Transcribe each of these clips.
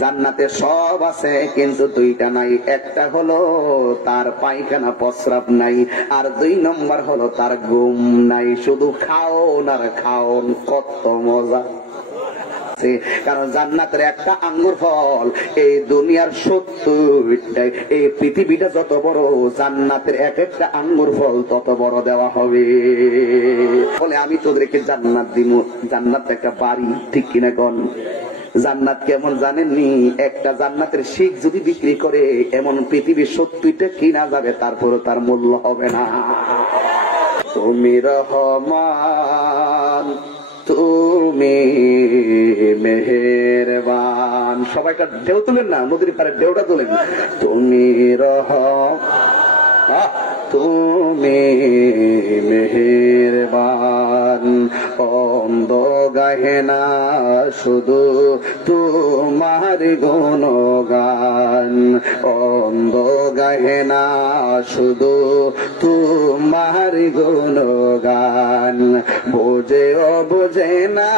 জান্নাতে সব আছে কিন্তু দুইটা নাই। একটা হলো তার পায়খানা প্রস্রাব নাই, আর 2 নম্বর হলো তার ঘুম নাই। শুধু খাওন আর খাওন, কত মজা। কারণ জান্নাতের একটা আঙ্গুর ফল এই দুনিয়ার 70টা, এই পৃথিবীটা যত বড়, জান্নাতের এক একটা আঙ্গুর ফল তত বড় দেওয়া হবে। বলে আমি তোদেরকে জান্নাত দিব। জান্নাত একটা বাড়ি, ঠিক কিনা কোন? জান্নাত কেমন জানেননি? একটা জান্নাতের শিখ যদি বিক্রি করে, এমন পৃথিবীর 70টা কিনা যাবে, তারপরে তার মূল্য হবে না। তুমি রহমান, তুমি মেহেরবান। সবাই একটা ঢেউ তুলেন না, নদীর পারে ঢেউটা তুলেন। তুমি তুমি মেহেরবান, অন্ধ গাহে না শুধু তোমার গুণগান, অন্ধ গাহে না শুধু তোমার গুণগান, বোঝে ও বোঝে না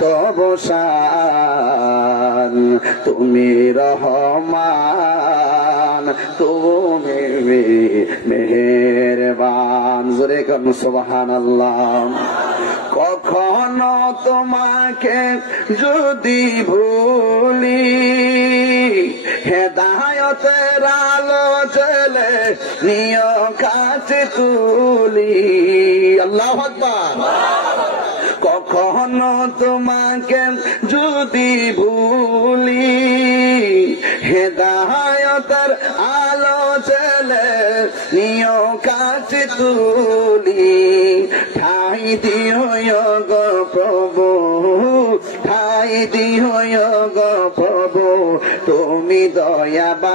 তব শান, তুমি রহমান, তুমি মেহেরবান। জোরে কোন সুবহানাল্লাহ। কখনো তোমাকে যদি ভুলি, হেদায়েতের আলো জ্বেলে নিয় কাছে তুলি। আল্লাহু আকবার। কখনো তোমাকে যদি ভুলি, হেদায়েতের আলো জ্বেলে নিয় কাছে তুলি। ঠাই দিও গো প্রভু, ঠাই দিও গো প্রভু, তুমি দয়াবান,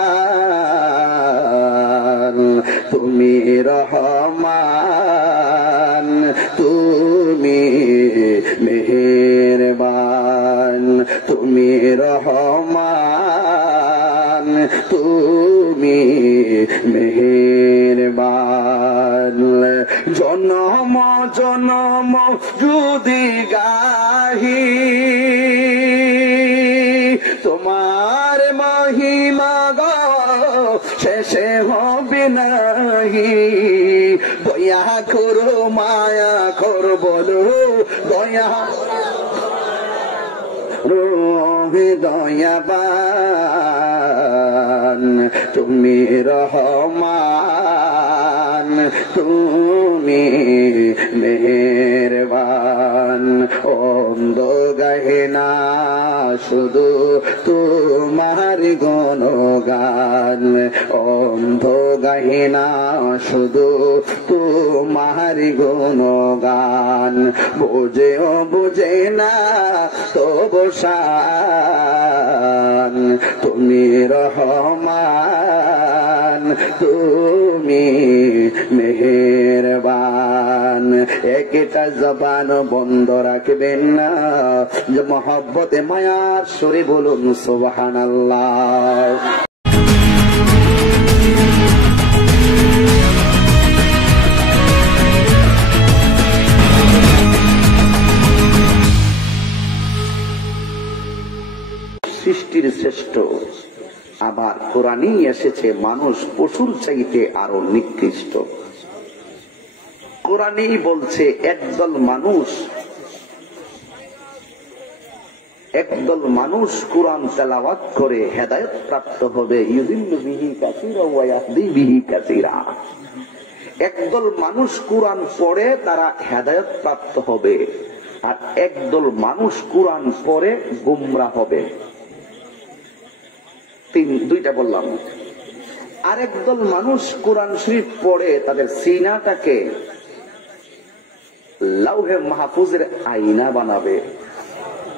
তুমি রহমান, তুমি মেহেরবান, তুমি রহমান, তুমি মেহেরবান। জনম জনম যদি গাহি তোমার মহিমা গো, শেষে হবে নাহি। দয়া করো মায়া করো বলো, দয়া দয়াবান, তুমি রহমান, তুমি মেহেরবান। অন্ধ গাহে না শুধু তোমার গুণগান, অন্ধ গাহে না শুধু তোমার গুণগান, বোঝে ও বোঝে না তবু শান, তুমি রহমান, তুমি মেহেরবান। একটা জবান বন্ধ রাখবেন না, যে মহব্বতে মায়ার সুরে বলুন সুবহানাল্লাহ। সৃষ্টির শ্রেষ্ঠ, আবার কোরআনই এসেছে মানুষ পশুর চাইতে আরো নিকৃষ্ট। কোরআনই বলছে একদল মানুষ কোরআন তেলাওয়াত করে হেদায়েত প্রাপ্ত হবে। ইউদিল্লু বিহি কাসীরা ওয়া ইয়াহদি বিহি কাসীরা। একদল মানুষ কোরআন পড়ে তারা হেদায়েত প্রাপ্ত হবে, আর একদল মানুষ কোরআন পড়ে গোমরাহ হবে। দুইটা বললাম। আরেকদল মানুষ কোরআন শরীফ পড়ে তাদের সিনাটাকে লাউহে মাহফুজের আয়না বানাবে,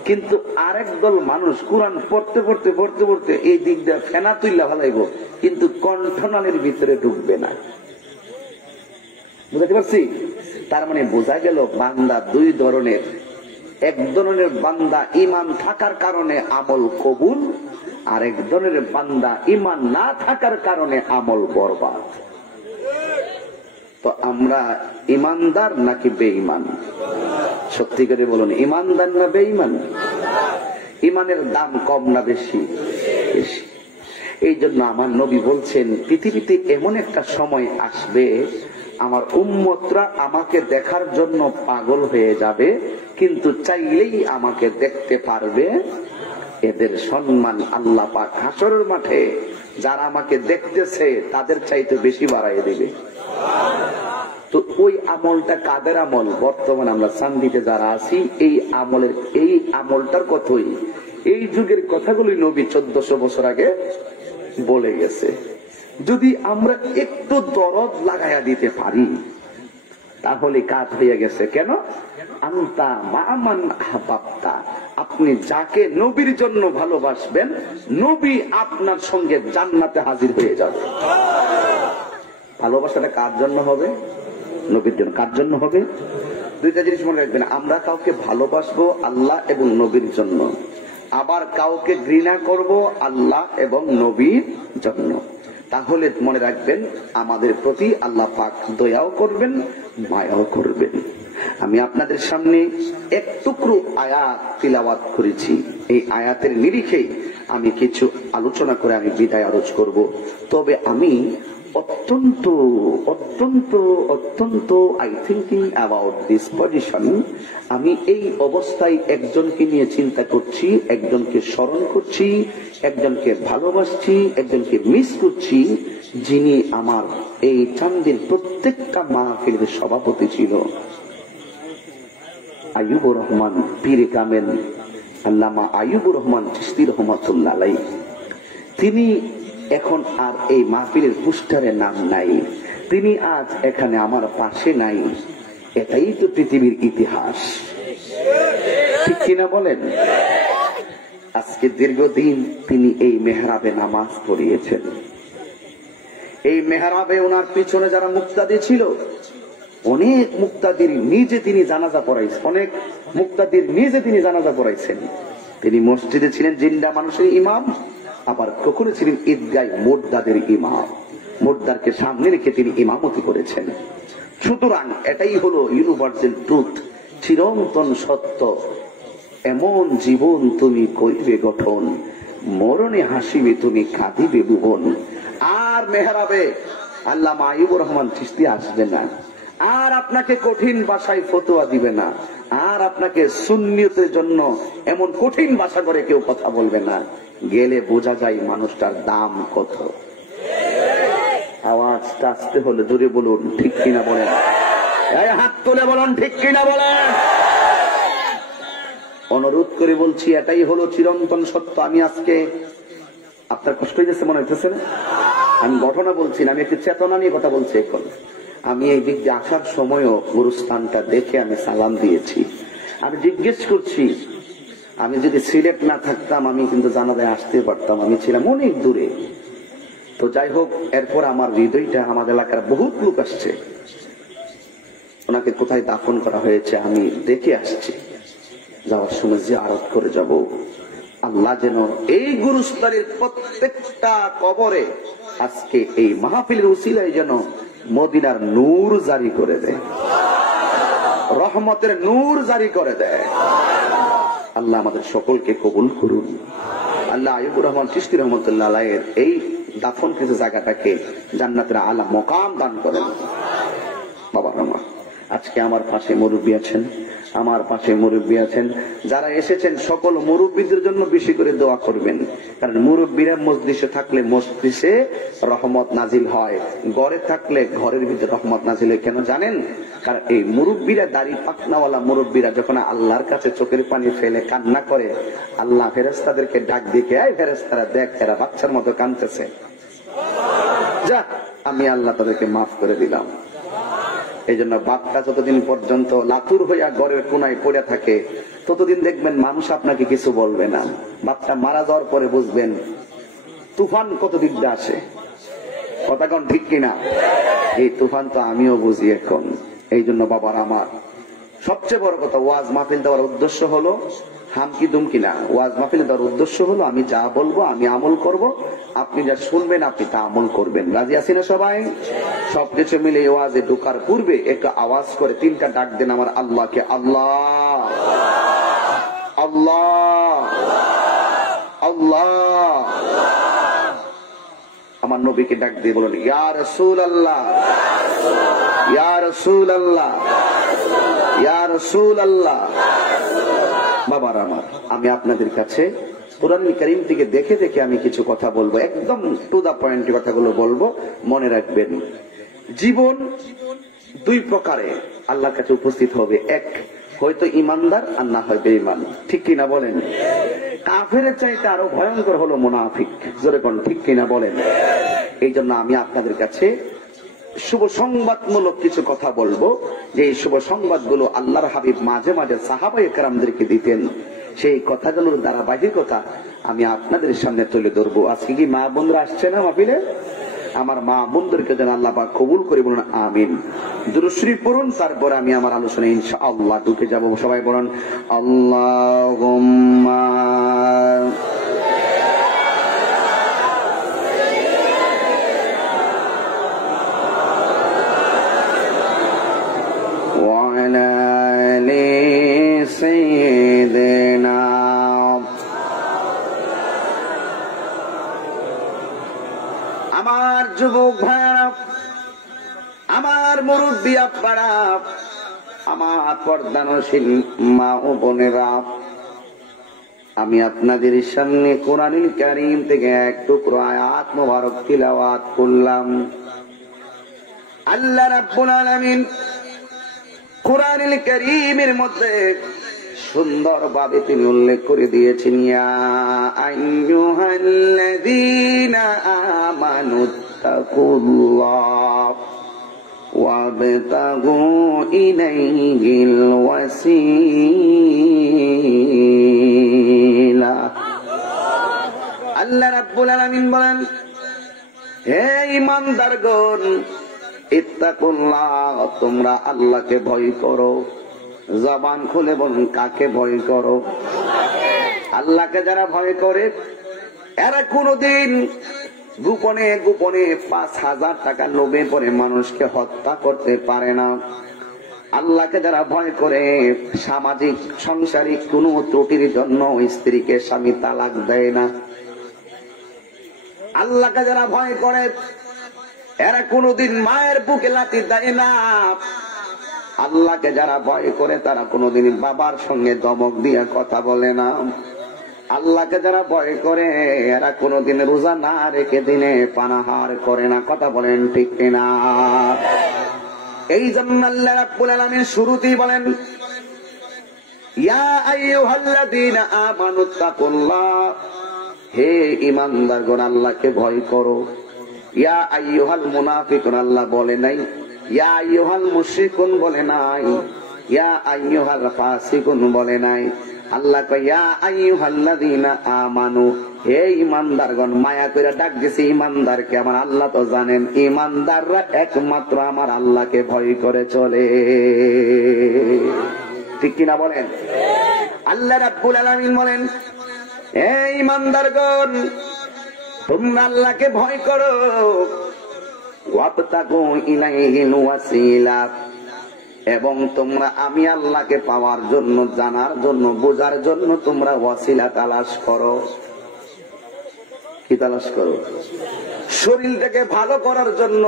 কিন্তু আরেকদল মানুষ কোরআন পড়তে পড়তে পড়তে পড়তে এই দিকটা ফেনা তুইলা ফেলাইব, কিন্তু কণ্ঠনালীর ভিতরে ঢুকবে না। বুঝতে পারছি? তার মানে বোঝা গেল বান্দা দুই ধরনের। এক ধরনের বান্দা ঈমান থাকার কারণে আমল কবুল, আর এক ধরনের বান্দা ঈমান না থাকার কারণে আমল বরবাদ। তো আমরা ঈমানদার নাকি বেঈমান? সত্যি করে বলুন, ঈমানদার না বেঈমান? ইমানের দাম কম না বেশি? বেশি। এই জন্য আমার নবী বলছেন, পৃথিবীতে এমন একটা সময় আসবে আমার উম্মতরা আমাকে দেখার জন্য পাগল হয়ে যাবে, কিন্তু চাইলেই আমাকে দেখতে পারবে। এদের সম্মান আল্লাহ পাক হাসরের মাঠে যারা আমাকে দেখতেছে তাদের চাইতে বেশি বাড়াইয়ে দিবে। তো ওই আমলটা কাদের আমল? বর্তমানে আমরা চান্দিতে যারা আছি এই আমলটার কথাই, এই যুগের কথাগুলি নবী 1400 বছর আগে বলে গেছে। যদি আমরা একটু দরদ লাগাইয়া দিতে পারি তাহলে কাজ হয়ে গেছে। কেন? আনতা মামান আহবাবতা, আপনি যাকে নবীর জন্য ভালোবাসবেন নবী আপনার সঙ্গে জান্নাতে হাজির হয়ে যাবে। ভালোবাসাটা কার জন্য হবে? নবীর জন্য। কার জন্য হবে? দুইটা জিনিস মনে রাখবেন, আমরা কাউকে ভালোবাসবো আল্লাহ এবং নবীর জন্য, আবার কাউকে ঘৃণা করব আল্লাহ এবং নবীর জন্য। তাহলে মনে রাখবেন আমাদের প্রতি আল্লাহ পাক দয়াও করবেন, মায়াও করবেন। আমি আপনাদের সামনে এক টুকরো আয়াত তিলাওয়াত করেছি। এই আয়াতের নিরিখে আমি কিছু আলোচনা করে আমি বিদায় আরজ করব। তবে আমি অত্যন্ত অত্যন্ত অত্যন্ত I thinking about this position. আমি এই অবস্থায় একজনকে নিয়ে চিন্তা করছি, একজনকে স্মরণ করছি, একজনকে ভালোবাসছি, একজনকে মিস করছি, যিনি আমার এই চান্দের প্রত্যেকটা মাহফিলের সভাপতি ছিল। আইয়ুবুর রহমান পীরে কামেল আল্লামা আইয়ুবুর রহমান চিশতি রহমাতুল্লাহ আলাইহি। তিনি এখন আর এই মাহফিলের পোস্টারে নাম নাই, তিনি আজ এখানে আমার পাশে নাই। এটাই তো পৃথিবীর ইতিহাস, ঠিক কিনা বলেন? আজকে দীর্ঘদিন তিনি এই মেহরাবে নামাজ পড়িয়েছেন। এই মেহরাবে ওনার পিছনে যারা মুক্তাদি ছিল, অনেক মুক্তাদির নিজে তিনি জানাজা পড়াইছেন, অনেক মুক্তাদির নিজে তিনি জানাজা পড়াইছেন। তিনি মসজিদে ছিলেন জিন্দা মানুষের ইমাম, আবার কখনো ছিলেন ঈদগায় মুর্দাদের ইমাম। মুর্দারকে সামনে রেখে তিনি ইমামতি করেছেন। সুতরাং এটাই হলো ইউনিভার্সাল ট্রুথ, চিরন্তন সত্য। এমন জীবন তুমি করিবে গঠন, মরণে হাসিবে তুমি কাঁদিবে ভুবন। আর মেহরাবে আল্লামা আইয়ুবুর রহমান চিশতি আসবে না, আর আপনাকে কঠিন ভাষায় ফতোয়া দিবে না, আর আপনাকে সুন্নিয়তের জন্য এমন কঠিন ভাষা করে কেউ কথা বলবে না। গেলে বোঝা যায় মানুষটার দাম কত। আওয়াজটা আসতে হলে দূরে বলুন, ঠিক কিনা বলেন? হাত তুলে বলুন, ঠিক কিনা বলেন? অনুরোধ করে বলছি, এটাই হলো চিরন্তন সত্য। আমি আজকে আপনার কষ্ট হয়েছে মনে হইতেছে না? আমি ঘটনা বলছি না, আমি একটু চেতনা নিয়ে কথা বলছি। এখন আমি এই দিক দিয়ে আসার সময়ও গুরুস্থানটা দেখে আমি সালাম দিয়েছি। আমি জিজ্ঞেস করছি, আমি যদি সিলেট না থাকতাম আমি কিন্তু জানাজায় আসতে পারতাম, আমি ছিলাম অনেক দূরে। তো যাই হোক, এরপর আমার হৃদয়টা, আমাদের এলাকার বহুত লোক আসছে, ওনাকে কোথায় দাফন করা হয়েছে আমি দেখে আসছি। যাওয়ার সময় জিয়ারত করে যাব। আল্লাহ যেন এই গুরুস্থানের প্রত্যেকটা কবরে আজকে এই মাহফিলের উসিলায় যেন মদিনার নূর জারি করে দেয়, রহমতের নূর জারি করে দেয়। আল্লাহ আমাদের সকলকে কবুল করুন। আল্লাহ আইয়ুবুর রহমান চিশতি রহমাতুল্লাহ আলাইহির এই দাফনকৃত জায়গাটাকে জান্নাতের আলা মকাম দান করেন। বাবা আমার আজকে আমার পাশে মুরব্বী আছেন, আমার পাশে মুরব্বী আছেন, যারা এসেছেন সকল মুরব্বীদের জন্য বেশি করে দোয়া করবেন। কারণ মুরব্বীরা মজলিসে থাকলে মজলিসে রহমত নাজিল হয়, ঘরে থাকলে ঘরের ভিতরে রহমত নাজিল হয়। কেন জানেন? কারণ এই মুরব্বীরা, দাড়ি পাকনাওয়ালা মুরব্বীরা যখন আল্লাহর কাছে চোখের পানি ফেলে কান্না করে, আল্লাহ ফেরেশতাদেরকে ডাক দিকে, এই ফেরেশতারা দেখ, এরা বাচ্চার মতো কাঁদতেছে, যা আমি আল্লাহ তাদেরকে মাফ করে দিলাম। এই জন্য বাপটা যতদিন পর্যন্ত লাতুর হইয়া ঘরের কোনায় পড়ে থাকে ততদিন দেখবেন মানুষ আপনাকে কিছু বলবে না। বাপটা মারা যাওয়ার পরে বুঝবেন তুফান কত দিক দিয়ে আসে। কথা কোন ঠিক কিনা? এই তুফান তো আমিও বুঝি এখন। এই জন্য বাবার আমার সবচেয়ে বড় কথা, ওয়াজ মাহফিল দেওয়ার উদ্দেশ্য হলো হামকি দুমকি না। ওয়াজ মাহফিল দেওয়ার উদ্দেশ্য হলো আমি যা বলবো আমি আমল করব, আপনি যা শুনবেন আপনি তা আমল করবেন। রাজি আছি না সবাই? সবকিছু মিলে ওয়াজে ঢোকার পূর্বে একটু আওয়াজ করে তিনটা ডাক দেন আমার আল্লাহকে। আল্লাহ আল্লাহ আল্লাহ। আমার নবীকে ডাক দিয়ে বলেন, ইয়া রাসূলুল্লাহ, ইয়া রাসূলুল্লাহ, ইয়া রাসূলুল্লাহ। বাবার আমার, আমি আপনাদের কাছে কুরআনুল কারীম থেকে দেখে দেখে আমি কিছু কথা বলবো, একদম টু দা পয়েন্ট কথাগুলো বলবো, মনে রাখবেন। জীবন দুই প্রকারে আল্লাহর কাছে উপস্থিত হবে, এক হয়তো ইমানদার আর না হয় বেঈমান, ঠিক কিনা বলেন? কাফেরের চাইতে আরো ভয়ঙ্কর হলো মুনাফিক, জোরে কোন ঠিক কিনা বলেন? এই জন্য আমি আপনাদের কাছে শুভ সংবাদমূলক কিছু কথা বলবো, যে এই শুভ সংবাদগুলো আল্লাহর হাবিব মাঝে মাঝে সাহাবায়ে কেরামদেরকে দিতেন। সেই কথাগুলোর ধারাবাহিকতা আমি আপনাদের সামনে তুলে ধরবো। আজকে কি মা বোনরা আসছে না মাহফিলে? আমার মা বোনদেরকে যেন আল্লাহ পাক কবুল করে, বলুন আমিন। দুরূদ শরীফ পড়ুন, তারপরে আমি আমার আলোচনায় ইনশাআল্লাহ ঢুকে যাব। সবাই বলুন আল্লাহুম্মা ওয়া আলা আলি সাইয়্যিদিনা। আমার যুবক ভাইরা, আমার মুরব্বী আব্বারা, আমার পর্দানশীল মা ও বোনেরা, আমি আপনাদের সামনে কোরআনুল কারীম থেকে এক টুকরো আয়াত মোবারক তিলাওয়াত করলাম। আল্লাহ রাব্বুল আলামিন কোরআনুল কারীমের মধ্যে সুন্দরভাবে তিনি উল্লেখ করে দিয়েছেন, ইয়া আইয়ুহাল্লাযীনা আমানুত্তাকুল্লাহ ওয়াবতাগু ইলাইহিল ওয়াসিলা। আল্লাহ রাব্বুল আলামিন বলেন, হে ঈমানদারগণ, ইত্তাকুল্লাহ, তোমরা আল্লাহকে ভয় করো। জবান খুলে বলুন, কাকে ভয় করো? আল্লাহকে যারা ভয় করে এরা কোনদিন গোপনে গোপনে ৫,০০০ টাকা লোভে পড়ে মানুষকে হত্যা করতে পারে না। আল্লাহকে যারা ভয় করে সামাজিক সাংসারিক কোন ত্রুটির জন্য স্ত্রীকে স্বামী তালাক দেয় না। আল্লাহকে যারা ভয় করে এরা কোনদিন মায়ের বুকে লাথি দেয় না। আল্লাহকে যারা ভয় করে তারা কোনদিন বাবার সঙ্গে ধমক দিয়ে কথা বলে না। আল্লাহকে যারা ভয় করে এরা কোনদিন রোজা না রেখে দিনে পানাহার করে না। কথা বলেন ঠিক কিনা? এই জন্য আল্লাহ রাব্বুল আলামিন শুরুতেই বলেন, ইয়া আইয়ুহাল্লাযীনা আমানুত্তাকুল্লাহ, হে ঈমানদারগণ আল্লাহকে ভয় করো। ইয়া আইয়ুহাল মুনাফিকুন আল্লাহ বলে নাই, ইয়া আইয়ুহাল মুশরিকুন বলে নাই, ইয়া আইয়ুহাল ফাসিকুন বলে নাই। আল্লাহ কয় ইয়া আইয়ুহাল্লাযীনা আমানু, হে ঈমানদারগণ। মায়া করে ডাক দিয়েছে ঈমানদারকে। আমার আল্লাহ তো জানেন ঈমানদাররা একমাত্র আমার আল্লাহকে ভয় করে চলে, ঠিক কিনা বলেন? আল্লাহ রাব্বুল আলামিন বলেন, হে ঈমানদারগণ, তোমরা আল্লাহকে ভয় করো। ওয়াবতাগু ইলাইহিল ওয়াসিলা, এবং তোমরা আমি আল্লাহকে পাওয়ার জন্য, জানার জন্য, বোঝার জন্য তোমরা ওয়াসিলা তালাশ করো। কি তালাশ করো? শরীরটাকে ভালো করার জন্য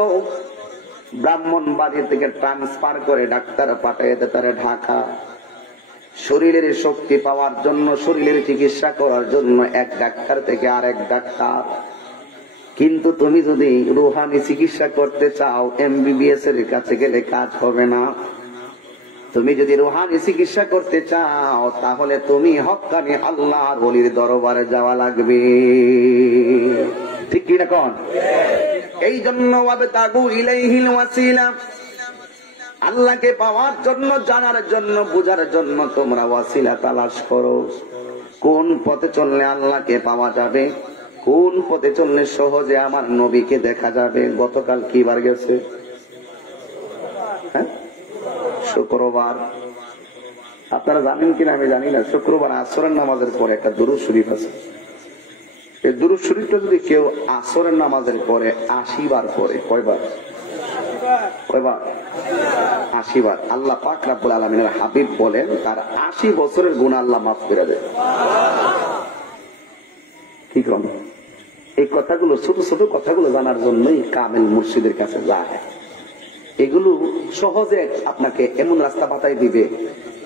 ব্রাহ্মণবাড়ি থেকে ট্রান্সফার করে ডাক্তার পাঠিয়ে তারে ঢাকা। শরীরের শক্তি পাওয়ার জন্য, শরীরের চিকিৎসা করার জন্য এক ডাক্তার থেকে আরেক ডাক্তার। কিন্তু তুমি যদি রুহানি চিকিৎসা করতে চাও MBBS এর কাছে গেলে কাজ হবে না। তুমি যদি রুহানি চিকিৎসা করতে চাও তাহলে তুমি হক্কানি আল্লাহর ওলির দরবারে যাওয়া লাগবে, ঠিক কি না কোন? এই জন্য ওয়াবতাগু ইলাইহিল ওয়াসিলা, আল্লাহকে পাওয়ার জন্য, জানার জন্য, বোঝার জন্য তোমরা ওয়াসিলা তালাশ করো। কোন পথে চললে আল্লাহকে পাওয়া যাবে, কোন পথে চললে সহজে আমার নবীকে দেখা যাবে। গতকাল কি বার গেছে? শুক্রবার। আপনারা জানেন কিনা আমি জানি না, শুক্রবার আসরের নামাজের পরে একটা দুরূদ শরীফ আছে। এই দুরূদ শরীফটা যদি কেউ আসরের নামাজের পরে ৮০ বার পরে, কয়বার? 80 বার। আল্লাহ পাক রব্বুল আলামিনের হাবিব বলেন তার 80 বছরের গুনাহ আল্লাহ মাফ করে দেয়। কি কম? এই কথাগুলো, ছোট ছোট কথাগুলো জানার জন্যই কামেল মুর্শিদের কাছে যায়। এগুলো সহজে আপনাকে এমন রাস্তা বাতাই দিবে,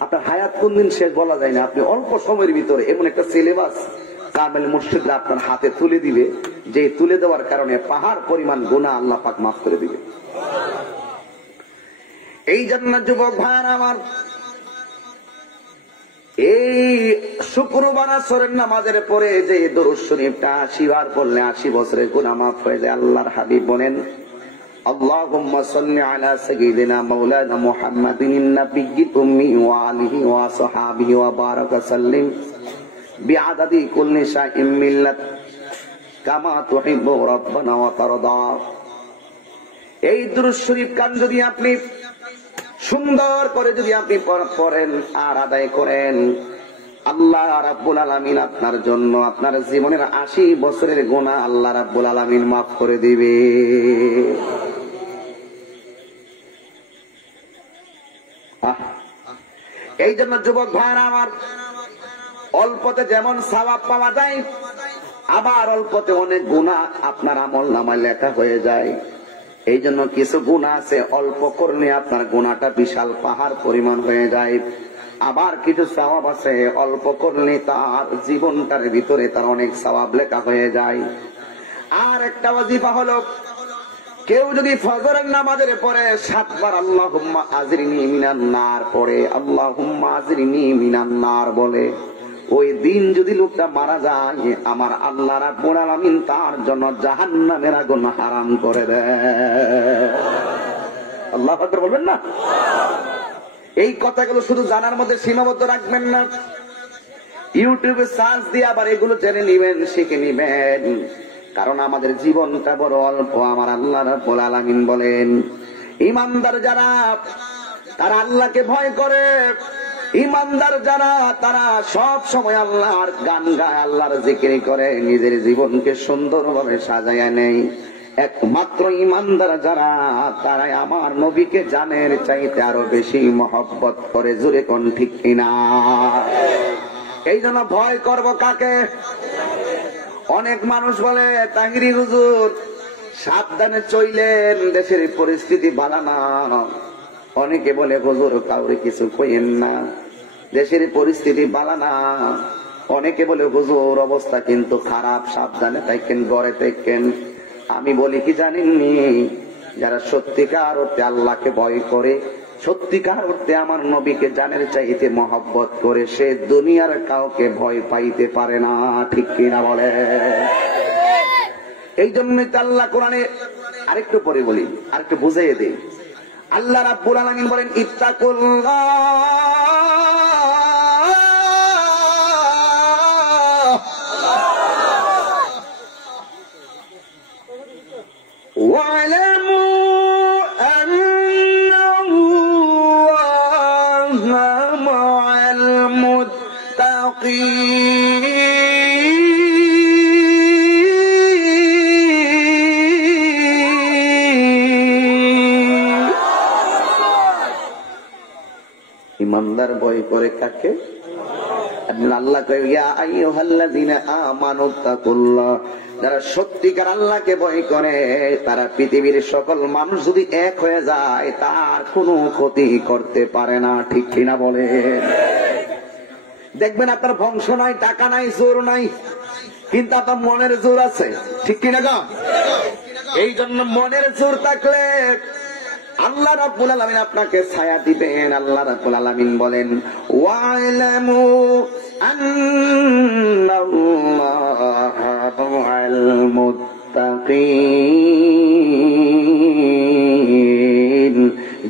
আপনার হায়াত কোন দিন শেষ বলা যায় না। আপনি অল্প সময়ের ভিতরে এমন একটা সিলেবাস কামেল মুর্শিদরা আপনার হাতে তুলে দিবে, যে তুলে দেওয়ার কারণে পাহাড় পরিমাণ গুনাহ আল্লাহ পাক মাফ করে দিবে। এই জন্য যুবক ভাইয়ের আমার, এই শুক্রবার আসরের নামাজের পরে যে দরুদ শরীফটা 80 বার পড়লে 80 বছরের গুনাহ মাফ হয়ে যায়। আল্লাহর হাবিব বলেন, আল্লাহুম্মা সাল্লি আলা সাইয়্যিদিনা মাওলানা মুহাম্মাদিন নাবিয়্যিল উম্মি ওয়া আলিহি ওয়া সাহবিহি ওয়া বারাকা সাল্লিম বিআদাদি কুল্লি শাইইন মিল্লাত কামা তুহিব্বু রাব্বানা ওয়া তারদা। এই দরুদ শরীফ কান যদি আপনি সুন্দর করে যদি আপনি পড়েন আর আদায় করেন, আল্লাহ রাব্বুল আলামিন আপনার জন্য আপনার জীবনের 80 বছরের গুনাহ আল্লাহ রাব্বুল আলামিন মাফ করে দিবে। এই জন্য যুবক ভাইরা আমার, অল্পতে যেমন সওয়াব পাওয়া যায়, আবার অল্পতে অনেক গুনাহ আপনার আমলনামায় লেখা হয়ে যায়। এই জন্য কিছু গুনাহ আছে অল্প করলে আপনার গুনাহটা বিশাল পাহাড় পরিমাণ হয়ে যায়। আবার কিছু সওয়াব আছে অল্প করলে তার জীবনটার ভিতরে তার অনেক সওয়াব লেখা হয়ে যায়। আর একটা ওয়াজিফা হলো, কেউ যদি ফজরের নামাজের পরে 7 বার আল্লাহুম্মা আজরিনি মিনান নার পড়ে, আল্লাহুম্মা আজরিনি মিনান নার বলে, ওই দিন যদি লোকটা মারা যায়, আমার আল্লাহ রাব্বুল আলামিন তার জন্য জাহান্নামের আগুন হারাম করে দেয়। আল্লাহু আকবার বলবেন না? এই কথাগুলো শুধু জানার মধ্যে সীমাবদ্ধ রাখবেন না, ইউটিউবে সার্চ দিয়ে আবার এগুলো জেনে নিবেন, শিখে নিবেন। কারণ আমাদের জীবনটা বড় অল্প। আমার আল্লাহ রাব্বুল আলামিন বলেন, ঈমানদার যারা তারা আল্লাহকে ভয় করে, ঈমানদার যারা তারা সব সময় আল্লাহর গান গায়, আল্লাহর জিকির করে, নিজের জীবনকে সুন্দরভাবে সাজায় নেয়। একমাত্র ঈমানদার যারা তারাই আমার নবীকে জানের চাইতে আরো বেশি মহব্বত করে। জোরে কোন ঠিক কিনা? এই জন্য ভয় করব কাকে? অনেক মানুষ বলে, তাহিরি হুজুর সাবধানে চইলেন, দেশের পরিস্থিতি ভালো না। অনেকে বলে, হুজুর কাউরে কিছু কইেন না, দেশের পরিস্থিতি ভালো না। অনেকে বলে, হুজুর অবস্থা কিন্তু খারাপ, সাবধানে থাকেন, ঘরে থাকেন। আমি বলি কি জানেননি, যারা সত্যিকার অর্থে আল্লাহকে ভয় করে, সত্যিকার অর্থে আমার নবীকে জানের চাইতে মহব্বত করে, সে দুনিয়ার কাউকে ভয় পাইতে পারে না। ঠিক কিনা বলে? এই জন্যই তো আল্লাহ কোরআনে, আরেকটু পরে বলি, আরেকটু বুঝাইয়ে দিই। আল্লাহ রাব্বুল আলামিন বলেন, ইত্তাকুল্লাহ ওয়ালামু আন্নাল্লাহা মা'আল মুত্তাকিন। ইমানদার ভয় করে কাকে? আল্লাহ কয়, ইয়া আইয়ুহাল্লাযীনা আমানুত্তাকুল্লাহ। যারা সত্যিকার আল্লাহকে ভয় করে, তারা পৃথিবীর সকল মানুষ যদি এক হয়ে যায়, তার কোনো ক্ষতি করতে পারে না। ঠিক কিনা বলে? দেখবেন আপনার বংশ নাই, টাকা নাই, জোর নাই, কিন্তু আপনার মনের জোর আছে। ঠিক কিনা গো? এই জন্য মনের জোর থাকলে আল্লাহ রাব্বুল আলামিন আপনাকে ছায়া দিবেন। আল্লাহ রাব্বুল আলামিন বলেন, ওয়ালামু আন্নাল্লাহা মা'আল মুত্তাকিন।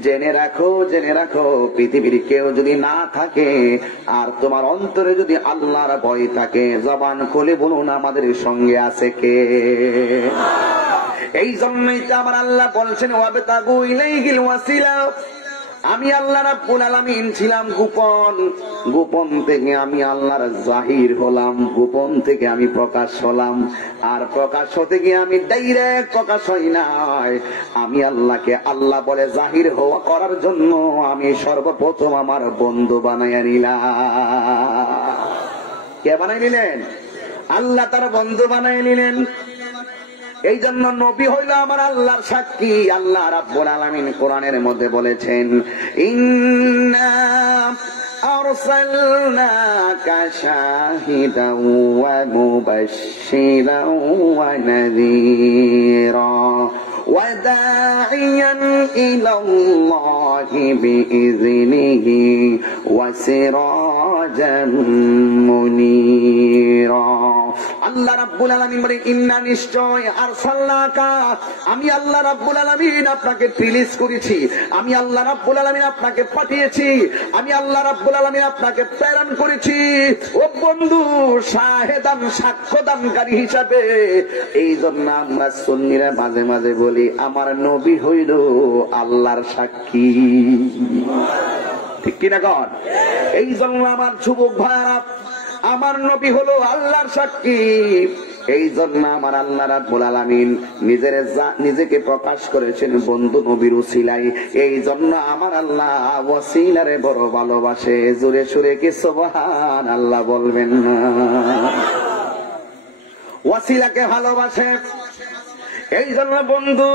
জেনে রাখো, জেনে রাখো, পৃথিবীর কেউ যদি না থাকে আর তোমার অন্তরে যদি আল্লাহর ভয় থাকে, জবান খুলে বলুন, আমাদের সঙ্গে আছে কে? এই জন্যই তো আমার আল্লাহ বলছেন, ওয়াবতাগু ইলাইহিল ওয়াসিলা আমি আল্লাহ রাব্বুল আলামিন ছিলাম গোপন, গোপন থেকে আমি আল্লাহর জাহির হলাম, গোপন থেকে আমি প্রকাশ হলাম, আর প্রকাশ হতে গিয়ে আমি ডাইরেক্ট প্রকাশ হই নাই। আমি আল্লাহকে আল্লাহ বলে জাহির হওয়া করার জন্য আমি সর্বপ্রথম আমার বন্ধু বানাইয়া নিলাম। কে বানাই নিলেন? আল্লাহ তার বন্ধু বানাই নিলেন। এই জন্য নবী হইল আমার আল্লাহর সাক্ষী। আল্লাহ রাব্বুল আলামিন কোরআনের মধ্যে বলেছেন, ইন্না আরসালনাকা শাহিদান ওয়া মুবাশশিরান ওয়া নাযীরা ওয়া দাঈয়ান ইলাল্লাহি বিইযনিহি ওয়া সিরাজাম মুনীরা। আল্লাহ রাব্বুল আলামিন বলেন, ইন্না নিশ্চয় আরসালনাকা, আমি আল্লাহ রাব্বুল আলামিন আপনাকে রিলিজ করেছি, আমি আল্লাহ রাব্বুল আলামিন আপনাকে পাঠিয়েছি, আমি আল্লাহ রাব্বুল আলামিন আপনাকে প্রেরণ করেছি ও বন্ধু শাহেদান, সাক্ষ্যদানকারী হিসাবে। এই জন্য আমরা সুন্নিরা মাঝে মাঝে বলি আমার নবী হইল আল্লাহর সাক্ষী। ঠিক কিনা কন? এই জন্য আমার যুবক ভাইরা, আমার নবী হলো আল্লাহর সাক্ষী। এই জন্য আমার আল্লাহ রাব্বুল আলামিন নিজেকে প্রকাশ করেছেন বন্ধু নবীর উসিলায়। এই জন্য আমার আল্লাহ ওয়াসিলারে বড় ভালোবাসে। জোরে সুরে কি সুবহানাল্লাহ বলবেন না? ওয়াসিলাকে ভালোবাসে। এই জন্য বন্ধু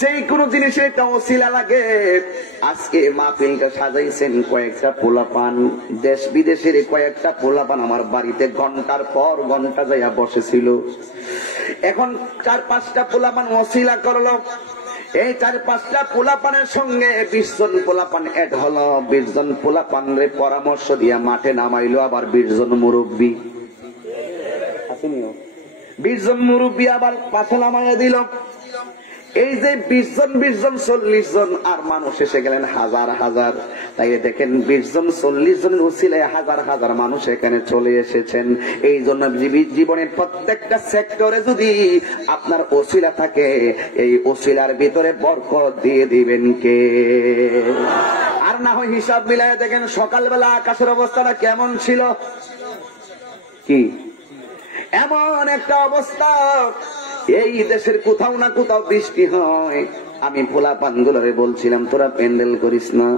যে কোনো জিনিসে একটা ওসিলা লাগে। আজকে মাহফিলটা সাজাইছেন কয়েকটা পোলাপান, দেশ বিদেশের কয়েকটা পোলাপান আমার বাড়িতে ঘন্টার পর ঘন্টা যাইয়া বসেছিল। এখন 4-5টা পোলাপান ওসিলা করলো। এই 4-5টা পোলাপানের সঙ্গে 20 জন পোলাপান এড হলো। 20 জন পোলাপানের পরামর্শ দিয়া মাঠে নামাইলো আবার 20 জন মুরব্বী। 20 জন মুরব্বী আবার পাশে নামাইয়া দিল। এই যে 20 জন 40 জন আর মানুষ এসে গেলেন হাজার হাজার। তাই দেখেন 20 জন 40 জনের উসিলায় হাজার হাজার মানুষ এখানে চলে এসেছেন। এই জন্য জীবনের প্রত্যেকটা সেক্টরে যদি আপনার ওসিলা থাকে, এই ওসিলার ভিতরে বরকত দিয়ে দিবেন কে? আর না হয় হিসাব মিলায় দেখেন সকালবেলা আকাশের অবস্থাটা কেমন ছিল। কি এমন একটা অবস্থা, এই দেশের কোথাও না কোথাও বৃষ্টি হয়। আমি পোলাপান গুলোরে বলছিলাম তোরা প্যান্ডেল করিস না।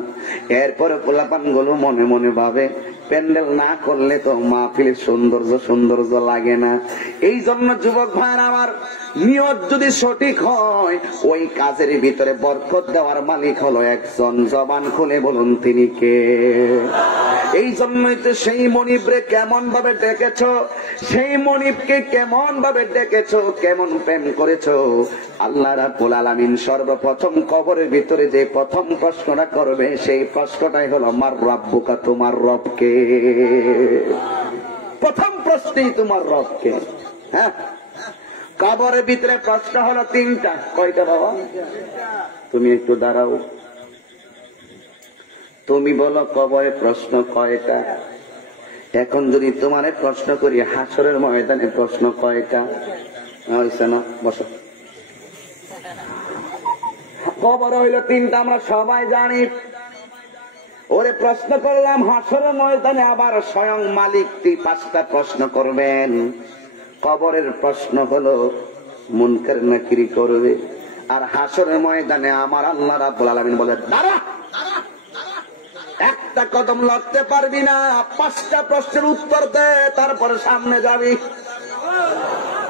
এরপরে পোলাপান গুলো মনে মনে ভাবে প্যান্ডেল না করলে তো মাহফিলের সৌন্দর্য লাগে না। এই জন্য যুবক ভাইরা আমার, নিয়ত যদি সঠিক হয় ওই কাজের ভিতরে বরকত দেওয়ার মালিক হলো একজন। জবান খুলে বলুন তিনি কে? এই জন্যই তো সেই মনিবরে কেমন ভাবে ডেকেছো, সেই মনিবকে কেমন ভাবে ডেকেছো, কেমন প্রেম করেছো। আল্লাহ রাব্বুল আলামিন সর্বপ্রথম কবরের ভিতরে যে প্রথম প্রশ্নটা করবে সেই প্রশ্নটাই হলো মার রাব্বুকা, তোমার রবকে। প্রথম প্রশ্নই তোমার রবকে। হ্যাঁ, কবরের ভিতরে প্রশ্ন হলো 3টা। কয়টা বাবা? তুমি একটু দাঁড়াও, তুমি বলো কবরে প্রশ্ন কয়টা? এখন যদি তোমারে প্রশ্ন করি হাসরের ময়দানে প্রশ্ন কয়টা? হইছে না? বসো। কবর হইল 3টা, আমরা সবাই জানি। ওরে প্রশ্ন করলাম হাসরের ময়দানে, আবার স্বয়ং মালিক 5টা প্রশ্ন করবেন। কবরের প্রশ্ন হলো মুনকার নাকির করবে, আর হাসরের ময়দানে আমার আল্লাহ রাব্বুল আলামিন বলে দাঁড়া, একটা কদম লড়তে পারবি না, 5টা প্রশ্নের উত্তর দে, তারপরে সামনে যাবি।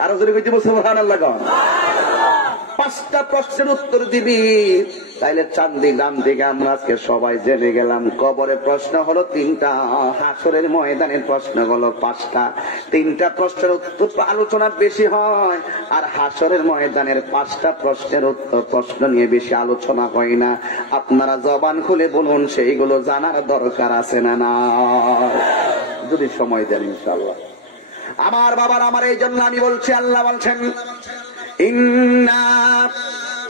আরো যদি কইতে বলছে সুবহানাল্লাহ। 5টা প্রশ্নের উত্তর দিবি, তাইলে চান্দি গ্রাম থেকে আমরা আজকে সবাই জেনে গেলাম কবরে প্রশ্ন হলো 3টা, হাসরের ময়দানের প্রশ্ন হলো 5টা। 3টা প্রশ্নের উত্তর আলোচনা বেশি হয়, আর হাসরের ময়দানের 5টা প্রশ্নের উত্তর প্রশ্ন নিয়ে বেশি আলোচনা হয় না। আপনারা জবান খুলে বলুন সেইগুলো জানার দরকার আছে না? না, যদি সময় দেন ইনশাআল্লাহ। আমার বাবার, আমার এই জন্য আমি বলছি, আল্লাহ বলছেন ইন্না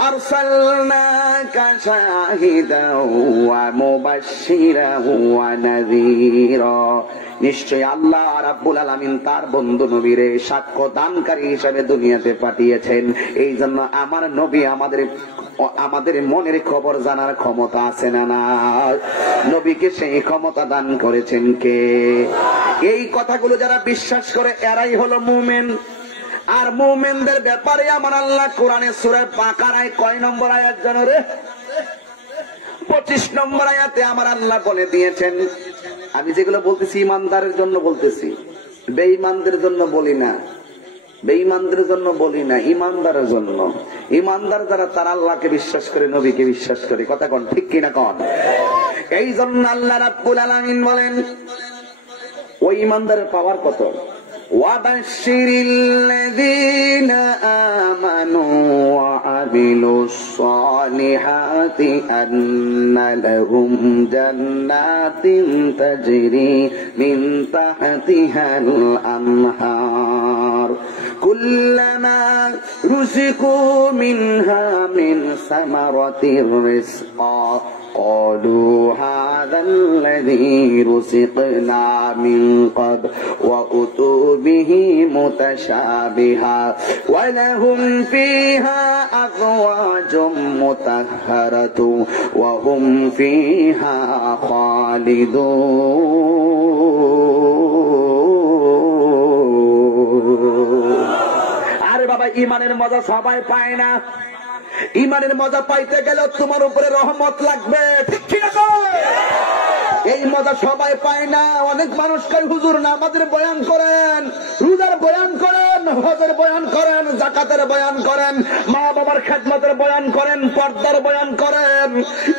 আরসালনাকা শাহিদান ওয়া মুবাশশিরান ওয়া নাযীরা। নিশ্চয় আল্লাহ রাব্বুল আলামিন তার বন্ধু নবীরে সাক্ষ্য দানকারী হিসেবে দুনিয়াতে পাঠিয়েছেন। এই জন্য আমার নবী আমাদের মনের খবর জানার ক্ষমতা আছে না নাই? নবীকে সেই ক্ষমতা দান করেছেন কে? এই কথাগুলো যারা বিশ্বাস করে এরাই হলো মুমিন। আর মুমিনদের ব্যাপারে আমার আল্লাহ কোরআনে সূরা বাকারায় কয় নম্বর আয়াত জানো রে? 25 নম্বর আয়াতে আমার আল্লাহ বলে দিয়েছেন, আমি যেগুলো বলতেছি ইমানদারের জন্য বলতেছি, বেঈমানদের জন্য বলি না। বেঈমানদের জন্য বলি না, ইমানদারের জন্য। ইমানদার যারা তারা আল্লাহকে বিশ্বাস করে, নবীকে বিশ্বাস করে। কথা কোন ঠিক কিনা কোন? এই জন্য আল্লাহ রাব্বুল আলামিন বলেন ওই ইমানদারের পাওয়ার কত। ওয়াবাশশিরিল্লাযীনা আমানু ওয়া আমিলুস সালিহাতি আন্না লাহুম জান্নাতিন তাজরি মিন তাহতিহাল আনহার কুল্লামা রুজিকু মিনহা মিন সামারাতির রিজকা قالوا هذا الذي رزقنا من قبل وأتوا به متشابها ولهم فيها أزواج مطهرة وهم فيها خالدون। আরে বাবা, ইমানের মজা সবাই পায় না। ইমানের মজা পাইতে গেলে তোমার উপরে রহমত লাগবে, ঠিক ঠিক আছে? এই মজা সবাই পায় না। অনেক মানুষ কয় হুজুর নামাজের বয়ান করেন, রোজার বয়ান করেন, হজের বয়ান করেন, যাকাতের বয়ান করেন, মা বাবার খেদমতের বয়ান করেন, পর্দার বয়ান করেন।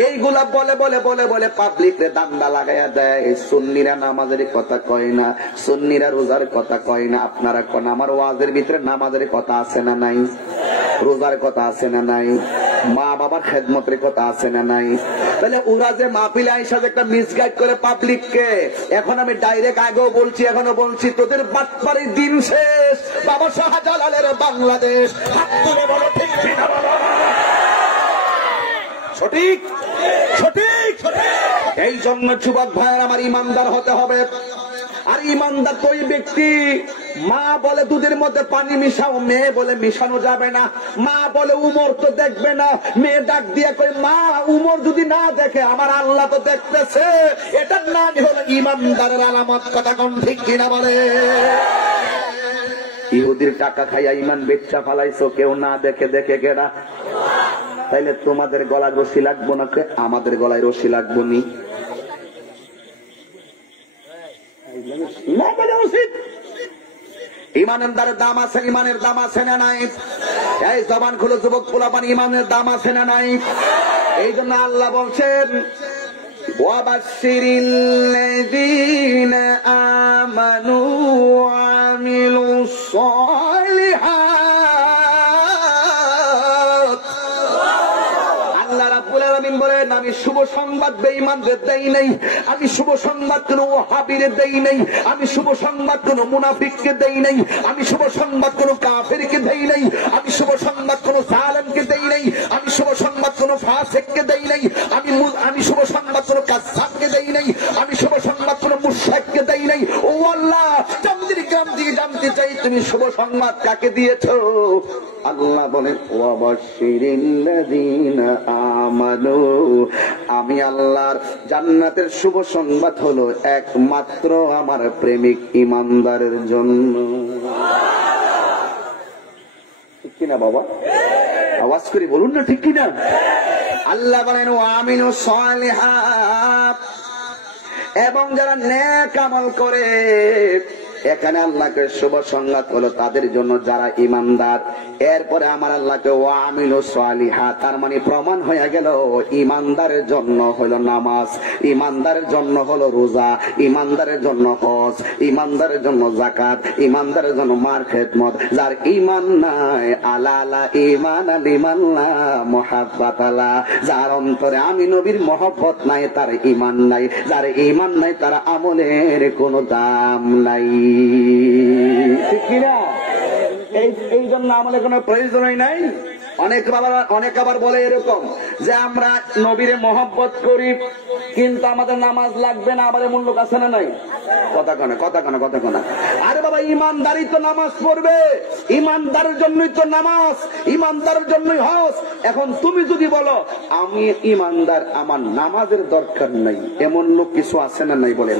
এইগুলা বলে বলে বলে বলে পাবলিকরে দান্দা লাগাইয়া দেয়। সুন্নিরা নামাজের কথা কয় না, সুন্নিরা রোজার কথা কয় না। আপনারা কোন আমার ওয়াজের ভিতরে নামাজের কথা আছে না নাই? রোজার কথা আছে না নাই? মা বাবার খেদমতের কথা আছে না নাই? তাহলে ওরা যে মাহফিলে আইসা একটা মিসগাইড করে পাবলিককে, এখন আমি ডাইরেক্ট আগেও বলছি এখনো বলছি, তোদের বাটপাড়ির দিন শেষ। বাবা শাহজালালের বাংলাদেশ। হাত তুলে বলো ঠিক কিনা বলো। সঠিক সঠিক। এই জন্য যুবক ভাইয়ের আমার ইমানদার হতে হবে। আর ইমানদার তো ওই ব্যক্তি, মা বলে দুধের মধ্যে পানি মিশাও, মেয়ে বলে মিশানো যাবে না। মা বলে উমর তো দেখবে না, মেয়ে ডাক দিয়ে কই মা উমর যদি না দেখে আমার আল্লাহ তো দেখতেছে। এটার নাম হলো ইমানদারের আলামত। কথা কোন ঠিক কিনা বলে? ইহুদির টাকা খাইয়া ইমান বেচা ফালাইছো, কেউ না দেখে দেখে কেডা? তাইলে তোমাদের গলায় রশি লাগবো না, আমাদের গলায় রশি লাগবো নি? ইমানের দাম আছে, ইমানের দাম আছে না নাই? এই জবান খুলে যুবক পোলাপান, ইমানের দাম আছে না নাই? এই জন্য আল্লাহ বলছেন ওয়াবাশশিরিল্লাযীনা আমানু ওয়া আমিলুস সালিহাত। আল্লাহ রাব্বুল আলামিন বলেন আমি শুভ সংবাদ বেঈমানদের দেই নাই, আমি শুভ সংবাদ কোন ওয়াহাবীরে দেই নাই, আমি শুভ সংবাদ কোন মুনাফিককে দেই নাই, আমি শুভ সংবাদ কোন কাফেরকে দেই নাই, আমি শুভ সংবাদ কোন জালেমকে দেই নাই, আমি শুভ সংবাদ কোন ফাসিককে দেই নাই, আমি শুভ সংবাদ কোন কাফেরকে দেই নাই, আমি শুভ সংবাদ কোন মুশরিককে দেই নাই। ও আল্লাহ, জামদির গ্রাম দিয়ে জানতে চাই তুমি শুভ সংবাদ কাকে দিয়েছো? আল্লাহ বলেন ওয়াবাশশিরিল্লাযীনা আমানু, আমি আল্লাহর জান্নাতের শুভ সংবাদ হলো একমাত্র আমার প্রেমিক ইমানদারের জন্য। ঠিক কিনা বাবা? আওয়াজ করে বলুন না ঠিক কিনা? আল্লাহ বলেন ওয়া আমিলুস সালিহাত, এবং যারা নেক আমল করে। এখানে আল্লাহকে শুভ সংবাদ হলো তাদের জন্য যারা ইমানদার। এরপরে আমার আল্লাহকে ওয়া আমিলুস সালিহাত, তার মানে প্রমাণ হয়ে গেল ইমানদারের জন্য হলো নামাজ, ইমানদারের জন্য হলো রোজা, ইমানদারের জন্য হজ, ইমানদারের জন্য যাকাত, ইমানদারের জন্য মার খেদমত। যার ইমান নাই আলা ইমান লিমান লা মুহাব্বাত লা, যার অন্তরে আমি নবীর মহব্বত নাই তার ইমান নাই, যার ইমান নাই তার আমলের কোনো দাম নাই। ঠিক কিনা? এই জন্য আমলের কোনো প্রয়োজনই নাই। অনেক আবার বলে এরকম যে আমরা নবীরে মহব্বত করি কিন্তু আমাদের নামাজ লাগবে না, আবার এমন লোক আছে না নাই? কথা কনা। আরে বাবা, ইমানদারই তো নামাজ পড়বে, ইমানদারের জন্যই তো নামাজ, ইমানদারের জন্যই হজ। এখন তুমি যদি বলো আমি ইমানদার, আমার নামাজের দরকার নাই, এমন লোক কিছু আছে না নাই বলেন?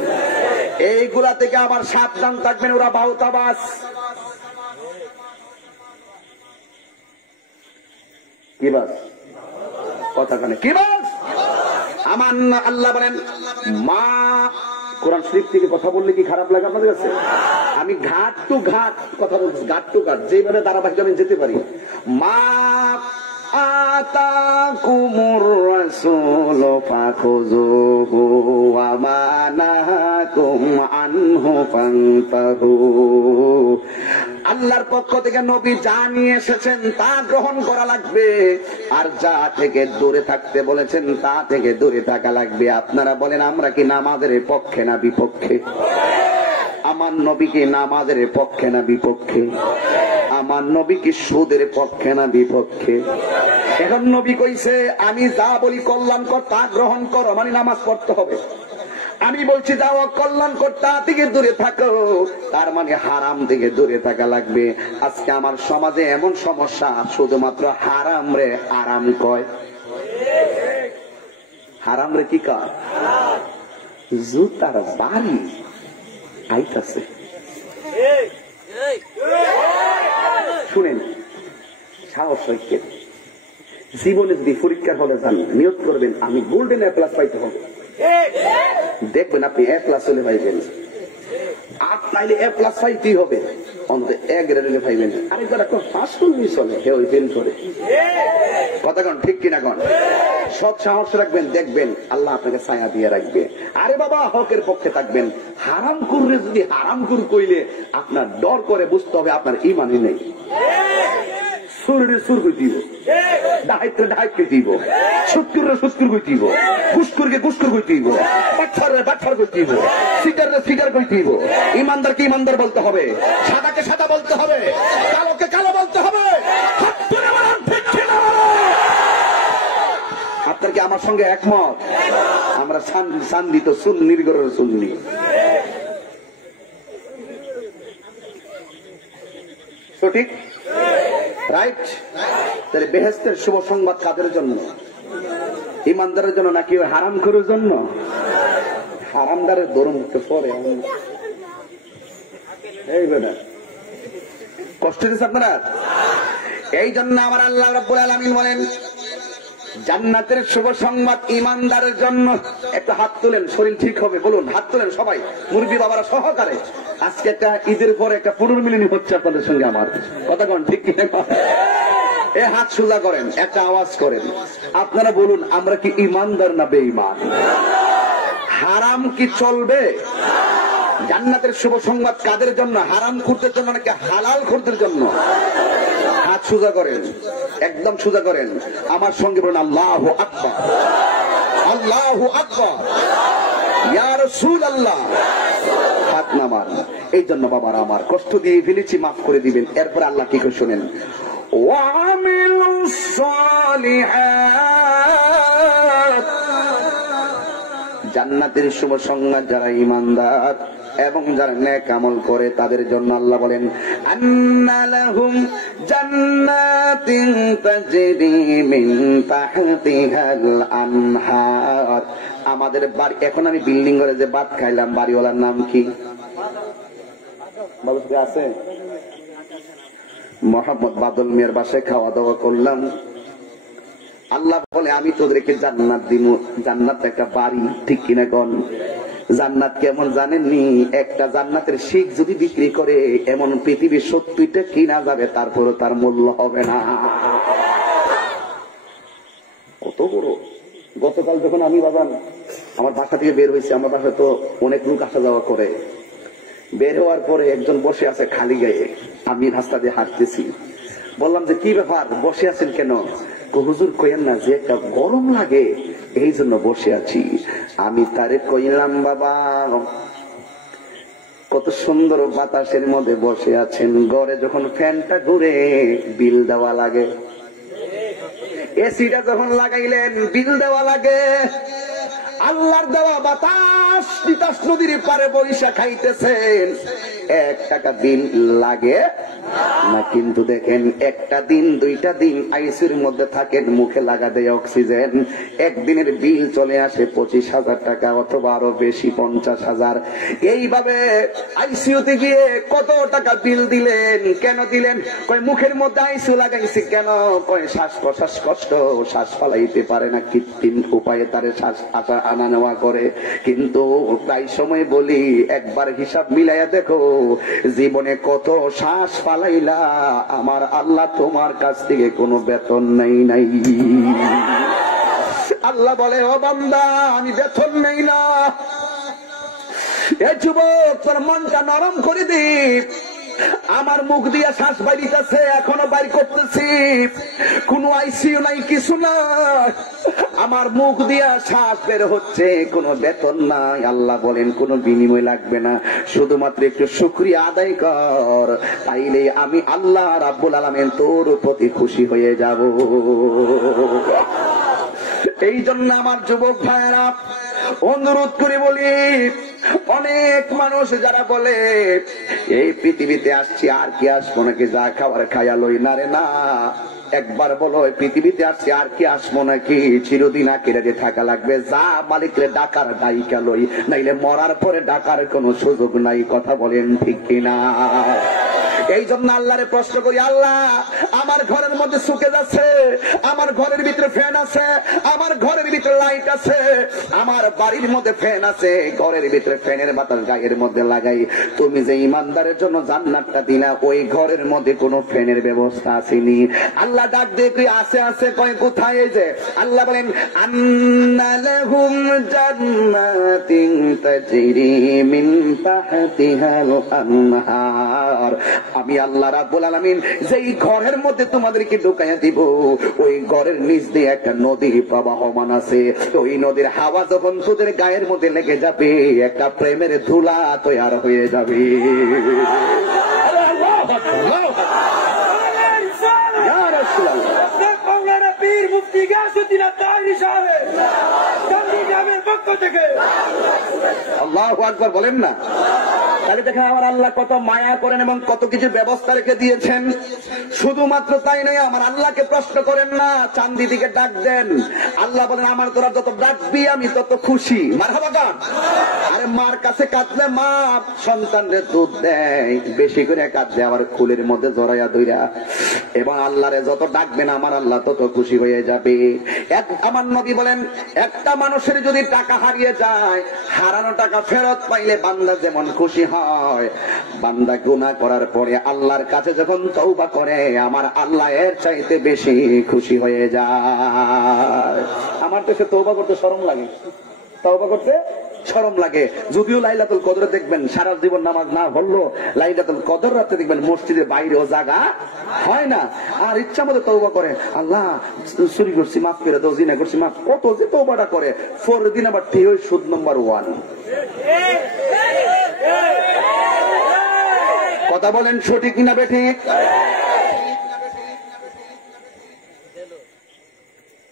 এইগুলা থেকে আবার সাবধান থাকবেন, ওরা বাউতাবাজ। কি বাস? কথা কানে কি বাস? আমার আল্লাহ বলেন মা, কোরআন শরীফ থেকে কথা বললে কি খারাপ লাগে আপনাদের কাছে? আমি ঘাট টু ঘাট কথা বলছি, ঘাট টু ঘাট, যেভাবে ধারাবাহিক আমি যেতে পারি। মা আতাকুমুর রাসূল ফাখুযুহু ওয়া মা নাহাকুম আনহু ফান্তাহু। আল্লাহর পক্ষ থেকে নবী যা নিয়ে এসেছেন তা গ্রহণ করা লাগবে, আর যা থেকে দূরে থাকতে বলেছেন তা থেকে দূরে থাকা লাগবে। আপনারা বলেন আমরা কি নামাজের পক্ষে না বিপক্ষে? আমার নবী কি নামাজের পক্ষে না বিপক্ষে? আমার নবী কি সুদের পক্ষে না বিপক্ষে? এখন নবী কইছে আমি যা বলি কল্যাণকর তা গ্রহণ করো, মানে নামাজ পড়তে হবে। আমি বলছি যাও কল্যাণকর তা থেকে দূরে থাকো, তার মানে হারাম থেকে দূরে থাকা লাগবে। আজকে আমার সমাজে এমন সমস্যা, শুধুমাত্র হারাম রে আরাম কয়। হারাম রে কি কয়? জুতার বাড়ি আইতাছে। শুনেন, সাহস রেখে জীবনে যদি পরীক্ষার হলে যান, নিয়ত করবেন আমি গোল্ডেন এ প্লাস পাইতে হবে। দেখবেন আপনি এ প্লাস হলে পাইবেন, আর তাইলে এ প্লাস পাইতেই হবে, অন্তত এ গ্রেড হলে পাইবেন। আমি যারা ফার্স্ট মিস হলে হে ওই ফেল করে। কথা কন ঠিক কিনা কন? সৎ সাহস রাখবেন, দেখবেন আল্লাহ আপনাকে ছায়া দিয়ে রাখবে। আরে বাবা, হকের পক্ষে থাকবেন। হারাম করলে যদি হারাম কুর কইলে আপনার ডর করে বুঝতে হবে আপনার ইমানই নেই। সুরে সুর কই দিব, ডাইতে ডাইতে দিব, সুৎকুরে সুৎকুর কই দিব, গুসকুরকে গুসকুর কই দিব, বাচ্চারে বাচ্চার কই দিব, সিগারে সিগার কই দিব। ইমানদারকে ইমানদার বলতে হবে, সাদাকে সাদা বলতে হবে, কালোকে কালো বলতে হবে। আপনার কি আমার সঙ্গে একমত? আমরা শান্তি তো সুন্নির ঘরের সুন্নি। সঠিক, রাইট? তাহলে বেহেশতের শুভ সংবাদ কাদের জন্য? ইমানদারের জন্য নাকি ওই হারাম করার জন্য? হারামদারের দরুন মুখে পড়ে এই বেটা কষ্ট দিচ্ছে আপনারা। এই জন্য আমার আল্লাহ রাব্বুল আলামিন বলেন জান্নাতের শুভ সংবাদ ইমানদারের জন্য। একটা হাত তোলেন, শরীর ঠিক হবে। বলুন, হাত তোলেন সবাই, মুরব্বী বাবারা সহকারে। আজকে একটা ঈদের পর একটা পুনর্মিলনী হচ্ছে আপনাদের সঙ্গে আমার। কথা কন ঠিক কিনা? এ হাত সোজা করেন, একটা আওয়াজ করেন। আপনারা বলুন আমরা কি ইমানদার না বেঈমান? হারাম কি চলবে? জান্নাতের শুভ সংবাদ কাদের জন্য? হারাম খুরদের জন্য নাকি হালাল খুরদের জন্য? হাত সোজা করেন, একদম সোজা করেন। আমার সঙ্গে বলুন আল্লাহু আকবার, আল্লাহু আকবার, ইয়া রাসূলুল্লাহ। হাত নামান। এই জন্য বাবারা আমার কষ্ট দিয়ে ফেলেছি, মাফ করে দিবেন। এরপর আল্লাহ কি করে শোনেন, ওয়ামিলুস সালিহাত। জান্নাতের শুভ সংবাদ যারা ইমানদার এবং যারা নেক আমল করে তাদের জন্য আল্লাহ বলেন আন্না লাহুম জান্নাতিন তাজরি মিন তাহতিহাল আনহার। আমাদের বাড়ি, এখন আমি বিল্ডিং করে যে ভাত খাইলাম, বাড়িওয়ালার নাম কি আছে? মোহাম্মদ বাদল মিয়ার বাসায় খাওয়া দাওয়া করলাম। আল্লাহ বলে আমি তোদেরকে জান্নাত দিব। জান্নাত একটা বাড়ি, ঠিক কিনা কোন? জান্নাত কেমন জানেননি? একটা জান্নাতের শিখ যদি বিক্রি করে এমন পৃথিবীর 70টা কিনা যাবে, তারপরে তার মূল্য হবে না। কত বড়! গতকাল যখন আমি বাবান আমার বাসা থেকে বের হয়েছি, আমার বাসায় তো অনেক লোক আসা যাওয়া করে। বের হওয়ার পরে একজন বসে আছে খালি গায়ে, আমি রাস্তা দিয়ে হাঁটতেছি। বললাম যে কি ব্যাপার, বসে আছেন কেন? হুজুর কইেন না যে একটা গরম লাগে, এই জন্য বসে আছি। আমি তারে কইলাম বাবা কত সুন্দর বাতাসের মধ্যে বসে আছেন, ঘরে যখন ফ্যানটা ঘুরে বিল দেওয়া লাগে। এসিটা যখন লাগাইলেন বিল দেওয়া লাগে, আল্লাহর দেওয়া বাতাস তিতাস নদীর পারে বৈশা খাইতেছেন, 1 টাকা বিল লাগে না। কিন্তু দেখেন একটা দিন 2টা দিন আইসিউর মধ্যে থাকেন, মুখে লাগা দেয় অক্সিজেন, একদিনের বিল চলে আসে 25,000 টাকা অথবা আরো বেশি 50,000। এইভাবে আইসিউতে গিয়ে কত টাকা বিল দিলেন? কেন দিলেন? কয় মুখের মধ্যে আইসিউ লাগাইছি। কেন? কয় শ্বাস প্রশ্বাস কষ্ট, শ্বাস ফালাইতে পারে না, কৃত্রিম উপায়ে তারে শ্বাস আসা আনা নেওয়া করে। কিন্তু প্রায় সময় বলি, একবার হিসাব মিলাইয়া দেখো, জীবনে কত শ্বাস ফালাইলা, আমার আল্লাহ তোমার কাছ থেকে কোনো বেতন নাই। আল্লাহ বলে, ও বান্দা আমি বেতন নেই না। এ যুবক, তোর মনটা নরম করে দি। আমার মুখ দিয়া শ্বাস বাইরিতেছে, এখনো বাইর করতেছি, কোনো আইসিইউ নাই, কিছু না, আমার মুখ দিয়া শ্বাস বের হচ্ছে, কোনো বেতন নাই। আল্লাহ বলেন কোনো বিনিময় লাগবে না, শুধুমাত্র একটু শুকরিয়া আদায় কর, তাইলে আমি আল্লাহ রাব্বুল আলামিন তোর প্রতি খুশি হয়ে যাব। এই জন্য আমার যুবক ভাইয়েরা অনুরোধ করে বলি, অনেক মানুষ যারা বলে এই পৃথিবীতে আসছি আর কি আসবো নাকি, যা খাবার খাইয়া লই না রে না। একবার বলো পৃথিবীতে আসছি আর কি আসবো নাকি, চিরদিন আকিরাতে থাকা লাগবে, যা মালিকরে ডাকার ডাইকা লই, নাইলে মরার পরে ডাকার কোনো সুযোগ নাই। কথা বলেন ঠিক কিনা? এই জন্য আল্লাহরে প্রশ্ন করি, আল্লাহ আমার ঘরের মধ্যে শুকে যাচ্ছে, আমার ঘরের ভিতরে ফ্যান আছে, আমার ঘরের ভিতরে লাইট আছে, আমার বাড়ির মধ্যে ফ্যান আছে, ঘরের ভিতরে ফ্যানের বাতাস গায়ের মধ্যে লাগাই, তুমি যে ইমানদারের জন্য জান্নাতটা দিলা, ওই ঘরের মধ্যে কোনো ফ্যানের ব্যবস্থা আসেনি। আল্লাহ ডাক দেখি আছে আছে, কয় কোথায়? এই যে আল্লাহ বলেন, আন্না লাহুম জান্নাতিন তাজরি মিন তাহতিহাল আনহার। আমি আল্লাহ রাব্বুল আলামিন যেই ঘরের মধ্যে তোমাদেরকে ঢুকাইয়া দিব, ওই ঘরের নিচ দিয়ে একটা নদী প্রবাহমান আছে। ওই নদীর হাওয়া যখন তোদের গায়ের মধ্যে লেগে যাবে, একটা প্রেমের ধুলা তৈরি হয়ে যাবে। আল্লাহু আকবার বলেন না? তাহলে দেখেন আমার আল্লাহ কত মায়া করেন এবং কত কিছু ব্যবস্থা রেখে দিয়েছেন। শুধুমাত্র তাই নয়, আমার আল্লাহকে প্রশ্ন করেন না, চাঁদি দিকে ডাক দেন। আল্লাহ বলেন, আমার তোরা যত ডাকবি আমি তত খুশি। মারহাবা গান। আরে মার কাছে কাঁদলে মা সন্তানরে দুধ দেয়, বেশি করে কাঁদলে আবার কুলের মধ্যে জড়াইয়া দইরা। এবং আল্লাহরে যত ডাকবেন আমার আল্লাহ তত খুশি হয়ে যাবে। আমার নবী বলেন, একটা মানুষের যদি টাকা হারিয়ে যায়, হারানো টাকা ফেরত পাইলে বান্দা যেমন খুশি হয়, বান্দা গুনাহ করার পরে আল্লাহর কাছে যখন তওবা করে, আমার আল্লাহ এর চাইতে বেশি খুশি হয়ে যায়। আমার তো তওবা করতে শরম লাগে, তওবা করতে শরম লাগে। যদিও লাইলাতুল কদরে দেখবেন সারা জীবন নামাজ না হলো, লাইলাতুল কদর রাতে দেখবেন মসজিদের বাইরেও জায়গা হয় না, আর ইচ্ছা মতো তওবা করে, আল্লাহ চুরি করছি মাফ করে দাও, জিনা করছি মাফ, কত যে তওবাটা করে। পরের দিন আবার ঠিক হয় সুদ নম্বর 1। কথা বলেন সঠিক কিনা বেঠিক?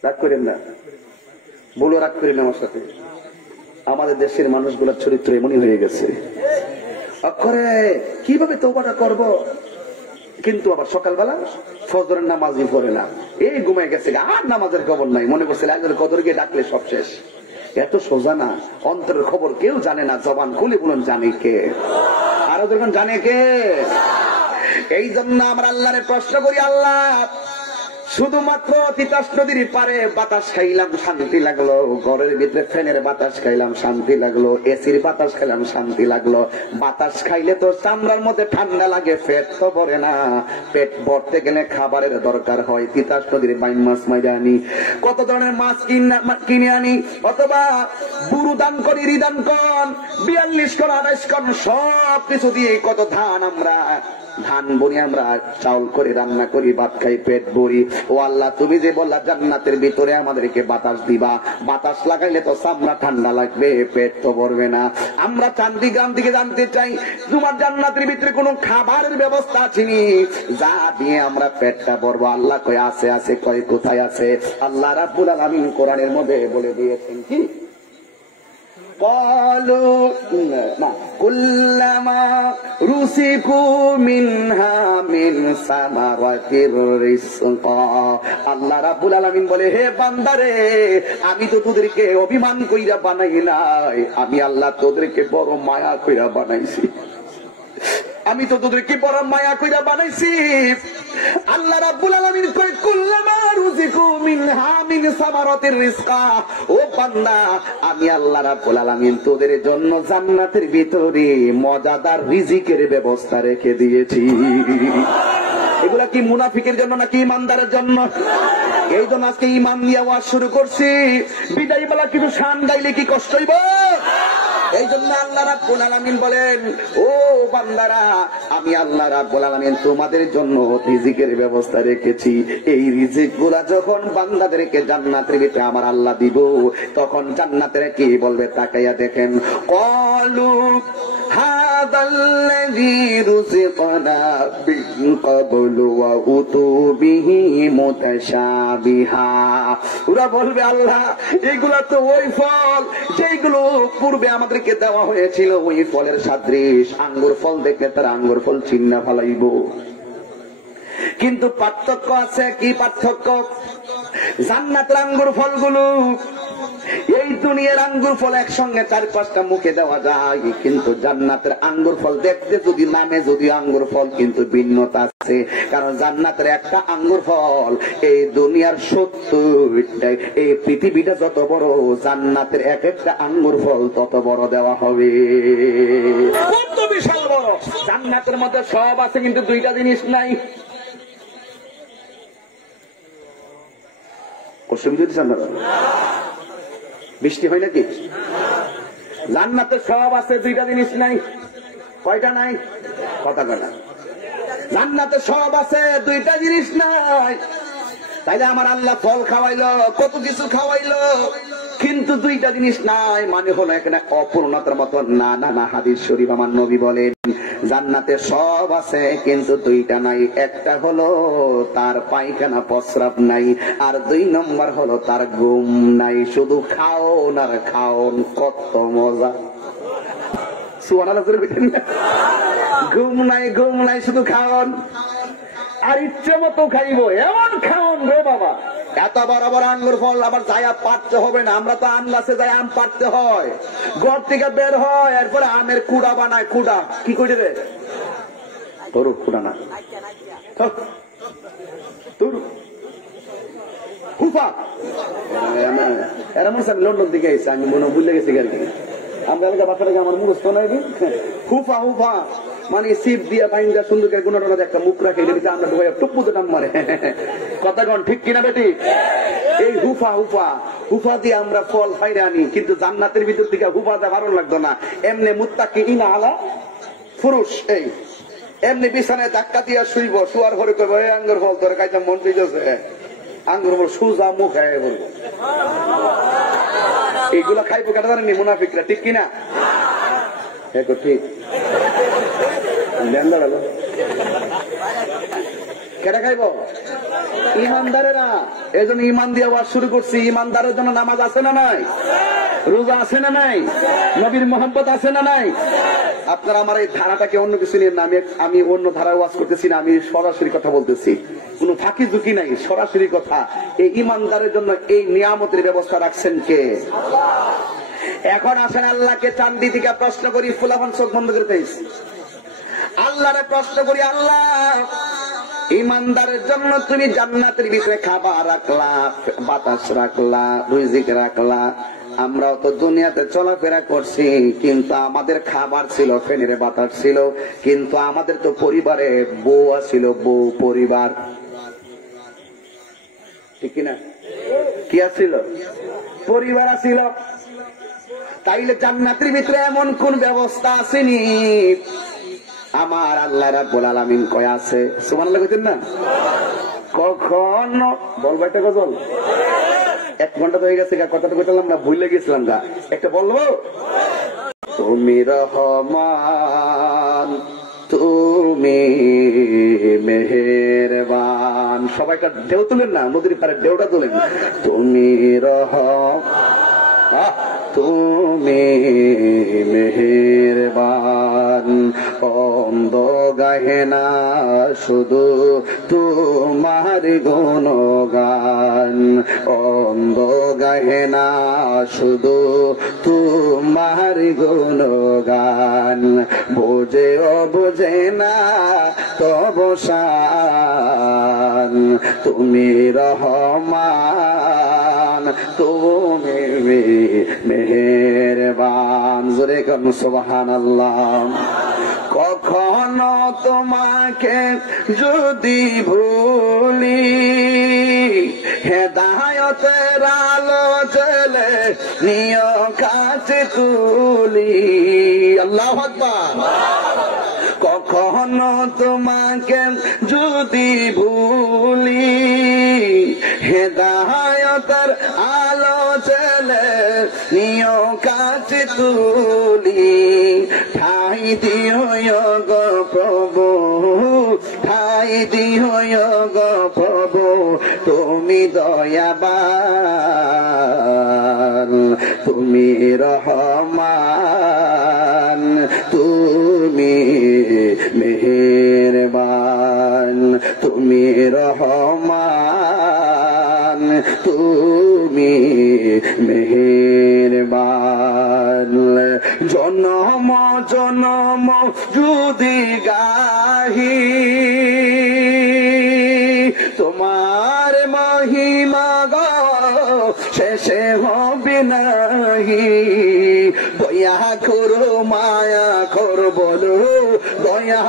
রাগ করেন না, বলো রাগ করেন আমার সাথে। আমাদের দেশের মানুষগুলোর চরিত্র এমনই হয়ে গেছে, অক্ষরে কিভাবে তওবাটা করব, কিন্তু আবার সকালবেলা ফজরের নামাজই পড়ে না, এই ঘুমায় গেছে, আর নামাজের খবর নাই, মনে করছে লাইলাতুল কদর গিয়ে ডাকলে সব শেষ। এত সোজা না, অন্তরের খবর কেউ জানে না, জবান খুলে বলুন জানে কে, আরো যখন জানে কে। এই জন্য আমরা আল্লাহরে প্রশ্ন করি, আল্লাহ শুধুমাত্র তিতাস নদীর পারে বাতাস খাইলাম শান্তি লাগলো, ঘরের ভিতরে ফ্যানের বাতাস খাইলাম শান্তি লাগলো, এসির বাতাস খাইলাম শান্তি লাগলো। বাতাস খাইলে তো চামড়ার মধ্যে ঠান্ডা লাগে, পেট তো ভরে না, পেট ভরতে গেলে খাবারের দরকার হয়। তিতাস নদীর বাইন মাছ মাইরে আনি, কত ধরনের মাছ কিনে আনি, অথবা বুরু দান করি, রিদান কন 42 কন 28 কন সব কিছু দিয়ে কত ধান আমরা ধান বনি আমরা চাউল করে রান্না করি, ভাত খাই, পেট ভরি। ও আল্লাহ, তুমি যে বললা জান্নাতের ভিতরে আমাদেরকে বাতাস দিবা, বাতাস লাগাইলে তো চামড়া ঠান্ডা লাগবে, পেট তো ভরবে না। আমরা চান্দি গ্রাম থেকে জানতে চাই, তোমার জান্নাতের ভিতরে কোনো খাবারের ব্যবস্থা আছে নি যা দিয়ে আমরা পেটটা ভরবো? আল্লাহ কয় আছে, আছে। কয় কোথায় আছে? আল্লাহ রাব্বুল আলামিন কোরআনের মধ্যে বলে দিয়েছেন কি, কুল্লামা রুসিকু মিনহা মিন সামারাতির রিজকা। আল্লাহ রাব্বুল আলামিন বলে, হে বান্দারে, আমি তো তোদেরকে অভিমান কইরা বানাই নাই, আমি আল্লাহ তোদেরকে বড় মায়া কইরা বানাইছি। আমি তো তোদেরকে বড় মায়া কইরা বানাইছি। আল্লাহ রাব্বুল আলামিন কয়, কুল্লামা রুজিকু মিনহা মিন সামারাতির রিজকা। ও বান্দা, আমি আল্লাহ রাব্বুল আলামিন তোদের জন্য জান্নাতের ভিতরে মজাদার রিজিকের ব্যবস্থা রেখে দিয়েছি। এগুলা কি মুনাফিকের জন্য নাকি ইমানদারের জন্য? এই জন্য আজকে ইমান নিয়ে ওয়াজ শুরু করছি। বিদায় বেলা কিছু শান গাইলে কি কষ্ট হইব? এই জন্য আল্লাহ রাব্বুল আলামিন বলেন, ও বান্দারা, আমি আল্লাহ রাব্বুল আলামিন তোমাদের জন্য রিজিকের ব্যবস্থা রেখেছি। এই রিজিক গুলা যখন বান্দাদেরকে জান্নাতের ভিতরে আমার আল্লাহ দিব, তখন জান্নাতের কি বলবে? তাকাইয়া দেখেন, ক্বালু হাযাল্লাযী রুজিকনা মিন ক্বাবলু ওয়া উতু বিহি মুতাশাবিহা। ওরা বলবে, আল্লাহ, এগুলা তো ওই ফল যেগুলো পূর্বে আমাদেরকে দেওয়া হয়েছিল, ওই ফলের সাদৃশ। আঙ্গুর ফল দেখলে তারা আঙ্গুর ফল চিন্না ফেলাইব। কিন্তু পার্থক্য আছে। কি পার্থক্য? জান্নাতের আঙ্গুর ফলগুলো এই দুনিয়ার আঙ্গুর ফল একসঙ্গে 4-5টা মুখে দেওয়া যায়, কিন্তু জান্নাতের আঙ্গুর ফল দেখতে যদি নামে যদি আঙ্গুর ফল, কিন্তু ভিন্নতা আছে। কারণ জান্নাতের একটা আঙ্গুর ফল এই দুনিয়ার 70টা, এই পৃথিবীটা যত বড়, জান্নাতের এক একটা আঙ্গুর ফল তত বড় দেওয়া হবে। কত বিশাল বড়! জান্নাতের মধ্যে সব আছে, কিন্তু দুইটা জিনিস নাই। বৃষ্টি হয় নাকি? জান্নাতে সব আছে, দুইটা জিনিস নাই। কয়টা নাই? কথা কথা। জান্নাতে সব আছে, দুইটা জিনিস নাই। তাইলে আমার আল্লাহ ফল খাওয়াইলো, কত কিছু খাওয়াইলো, কিন্তু দুইটা জিনিস নাই। মানে হলো এখানে অপূর্ণতার মতো। না না না, হাদিস শরীফ আমার নবী বলেন, জান্নাতে সব আছে, কিন্তু দুইটা নাই। একটা হলো তার পায়খানা প্রস্রাব নাই, আর 2 নম্বর হলো তার ঘুম নাই। শুধু খাওন আর খাওন। কত মজা! সুবহানাল্লাহ। ঘুম নাই, ঘুম নাই, শুধু খাওন আর ইচ্ছে মতো খাইব, এমন খাওন রে বাবা। এত বড় বড় আঙ্গুর ফল আবার যাইয়া পাড়তে হবে না। আমরা তো আম গাছে যাই আম পাড়তে হয়, ঘর থেকে বের হয়, এরপরে আমের কুড়া বানায়। কুড়া কি করে রে? তোর কুড়া না, তোর হুফা। এরা মনে হয় লন্ডন থেকে এসে, আমি মনে ভুলে গেছি আর কি। আমরা এলাকা বাচ্চাটাকে আমার মুখস্থ নাই। হুফা হুফা মানে সিপ দিয়ে বাইন্দা সুন্দর করে গুণাটা একটা মুখ রাখে, আমরা ঢুকে টুপ্পুতে নাম মারে। কথা কন ঠিক কিনা বেটি? এই হুফা হুফা হুফা দিয়ে আমরা ফল ফাইরে আনি, কিন্তু জান্নাতের ভিতর থেকে হুফা দেওয়া ভালো লাগতো না। এমনি মুত্তাকি ইনা আলা পুরুষ, এই এমনি বিছানায় ধাক্কা দিয়া শুইব, শুয়ার ঘরে করবো, এই আঙ্গুর ফল তোর কাছে মন দিতেছে, আঙ্গুর ফল সুজা মুখ খাই বলবো। এইগুলা খাইবো কেন জানেন মুনাফিকরা, ঠিক কিনা? ঠিক কেটা খাইব? ইমানদারেরা। এই জন্য ইমান দিয়ে ওয়াজ শুরু করছি। ইমানদারের জন্য নামাজ আছে না নাই? রোজা আছে না নাই? নবীর মোহাম্মত আছে না নাই? আপনারা আমার এই ধারাটাকে অন্য কিছু নিয়ে না, আমি অন্য ধারায় ওয়াজ করতেছি না, আমি সরাসরি কথা বলতেছি। কোন ফাঁকি ঝুঁকি নাই, সরাসরি কথা। এই ইমানদারের জন্য এই নিয়ামতের ব্যবস্থা রাখছেন কে? এখন আসেন আল্লাহকে চান্দি থেকে প্রশ্ন করি, ফুলাফান চোখ বন্ধ করতে আল্লাহরে প্রশ্ন করি, আল্লাহ ইমানদারের জন্য তুমি জান্নাতের ভিতরে খাবার রাখলা, বাতাস রাখলা, রিজিক রাখলা। আমরাও তো দুনিয়াতে চলাফেরা করছি, কিন্তু আমাদের খাবার ছিল, ফেনের বাতাস ছিল, কিন্তু আমাদের তো পরিবারে বউ ছিল, বউ পরিবার, ঠিক কিনা? কি আছিল? পরিবার ছিল। তাইলে জান্নাতের ভিতরে এমন কোন ব্যবস্থা আসেনি আমার আল্লাহ রাব্বুল আলামিন কয় আছে। সুবহানাল্লাহ কইতেন না? কখনো বলবো একটা গজল, 1 ঘন্টা তো হয়ে গেছে, কথাটা কইতাম না, ভুলে গেছিলাম গা, একটা বলবো। তুমি রহমান তুমি মেহেরবান, সবাই একটা ঢেউ তুলেন না, নদীর পারে ঢেউটা তুলেন। তুমি তুমি মেহেরবান, অন্ধ গাহে না শুধু তোমার গুণগান, অন্ধ গাহে না শুধু তোমার গুণগান, বোঝে ও বোঝে না তব শান, তুমি রহমান তুমি মেহেরবান। জোরে করুন সুবহানাল্লাহ। কখনো তোমাকে যদি ভুলি, হেদায়েতের আলো জ্বেলে নিয় কাছে তুলি। আল্লাহু আকবার। কখনো তোমাকে যদি ভুলি, হেদায়েতের আলো জ্বেলে নিয় কাছে তুলি। ঠাই দিও গো প্রভু, ঠাই দিও গো প্রভু, তুমি দয়াবান, তুমি রহমান তুমি মেহেরবান, তুমি রহমান তুমি মেহেরবান। জনম জনম যদি গাহি তোমার মহিমা গো শেষে হবে নাহি। দয়া করো মায়া করো বলো, দয়া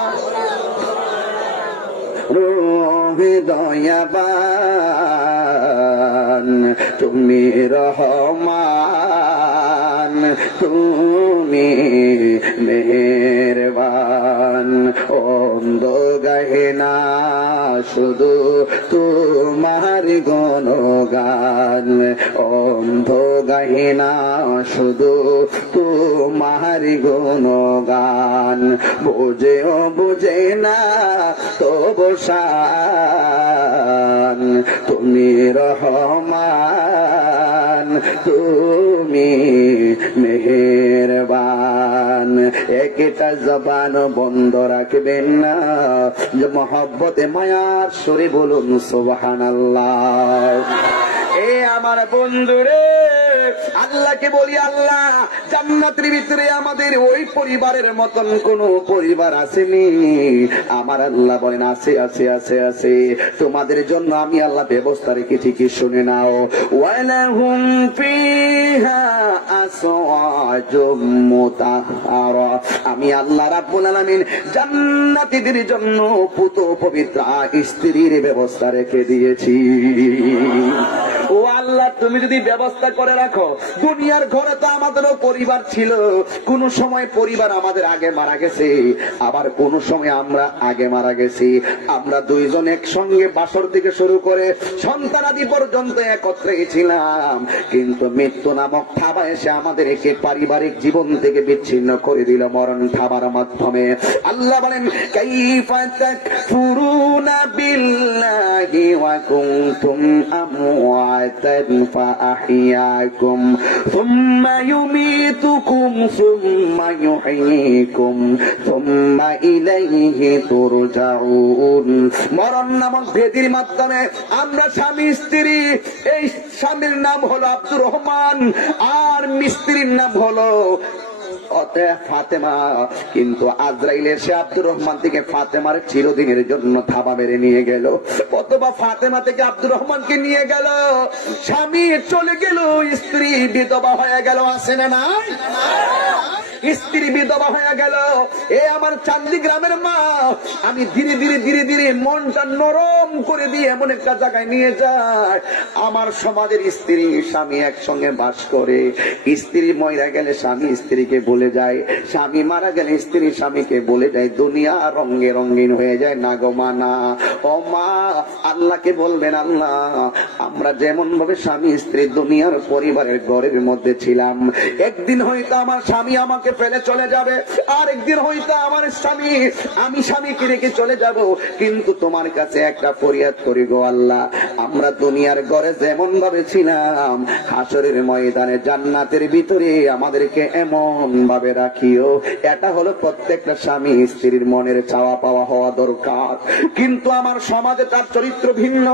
দয়াবান তুমি রহমান তুমি মেহেরবান, অন্ধ গাহে না শুধু তোমার গুণগান, অন্ধ গাহে না শুধু তোমার গুণগান, বোঝে ও বোঝে না তবু শান, তুমি রহমান তুমি মেহেরবান। একটা জবান বন্ধ রাখবেন না, যে মহব্বতে মায়ার সুরে বলুন সুবহানাল্লাহ। এ আমার বন্ধুরে, আল্লাহকে বলি আল্লাহ জান্নাতের ভিতরে আমাদের ওই পরিবারের মতন কোন পরিবার আসেনি। আমার আল্লাহ বলেন আছে আছে আছে আছে, তোমাদের জন্য আমি আল্লাহ ব্যবস্থা রেখেছি, কি শুনে নাও। ওয়ালাহুম ফিহা আসওয়াজুম মুতাহহারা, আমি আল্লাহ রাব্বুল আলামিন জান্নাতীদের জন্য পুত পবিত্র স্ত্রীর ব্যবস্থা রেখে দিয়েছি। ও আল্লাহ, তুমি যদি ব্যবস্থা করে রাখো, দুনিয়ার ঘরে তো আমাদেরও পরিবার ছিল, কোন সময় পরিবার আমাদের আগে মারা গেছে, আবার কোন সময় আমরা আগে মারা গেছি। আমরা দুইজন একসঙ্গে বাসর থেকে শুরু করে সন্তানাদি পর্যন্ত একত্রে ছিলাম, কিন্তু মৃত্যু নামক থাবা এসে আমাদেরকে পারিবারিক জীবন থেকে বিচ্ছিন্ন করে দিল মরণ থাবার মাধ্যমে। আল্লাহ বলেন কাইফা তাকফুরুনা বিল্লাহি ওয়া কুনতুম আমওয়াতান ফাআহইয়াকুম সুম্মা ইউমীতুকুম সুম্মা ইউহয়ীকুম সুম্মা ইলাইহি তুরজাউন। মরণ নামক ভেদির মাধ্যমে আমরা স্বামী স্ত্রী, এই স্বামীর নাম হলো আব্দুর রহমান আর স্ত্রীর নাম হলো ফাতেমা, কিন্তু আজরাইল এসে আব্দুর রহমান থেকে ফাতেমার চিরদিনের জন্য থাবা মেরে নিয়ে গেল, অথবা ফাতেমা থেকে আব্দুর রহমানকে নিয়ে গেল। স্বামী চলে গেল, স্ত্রী বিধবা হয়ে গেল, আসে না নাই? স্ত্রী বিধবা হয়ে গেল। এ আমার চান্দি গ্রামের মা, আমি ধীরে ধীরে ধীরে ধীরে মনটা নরম করে দিয়ে এমন একটা জায়গায় নিয়ে যায়, আমার সমাজের স্ত্রী স্বামী একসঙ্গে বাস করে। স্ত্রী মরে গেলে স্বামী স্ত্রীকে বলে যায়, স্বামী মারা গেলে স্ত্রী স্বামীকে বলে যায়। দুনিয়া রঙে রঙিন হয়ে যায় না গো মা, না। ও মা, আল্লাহকে বলবেন, আল্লাহ আমরা যেমন ভাবে স্বামী স্ত্রী দুনিয়ার পরিবারের ঘরের মধ্যে ছিলাম, একদিন হয়তো আমার স্বামী আমাকে ফেলে চলে যাবে, আর একদিন হয়তো আমার স্বামী আমি স্বামীকে রেখে চলে যাব, কিন্তু তোমার কাছে একটা ফরিয়াদ করি গো আল্লাহ, আমরা দুনিয়ার ঘরে যেমন ভাবে ছিলাম হাসরের ময়দানে জান্নাতের ভিতরে আমাদেরকে এমন ভাবে রাখিও। এটা হলো প্রত্যেকটা স্বামী স্ত্রীর মনের চাওয়া পাওয়া হওয়া দরকার। কিন্তু আমার সমাজে তার চরিত্র ভিন্ন।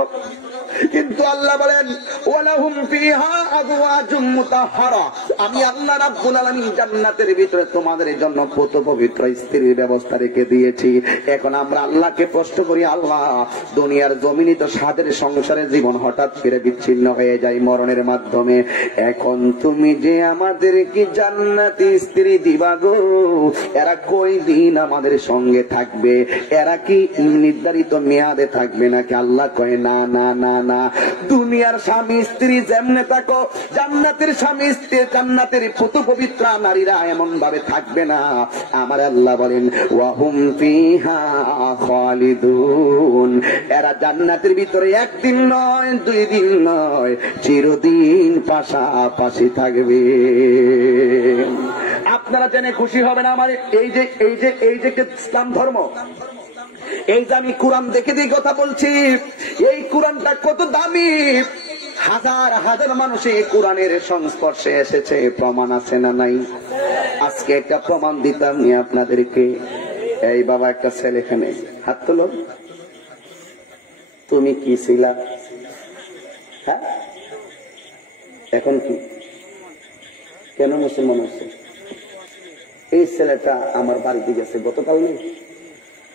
কিন্তু আল্লাহ বলেন ওয়ালাহুম ফিহা আজওয়াজুম মুতাহহারা, আমি আল্লাহ রাব্বুল আলামিন জান্নাতের ভিতরে তোমাদের জন্য পুত পবিত্র স্ত্রীর ব্যবস্থা রেখে দিয়েছি। এখন আমরা আল্লাহকে প্রশ্ন করি, আল্লাহ দুনিয়ার জমিনে তো স্বাদের সংসারের জীবন হঠাৎ করে বিচ্ছিন্ন হয়ে যায় মরণের মাধ্যমে, এখন তুমি যে আমাদেরকে জান্নাতি স্ত্রী দিবা গো, এরা কয়দিন আমাদের সঙ্গে থাকবে? এরা কি নির্ধারিত মেয়াদে থাকবে নাকি? আল্লাহ কয় না না না না, দুনিয়ার স্বামী স্ত্রী যেমনে থাকো, জান্নাতের স্বামী স্ত্রী জান্নাতের পুত পবিত্র নারীরা এমন ভাবে থাকবে না। আমার আল্লাহ বলেন ওয়াহুম ফিহা খালিদুন, এরা জান্নাতের ভিতরে একদিন নয়, 2 দিন নয়, চিরদিন পাশাপাশি থাকবে। আপনারা জেনে খুশি হবেন, আমার এই যে ইসলাম ধর্ম, এই যে আমি কোরআন দেখে দিয়ে কথা বলছি, এই কোরআনটা কত দামি। হাজার হাজার মানুষ এই কোরআনের সংস্পর্শে এসেছে, প্রমাণ আছে না নাই? আজকে একটা প্রমাণ দিতাম নি আপনাদেরকে। এই বাবা, একটা ছেলে এখানে হাত তোলো, তুমি কি ছিলা? হ্যাঁ, এখন কি? কেন মুসলমান হচ্ছে? এই ছেলেটা আমার বাড়িতে গেছে গতকাল, নেই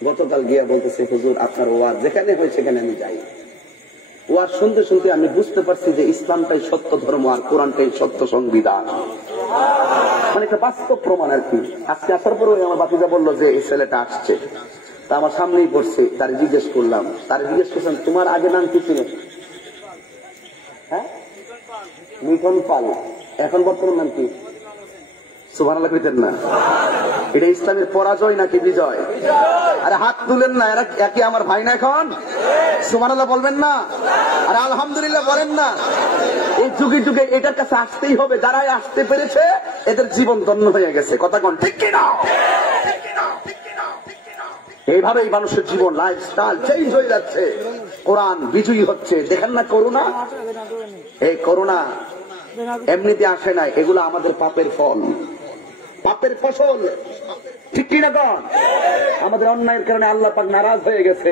গতকাল গিয়া বলতেছে, হুজুর আপনার ওয়াজ যেখানে হয় সেখানে আমি যাই। ওয়াজ শুনতে শুনতে আমি বুঝতে পারছি যে ইসলামটাই সত্য ধর্ম আর কোরআনটাই সত্য সংবিধান। মানে একটা বাস্তব প্রমাণ আর কি। আজকে আসার পরে আমার বাতিজা বললো যে এই ছেলেটা আসছে, তা আমার সামনেই পড়ছে। তার জিজ্ঞেস করলাম, তোমার আগে নাম কি ছিল? হ্যাঁ, মিঠন পাল। এখন বর্তমান নাম কি? সুবহানাল্লাহ কইতেন না? এটা ইসলামের পরাজয় নাকি বিজয়? আরে হাত তুলেন না, এরা কি আমার ভাই না? এখন সুবহানাল্লাহ বলবেন না? আরে আলহামদুলিল্লাহ বলেন না? এই যুগে যুগে এটার কাছে আসতেই হবে। যারাই আসতে পেরেছে এদের জীবন ধন্য হয়ে গেছে। কথা কোন ঠিক কিনা? এইভাবেই মানুষের জীবন লাইফস্টাইল চেঞ্জ হয়ে যাচ্ছে, কোরআন বিজয়ী হচ্ছে। দেখেন না করোনা, এই করোনা এমনিতে আসে নাই, এগুলো আমাদের পাপের ফল, পাপের ফসল। ঠিক কিনা কন? আমাদের অন্যায়ের কারণে আল্লাহ পাক নারাজ হয়ে গেছে।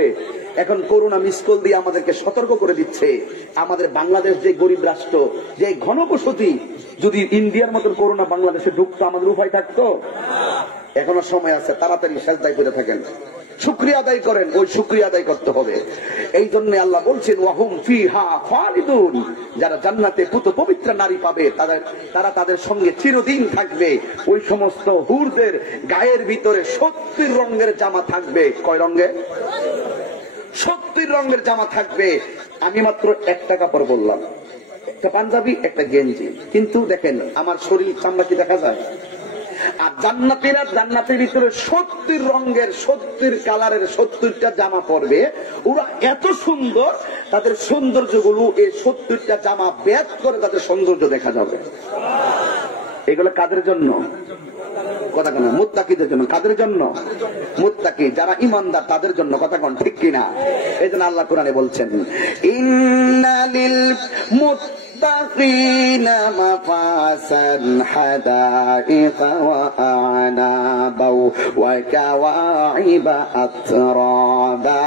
এখন করোনা মিস কল দিয়ে আমাদেরকে সতর্ক করে দিচ্ছে। আমাদের বাংলাদেশ যে গরিব রাষ্ট্র, যে ঘনবসতি, যদি ইন্ডিয়ার মতন করোনা বাংলাদেশে ঢুকতো আমাদের উপায় থাকতো? এখনো সময় আছে, তাড়াতাড়ি সাজদায় করে থাকেন, শুকরিয়া আদায় করেন। ওই শুকরিয়া আদায় করতে হবে। এই জন্য আল্লাহ বলছেন ওয়াহুম ফিহা খালিদুন, যারা জান্নাতে পুত পবিত্র নারী পাবে তারা তাদের সঙ্গে চিরদিন থাকবে। ওই সমস্ত হুরদের গায়ের ভিতরে 70 রঙের জামা থাকবে। কয় রঙের? 70 রঙের জামা থাকবে। আমি মাত্র একটা কাপড় বললাম, একটা পাঞ্জাবি, একটা গেঞ্জি, কিন্তু দেখেন আমার শরীর চামড়া কি দেখা যায়? আর জান্নাতীরা জান্নাতের ভিতরে 70 রঙের 70 কালারের 70টা জামা পরবে। ওরা এত সুন্দর, তাদের সৌন্দর্য গুলো এই 70টা জামা বেদ করে তাদের সৌন্দর্য দেখা যাবে। এগুলো কাদের জন্য? কথা কোন? মুত্তাকিদের জন্য। কাদের জন্য? মুত্তাকি, যারা ঈমানদার তাদের জন্য। কথা কোন ঠিক কিনা? এই জন্য আল্লাহ কোরআনে বলছেন ইন্নালিল মুত্তাকিনা মাফাসান হাদাইকা ওয়া আনাবা ওয়া কাওয়াইবা আতরাবা।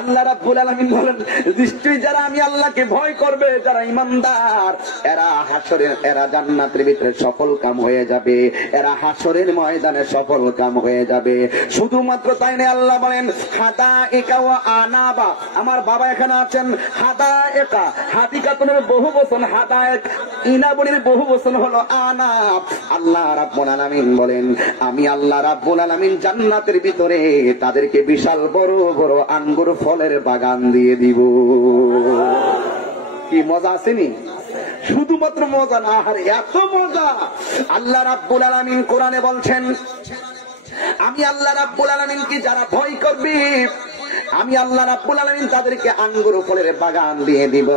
আল্লাহ রাব্বুল আলামিন বলেন, নিশ্চয়ই যারা আমি আল্লাহকে ভয় করবে, যারা ঈমানদার, এরা জান্নাতের ভিতরে সফল কাম হয়ে যাবে, এরা হাসরের ময়দানে সফল কাম হয়ে যাবে। শুধুমাত্র তাই না, আল্লাহ বলেন হাদাইকা ওয়া আনাবা। আমার বাবা এখানে আছেন। হাদাইকা, হাদিকাতুনের বহু বচন হাদায়েক, ইনাবনের বহু বচন হলো আনা। আল্লাহ রাব্বুল আলামিন বলেন, আমি আল্লাহ রাব্বুল আলামিন জান্নাতের ভিতরে তাদেরকে বিশাল বড় বড় আঙ্গুর ফলের বাগান দিয়ে দিব। কি মজা আসেনি? শুধুমাত্র মজা না, আর এত মজা। আল্লাহ রাব্বুল আলামিন কোরআনে বলছেন, আমি আল্লাহ রাব্বুল আলামিনকে যারা ভয় করবে, আমি আল্লাহ রাব্বুল আলামিন তাদেরকে আঙ্গুর ফলের বাগান দিয়ে দিব।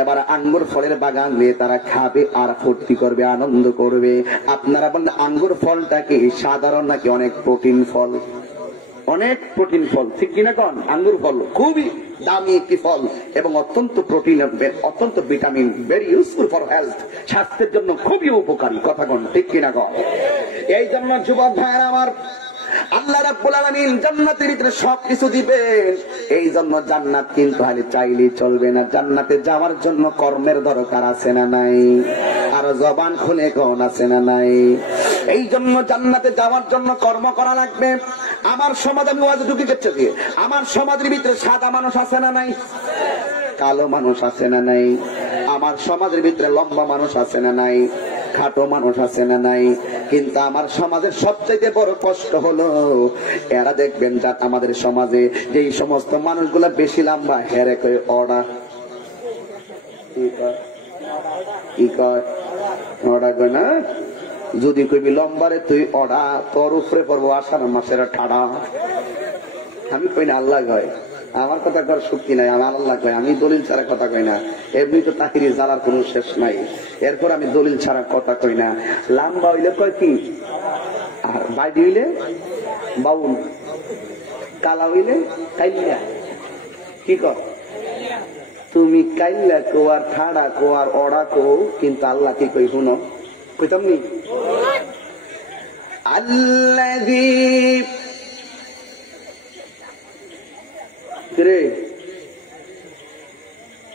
এবার আঙ্গুর ফলের বাগান দিয়ে তারা খাবে আর ফুর্তি করবে, আনন্দ করবে। আপনারা বলেন আঙ্গুর ফলটা কি সাধারণ নাকি অনেক প্রোটিন ফল? অনেক প্রোটিন ফল, ঠিক কিনা কোন? আঙ্গুর ফল খুবই দামি একটি ফল এবং অত্যন্ত প্রোটিন, অত্যন্ত vitamin, very useful for health, স্বাস্থ্যের জন্য খুবই উপকারী। কথা কোন, ঠিক কিনা কোন? এই জন্য যুবক ভাইয়েরা আমার, আল্লাহ রাব্বুল আলামিন জান্নাতের ভিতরে সবকিছু দিবেন। এই জন্য জান্নাত কিন্তু খালি চাইলেই চলবে না, জান্নাতে যাওয়ার জন্য কর্মের দরকার আছে না নাই? আর জবান খুলে কোন আছে না নাই? এই জন্য জান্নাতে যাওয়ার জন্য কর্ম করা লাগবে। আমার সমাজ, আমি ওয়াজ ঢুকে গেছে কি, আমার সমাজের ভিতরে সাদা মানুষ আছে না নাই? কালো মানুষ আছে না নাই? আমার সমাজের ভিতরে লম্বা মানুষ আছে না নাই? খাটো মানুষ আছে না নাই? কিন্তু আমার সমাজের সবচেয়ে বড় কষ্ট হলো, এরা দেখবেন যা আমাদের সমাজে যেই সমস্ত মানুষগুলা বেশি লম্বা, হেরে কয় অড়া। কি কয়? অড়া কয় না? যদি কইবি লম্বারে তুই অড়া, তোর উপরে পড়বো আষাঢ় মাসের ঠাড়া। আমি কই না, আল্লাহ কয়। আমার কথা কর শক্তি নাই, আমার আল্লাহ কয়। আমি দলিল ছাড়া কথা কই না। এমনি তো তাহিরি জ্বালার কোন শেষ নাই, এরপর আমি দলিল ছাড়া কথা কই না। লম্বা হইলে কয় কি, আর বাইডি হইলে বাউল, কালা হইলে কাইল্লা। কি কর? তুমি কাইল্লা কো আর ঠাড়া কো আর অড়া কো, কিন্তু আল্লাহ কি কই শুনো? কইতাম নি, আল্লাযী রে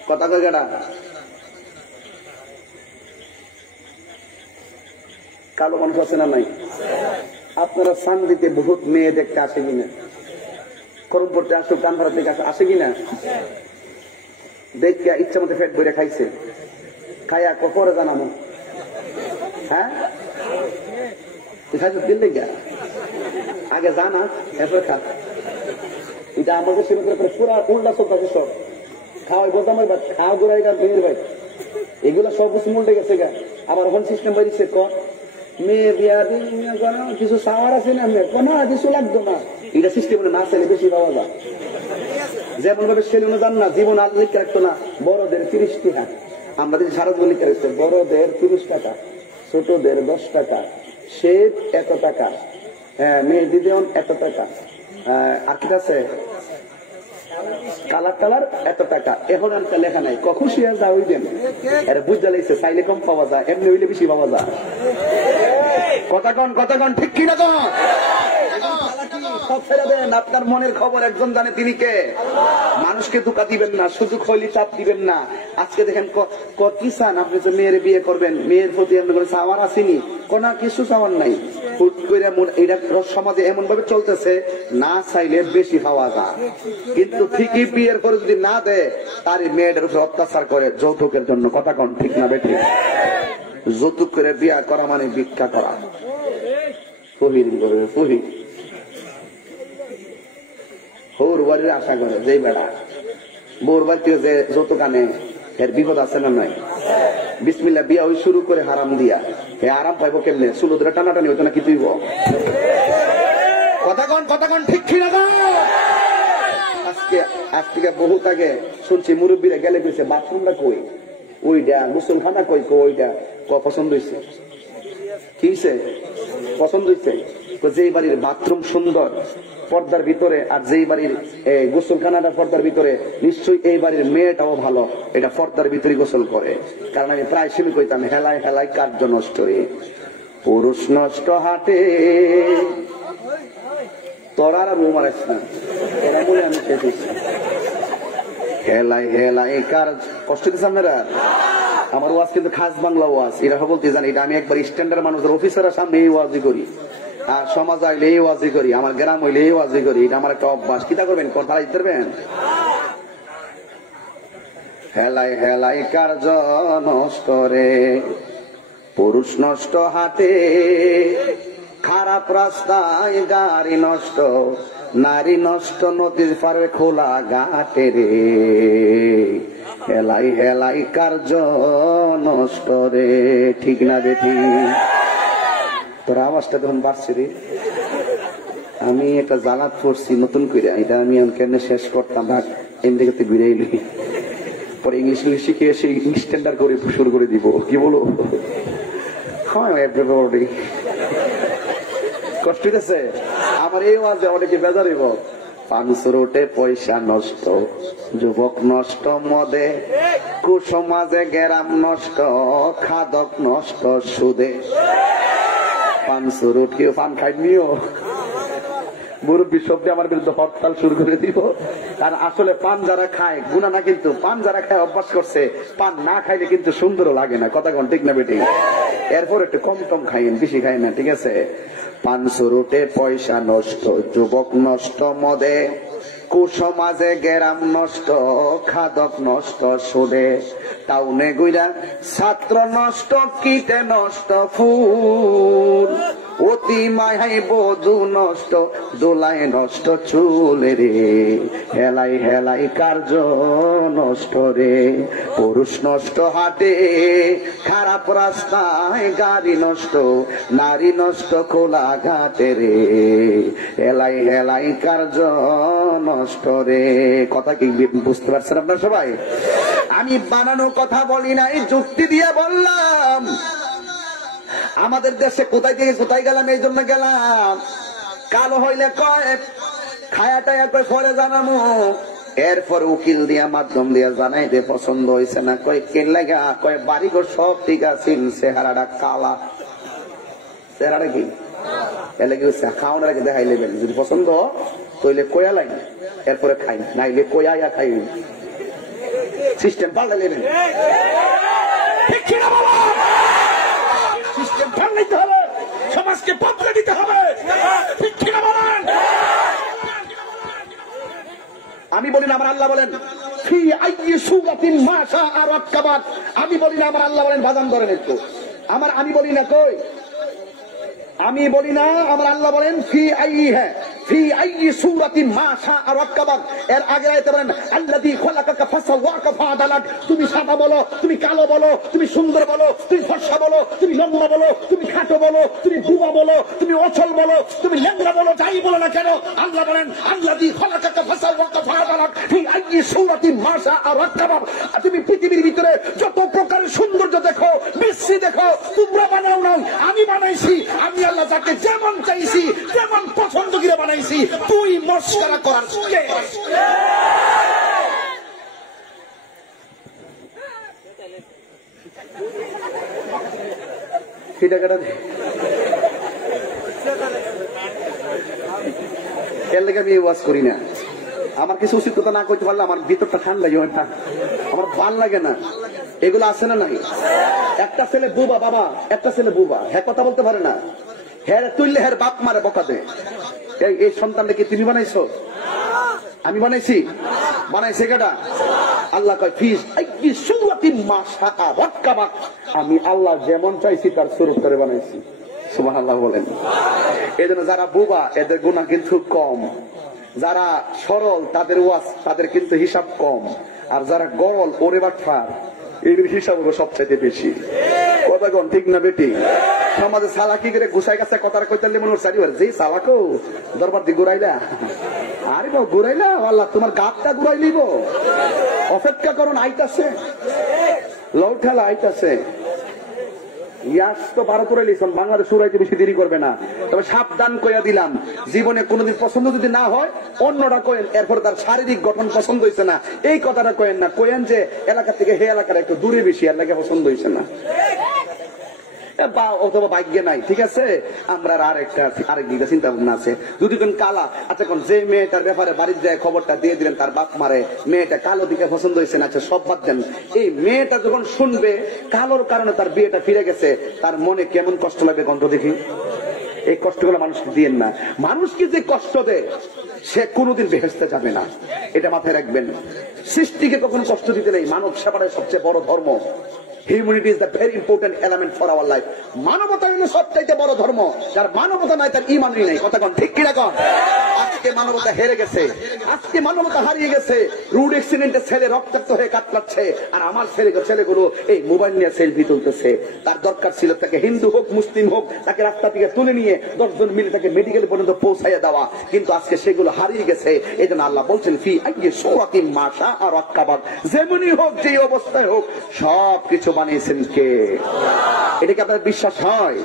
কথা কয় কেডা? কালো মানুষ আছে না নাই? আপনারা সান্দিতে বহুত মেয়ে দেখতে আসে কিনা? করম পড়তে আসো, কান ভাড়া থেকে আসে কিনা? দেখতে ইচ্ছা মতো পেট ভরে খাইছে, খাইয়া কপরে জানানো। হ্যাঁ, দিল্লি গা আগে জানা, এরপরে খা। এটা আমাদের সেরকম পুরা উল্টা চলতেছে সব। খাওয়াই বলতাম খাওয়া গোড়াই গা মেয়ের ভাই, এগুলা সব কিছু উল্টে গেছে গা। আবার এখন সিস্টেম বাড়িছে, কর মেয়ে বিয়া কিছু সাওয়ার আছে না, না কিছু লাগতো না। এটা সিস্টেম না চাইলে বেশি পাওয়া যায়। যেমন ভাবে সেলুনে যান না, জীবন আর লিখে রাখতো না, বড়দের 30 টাকা। আমরা যদি সারা জীবন লিখে রাখছি, বড়দের 30 টাকা, ছোটদের 10 টাকা, শেপ এত টাকা, মেয়ে দিদিন এত টাকা, আর কি আছে কালার টালার এত টাকা। এখন আর লেখা নাই, কখন শেয়ার যা ওই দেন। এর বুঝা লাগছে, চাইলে কম পাওয়া যায়, এমনি হইলে বেশি পাওয়া যায়। কথা কন ঠিক কিনা? তো সব ছেড়ে দেন, আপনার মনের খবর একজন জানে, তিনি কে? মানুষকে ধোঁকা দিবেন না, শুধু খৈলি চাপ দিবেন না। আজকে দেখেন কি চান আপনি, তো মেয়ের বিয়ে করবেন, মেয়ের প্রতি আপনি চাওয়ার আসেনি, কোন কিছু চাওয়ার নাই। হুট করে এটা সমাজে এমন ভাবে চলতেছে, না চাইলে বেশি পাওয়া যায়। কিন্তু ঠিকই বিয়ের পরে যদি না দেয়, তার মেয়েদের উপর অত্যাচার করে যৌতুকের জন্য। কথা কন ঠিক না বেঠিক? যৌতুক করে বিয়া করা মানে ভিক্ষা করা। হৌর বাড়ির আশা করে যে বেড়া বৌর বাড়িতে যে যৌতুক আনে, এর বিপদ আছে না নাই? বিসমিল্লাহ বিয়া ওই শুরু করে হারাম দিয়া, এ আরাম পাইব কেমনে? চুলো ধরে টানাটানি হইতো না, কি তুইব? কথা কন ঠিক ঠিক না? আজ থেকে বহুত আগে শুনছি মুরব্বীরা গেলে গেছে, বাথরুমটা কই, ওইটা মুসলখানা কই, ওইটা পছন্দ হয়েছে। কি হয়েছে? পছন্দ হয়েছে। যেই বাড়ির বাথরুম সুন্দর পর্দার ভিতরে, আর যেই বাড়ির গোসলখানাটা পর্দার ভিতরে, নিশ্চয়ই এই বাড়ির মেয়েটাও ভালো, এটা পর্দার ভিতরে গোসল করে। কারণ আমি প্রায় শুনে কইতাম, হেলায় হেলায় কার্য নষ্ট রে, পুরুষ নষ্ট হাটে। তোরার আর রুম আস না, তোরা বলে আমি শেষ হচ্ছি। হেলায় হেলায় কার কষ্ট দিচ্ছে আপনারা? আমার ওয়াজ কিন্তু খাস বাংলা ওয়াজ, এরা বলতে জানি, এটা আমি একবার স্ট্যান্ডার্ড মানুষের অফিসারের সামনে এই ওয়াজই করি, আর সমাজ আইলে এই ওয়াজই করি, আমার গ্রাম হইলে এই ওয়াজই করি। এটা আমার একটা অভ্যাস। কিতা করবেন? তারা দিতে পারবেন? হেলাই হেলাই কার্য নষ্ট রে, পুরুষ নষ্ট হাতে, খারাপ রাস্তায় গাড়ি নষ্ট, নারী নষ্ট নদীর পারে খোলা ঘাটে রে, হেলাই হেলাই কার্য নষ্ট রে। ঠিক না বেটি? তোর আওয়াজটা তখন বাড়ছে রে। আমি একটা জালাত পড়ছি নতুন করে, এটা আমি কেন শেষ করতাম না, এদিকে তুই ঘুরেইলি পরে ইংলিশ শিখে এসে ইংলিশ স্ট্যান্ডার্ড করে শুরু করে দিব। কি বলো? কষ্ট হইতেছে আমার এই ওয়াজে, অনেকে বেজার হইব। পাঁচ রোটে পয়সা নষ্ট, যুবক নষ্ট মদে, কুসমাজে গেরাম নষ্ট, খাদক নষ্ট সুদে। পাঁচ রোট কেউ পান খাইনিও, মুরব্বী শব্দে আমার বিরুদ্ধে হরতাল শুরু করে দিব। আর আসলে পান যারা খায় গুণা না, কিন্তু পান যারা খায় অভ্যাস করছে, পান না খাইলে কিন্তু সুন্দরও লাগে না। কথা কোন ঠিক না বেটি? এরপর একটু কম কম খাইন, বেশি খাই না, ঠিক আছে? পাঁচ রুটে পয়সা নষ্ট, যুবক নষ্ট মদে, কুসমাজে গেরাম নষ্ট, খাদক নষ্ট সুদে। টাউনে গুইরা ছাত্র নষ্ট, কীটে নষ্ট ফুল, অতি মায়াই বধূ নষ্ট, দোলায় নষ্ট চুলে রে, হেলাই হেলাই কার্য নষ্ট রে, পুরুষ নষ্ট হাটে, খারাপ রাস্তায় গাড়ি নষ্ট, নারী নষ্ট খোলা ঘাটে রে, হেলাই হেলাই কার্য নষ্ট রে। কথা কি বুঝতে পারছেন আপনারা সবাই? আমি বানানো কথা বলি নাই, যুক্তি দিয়ে বললাম। আমাদের দেশে কোথায় থেকে কোথায় গেলাম, এই জন্য গেলাম। কালো হইলে কয় খায়াটায়া কয় পরে জানামো, এরপর উকিল দিয়া মাধ্যম দিয়া জানাইতে পছন্দ হয়েছে না, কয় কেন লাগা, কয় বাড়িঘর সব ঠিক আছে, চেহারাটা কালা। চেহারাটা কি এলে কি খাওয়ানোর আগে দেখাই নেবেন, যদি পছন্দ কইলে কয়া লাগে, এরপরে খাই, নাইলে কয়া খাই। সিস্টেম পাল্টা নেবেন, সিস্টেম পাল্টাইতে হবে, সমাজকে বদলে দিতে হবে। আমি বলি না, আমার আল্লাহ বলেন ফি আইয়ি সূরাতিন মা শাআ রাক্কাবাত। আমি বলি না, আমার আল্লাহ বলেন বাজান ধরেন একটু। আমি বলি না, কই আমি বলি না, আমার আল্লাহ বলেন ফি আইয়ি ফি আইয়ি সূরাতিন মা শাআ রাক্কাবাত। এর আগে আয়াতে বলেন আল্লাযী খালাকাকা ফাসাওয়াকা ফাআদালাক। তুমি সাদা বলো, তুমি কালো বলো, তুমি সুন্দর বলো, তুমি ফর্সা বলো, তুমি লম্বা বলো, তুমি খাটো বলো, তুমি বুবা বলো, তুমি অচল বলো, তুমি ল্যাংড়া বলো, যাই বলো না কেন, আল্লাহ বলেন আল্লাযী খালাকাকা ফাসাওয়াকা ফাআদালাক ফি আইয়ি সূরাতিন মা শাআ রাক্কাবাত। তুমি পৃথিবীর ভিতরে যত প্রকারের সৌন্দর্য দেখো, বিশ্রী দেখো, তোমরা বানাও না, আমি বানাইছি। আমি আল্লাহ যাকে যেমন চাইছি, যেমন পছন্দ করে বানাইছি। তুই মস্করা করার কে? এর লেগে আমি ওয়াজ করি না। আমার কিছু উচিত কথা না করতে পারলে আমার ভিতরটা ঠান্ডা লাগে না, আমার ভাল লাগে না। এগুলো আছে না নাই? একটা ছেলে বুবা, বাবা একটা ছেলে বুবা, হ্যাঁ কথা বলতে পারে না, হ্যাঁ তুললে হ্যাঁ বাপ মারে বকা দে। এই সন্তানটা কি তুমি বানাইছো? আমি বানাইছি? বানাইছে কেডা? আল্লাহ কয় ফিস আইয়ি সূরাতিন মা শাআ রাক্কাবাত। আমি আল্লাহ যেমন চাইছি তার স্বরূপ করে বানাইছি। সুবহানাল্লাহ বলেন। এজন্য যারা বুবা এদের গুনাহ কিন্তু কম, যারা সরল তাদের ওয়াজ তাদের কিন্তু হিসাব কম, আর যারা গরল ওরে বাটফার এদের হিসাব হলো সবচাইতে বেশি। কথা কোন ঠিক না বেটি? সমাজে সালাকি করে গুছাই গাছা কথা কইতালে মনে হচ্ছে যে সালাকো দরবার দিয়ে ঘুরাইলা, আরে বাবা ঘুরাইলা, আল্লাহ তোমার গাতটা ঘুরাই নিব। অপেক্ষা করুন, আইতাছে লৌঠালা, আইতাছে। ইয়াস তো 12 করে লিখলাম, বাংলাদেশ উড়াইতে বেশি দেরি করবে না। তবে সাবধান কইয়া দিলাম, জীবনে কোনোদিন পছন্দ যদি না হয় অন্যটা কয়েন, এরপর তার শারীরিক গঠন পছন্দ হয়েছে না এই কথাটা কয়েন না, কয়েন যে এলাকা থেকে হে এলাকার একটু দূরে বেশি, এর লাগে পছন্দ হয়েছে না বা অথবা ভাগ্যে নাই। ঠিক আছে, আমরা আরেক দিকে চিন্তা ভাবনা আছে। যদি কোন কালা, আচ্ছা কোন যে মেয়েটার ব্যাপারে বাড়িতে যায় খবরটা দিয়ে দিলেন তার বাপ মারে, মেয়েটা কালো দিকে পছন্দ হয়েছে না, আচ্ছা সব বাদ দেন। এই মেয়েটা যখন শুনবে কালোর কারণে তার বিয়েটা ফিরে গেছে, তার মনে কেমন কষ্ট লাগবে গন্ধ দেখি। এই কষ্টগুলো মানুষকে দিয়েন না। মানুষকে যে কষ্ট দেয় সে কোনোদিন বেহেশতে যাবে না, এটা মাথায় রাখবেন। সৃষ্টিকে কখনো কষ্ট দিতে নেই। মানব সেবাটাই সবচেয়ে বড় ধর্ম। Humanity is the very important element for our life. মানবতা হলো সবচাইতে বড় ধর্ম। যার মানবতা নাই তার ঈমানই নাই। কথা কোন ঠিক কিনা কোন? আজকে মানবতা হেরে গেছে, আজকে মানবতা হারিয়ে গেছে। রোড অ্যাক্সিডেন্টে ছেলে রক্তাক্ত হয়ে কাতলাচ্ছে, আর আমার ছেলেগুলো এই মোবাইল নিয়ে সেলফি তুলতেছে। তার দরকার ছিল তাকে হিন্দু হোক মুসলিম হোক তাকে রাস্তা থেকে তুলে নিয়ে 10 জন মিলে তাকে মেডিকেল পর্যন্ত পৌঁছাইয়া দেওয়া, কিন্তু আজকে সেগুলো হারিয়ে গেছে। এই জন্য আল্লাহ বলছেন ফি আইয়ি সূরাতিন মা শাআ রাক্কাবাক, যেমনই হোক যেই অবস্থায় হোক সব কিছু বানিয়েছেন কে? এটা কি আপনাদের বিশ্বাস হয়?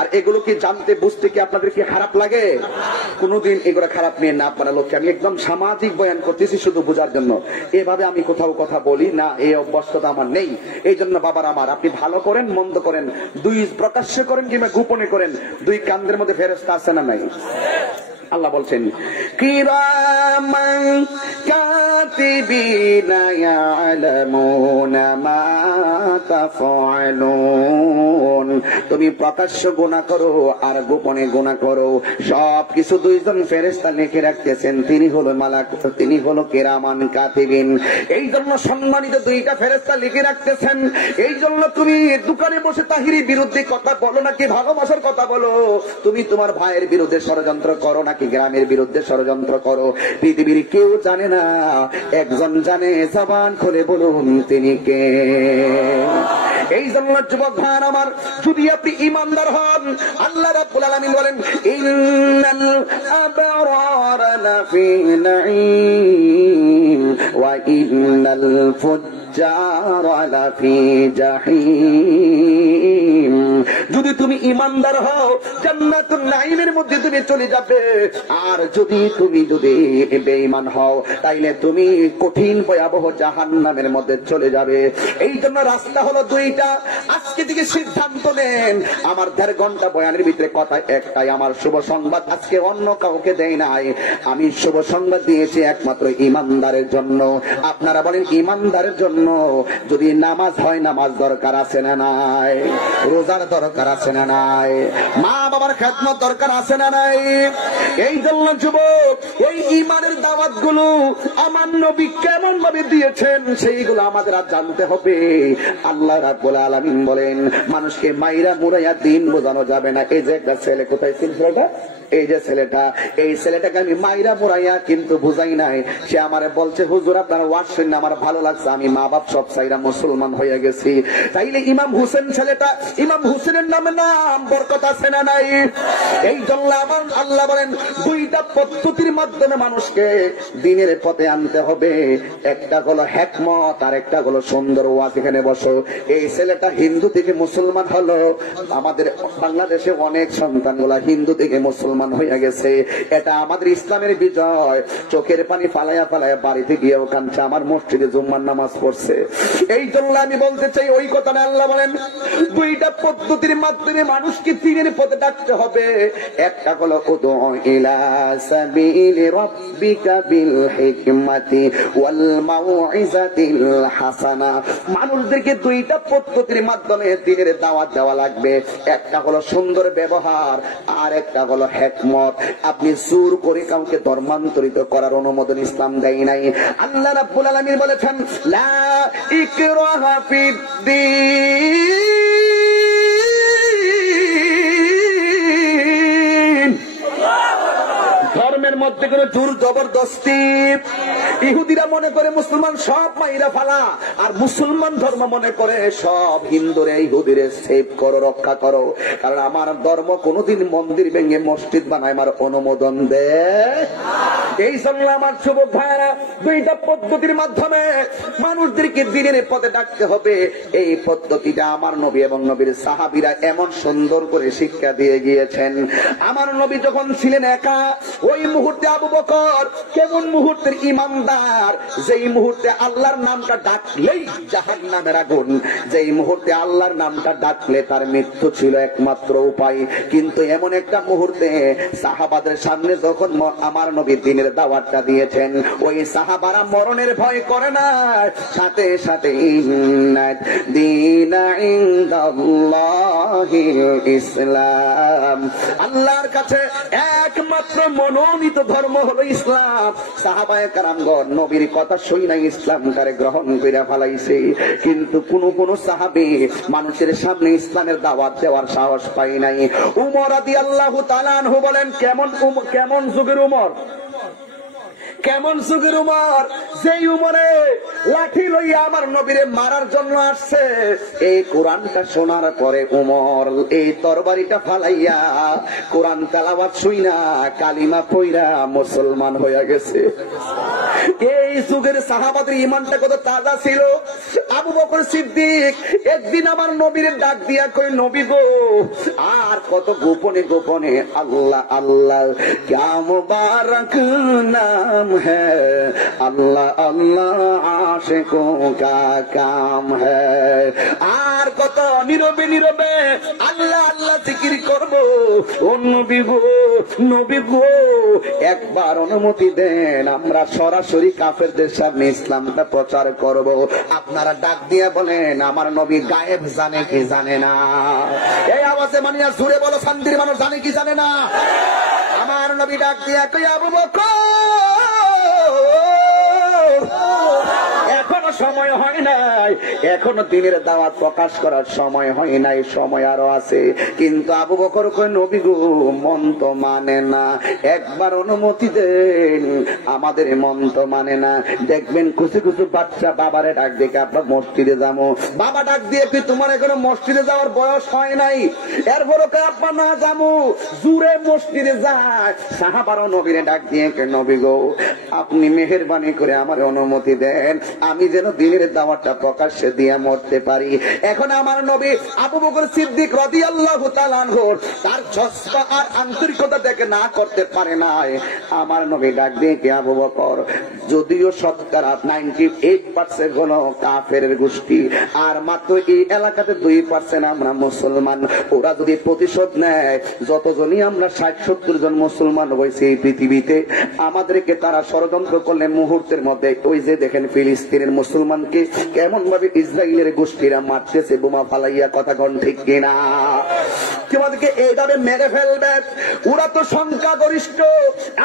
আর এগুলো কি জানতে বুঝতে কি আপনাদের কি খারাপ লাগে? কোনোদিন এগুলো খারাপ নিয়ে না আপনারা লোককে। আমি একদম সামাজিক বয়ান করতেছি শুধু বোঝার জন্য। এভাবে আমি কোথাও কথা বলি না, এই অভ্যস্ততা আমার নেই। এই জন্য বাবার আমার, আপনি ভালো করেন মন্দ করেন, দুই প্রকাশ্যে করেন কিংবা গোপনে করেন, দুই কান্দের মধ্যে ফেরেশতা আছে না নাই? আল্লাহ বলছেন কিরামান কাতিবিনা ইয়ালামুনা মা তাফআলুন। তুমি প্রকাশ্য গুনাহ করো আর গোপনে গুনাহ করো, সব কিছু দুইজন ফেরেশতা লিখে রাখতেছেন। তিনি হলো মালাক, তিনি হলো কিরামান কাতিবিন। এই জন্য সম্মানিত দুইটা ফেরেশতা লিখে রাখতেছেন। এই জন্য তুমি দোকানে বসে তাহিরি বিরুদ্ধে কথা বলো নাকি ভালোবাসার কথা বলো, তুমি তোমার ভাইয়ের বিরুদ্ধে ষড়যন্ত্র করো নাকি গ্রামের বিরুদ্ধে ষড়যন্ত্র করো, পৃথিবীর কেউ জানে না, একজন জানে। জবান খুলে বলুন তিনি কে? এই জন্য যুবক ভাই আমার, যদি আপনি ঈমানদার হন, আল্লাহ রাব্বুল আলামিন বলেন ইন্নাল আবরারা লাফি নাঈম ওয়া ইন্নাল ফুজ্জারা লাফি জাহিম। যদি তুমি ঈমানদার হও জান্নাতুন নাঈমের মধ্যে তুমি চলে যাবে, আর যদি বেঈমান হও তাইলে তুমি কঠিন ভয়াবহ জাহান্নামের মধ্যে চলে যাবে। এই জন্য রাস্তা হলো দুইটা। আজকে থেকে সিদ্ধান্ত নেন, আমার 1.5 ঘন্টা বয়ানের ভিতরে কথা একটাই, আমার শুভ সংবাদ আজকে অন্য কাউকে দেই নাই। আমি শুভ সংবাদ দিয়েছি একমাত্র ঈমানদারের জন্য। আপনারা বলেন ঈমানদারের জন্য। যদি নামাজ হয়, নামাজ দরকার আছে না নাই? রোজার দরকার আছে না নাই? মা বাবার খেদমত দরকার আছে না নাই? এই জন্য যুবক, এই ঈমানের দাওয়াত গুলো আমার নবী কেমন ভাবে দিয়েছেন সেইগুলো আমাদের আজ জানতে হবে। আল্লাহ রাব্বুল আলামিন বলেন মানুষকে মাইরা মুরাইয়া দিন বোঝানো যাবে না। এই যে একটা ছেলে, কোথায় ছিল ছেলেটা? এই যে ছেলেটা, এই ছেলেটাকে আমি মাইরা মুরাইয়া কিন্তু বুঝাই নাই। সে আমারে বলছে হুজুর আপনার ওয়াজ শুনে আমার ভালো লাগছে, আমি মা বাপ সব চাইরা মুসলমান হয়ে গেছি। তাইলে ইমাম হোসেন ছেলেটা, ইমাম হোসেনের নামে নাম বরকত আছে না নাই? এই জন্য আমার আল্লাহ বলেন দুইটা পদ্ধতির মাধ্যমে মানুষকে দিনের পথে আনতে হবে। একটা হলো হিকমত আর একটা হলো সুন্দর ওয়াজ। এখানে বসো, এই ছেলেটা হিন্দু থেকে মুসলমান হলো। আমাদের বাংলাদেশে অনেক সন্তানগুলা হিন্দু থেকে মুসলমান হয়ে গেছে। এটা আমাদের ইসলামের বিজয়। চোখের পানি ফালাইয়া ফালাইয়া বাড়িতে গিয়ে কাঁদছে, আমার মসজিদে জুম্মার নামাজ পড়ছে। এই জন্য আমি বলতে চাই ওই কথাটা আল্লাহ বলেন দুইটা পদ্ধতির মাধ্যমে মানুষকে দিনের পথে ডাকতে হবে। একটা হলো উদু ইলা সাবিলি রাব্বিকা বিল হিকমাতি ওয়াল মাউইজাতিল হাসানা। মানুষদেরকে দুইটা পদ্ধতির মাধ্যমে দিনের দাওয়াত দেওয়া লাগবে। একটা হলো সুন্দর ব্যবহার আর একটা হলো হিকমত। আপনি জোর করে কাউকে ধর্মান্তরিত করার অনুমোদন ইসলাম দেয় নাই। আল্লাহ রাব্বুল আলামিন বলেছেন লা ইকরাহা ফিদ্দীন। ধর্মের মধ্যে কোনো জোর জবরদস্তি। ইহুদিরা মনে করে মুসলমান সব মাইরা ফালা, আর মুসলমান ধর্ম মনে করে সব হিন্দুরে ইহুদিরে সেভ করো, রক্ষা করো। কারণ আমার ধর্ম কোনোদিন মন্দির ভেঙে মসজিদ বানায় আমার অনুমোদন দেয়। এই জন্য আমার যুবক ভাইরা দুইটা পদ্ধতির মাধ্যমে মানুষদেরকে দিনের পথে ডাকতে হবে। এই পদ্ধতিটা আমার নবী এবং নবীর সাহাবীরা এমন সুন্দর করে শিক্ষা দিয়ে গিয়েছেন। আমার নবী যখন ছিলেন একা, ওই মুহূর্তে মুহূর্তে আবু বকর, কেমন মুহূর্তের ইমানদার, যেই মুহূর্তে আল্লাহর নামটা ডাকলেই জাহান্নামের আগুন, যেই মুহূর্তে আল্লাহর নামটা ডাকলে তার মৃত্যু ছিল একমাত্র উপায়। কিন্তু এমন একটা মুহূর্তে সাহাবাদের সামনে যখন আমার নবী দ্বীনের দাওয়াতটা দিয়েছেন, ওই সাহাবারা মরণের ভয় করে না, সাথে সাথে দীনা ইনদাল্লাহিল ইসলাম, আল্লাহর কাছে একমাত্র মনোনীত ধর্ম হলো ইসলাম। সাহাবায়ে কেরামগণ নবীর কথা শুই নাই ইসলামটারে গ্রহণ করে ফেলাইছে। কিন্তু কোন সাহাবী মানুষের সামনে ইসলামের দাওয়াত দেওয়ার সাহস পায় নাই। উমর রাদিয়াল্লাহু তাআলা আনহু বলেন, কেমন যুগের উমর, কেমন যুগের উমর, যেই উমরে লাঠি লইয়া আমার নবীরে মারার জন্য আসছে। এই কোরআনটা শোনার পরে উমর এই তরবারিটা ফালাইয়া কোরআন তেলাওয়াত শুইনা কালিমা পইরা মুসলমান হইয়া গেছে। এই যুগের সাহাবাদের ঈমানটা কত তাজা ছিল। আবু বকর সিদ্দিক একদিন আমার নবীরে ডাক দিয়া কই, নবী গো, আর কত গোপনে গোপনে আল্লাহ আল্লাহ ক্যা মুবারক নাম है, अल्लाह अल्लाह आशिकों का काम है। আর কত নীরবে নীরবে আল্লাহ আল্লাহ জিকির করব। ও নবী গো, নবী গো, একবার অনুমতি দেন, আমরা সরাসরি কাফেরদের সামনে ইসলামটা প্রচার করব। আপনারা ডাক দিয়ে বলেন, আমার নবী গায়েব জানে কি জানে না? এই আওয়াজে মানিয়া জুড়ে বলো, শান্তির মানুষ জানে কি জানে না? আমার নবী ডাক দিয়া কই, আবু বকর, এখনো সময় হয় নাই, এখনো দিনের দাওয়াত প্রকাশ করার সময় হয় নাই, সময় আরো আছে। কিন্তু আবু বকর কই, নবী গো, মন তো মানে না, একবার অনুমতি দেন, আমাদের মন তো মানে না। দেখবেন কিছু কিছু বাচ্চা বাবারে ডাক দেখে, আপনার মসজিদে যাবো, বাবা ডাক দিয়ে কি তোমার এখনো মসজিদে যাওয়ার বয়স হয় নাই, এরপরও আপা না যাবো, জুড়ে মসজিদে যায়। সাহাবারও নবীরে ডাক দিয়ে কে, নবী গো, আপনি মেহেরবানি করে আমার অনুমতি দেন, আমি যেন দিনের দাওয়াতটা প্রকাশ্যে দিয়ে মরতে পারি। এখন আমার নবী আবু বকর সিদ্দিক রাদিয়াল্লাহু তাআলা আনহু তার জজ্বা আর আন্তরিকতা দেখে না করতে পারে না। আমার নবী ডাক দিয়ে কে, আবু বকর, যদিও শতকরা 98% হলো কাফের গোষ্ঠী, আর মাত্র এই এলাকাতে 2% আমরা মুসলমান, ওরা যদি প্রতিশোধ নেয়, যতজনই আমরা 60-70 জন মুসলমান হয়েছে এই পৃথিবীতে, আমাদেরকে তারা ষড়যন্ত্র করলে মুহূর্তের মধ্যে, ওই যে দেখেন ফিলিস্তিনের মুসলমানকে কেমন ভাবে ইসরায়েলের গোষ্ঠীরা মারতেছে বোমা ফালাইয়া, কথা কোন ঠিক কিনা? তোমাদেরকে এইভাবে মেরে ফেলবে। ওরা তো সংখ্যা গরিষ্ঠ,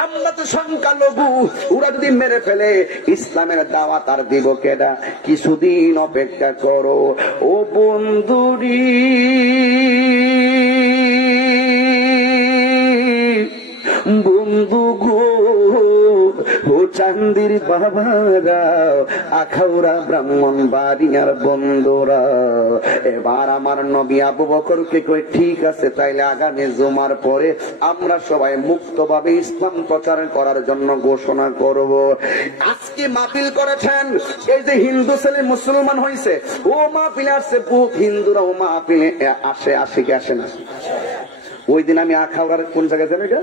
আমরা তো সংখ্যা লঘু, ওরা যদি মেরে ফেলে ইসলামের দাওয়াত আর দিব কেডা? কিছুদিন অপেক্ষা করো ও বন্ধুরি, বন্ধু গো, ও চান্দির বাবারা, আখাউড়া ব্রাহ্মণ বাড়িয়ার বন্ধুরা। এবার আমার নবী আবু বকরকে কই, ঠিক আছে, তাইলে আগামী জুমার পরে আমরা সবাই মুক্তভাবে ইসলাম প্রচার করার জন্য ঘোষণা করব। আজকে মাহফিল করেছেন, এই যে হিন্দু ছেলে মুসলমান হয়েছে, ও মাহফিলে আসছে, বহুত হিন্দুরা ও মাহফিলে আসে, আসে কি আসে না? ওই দিন আমি আখাউড়ার কোন জায়গায় যাবে, এটা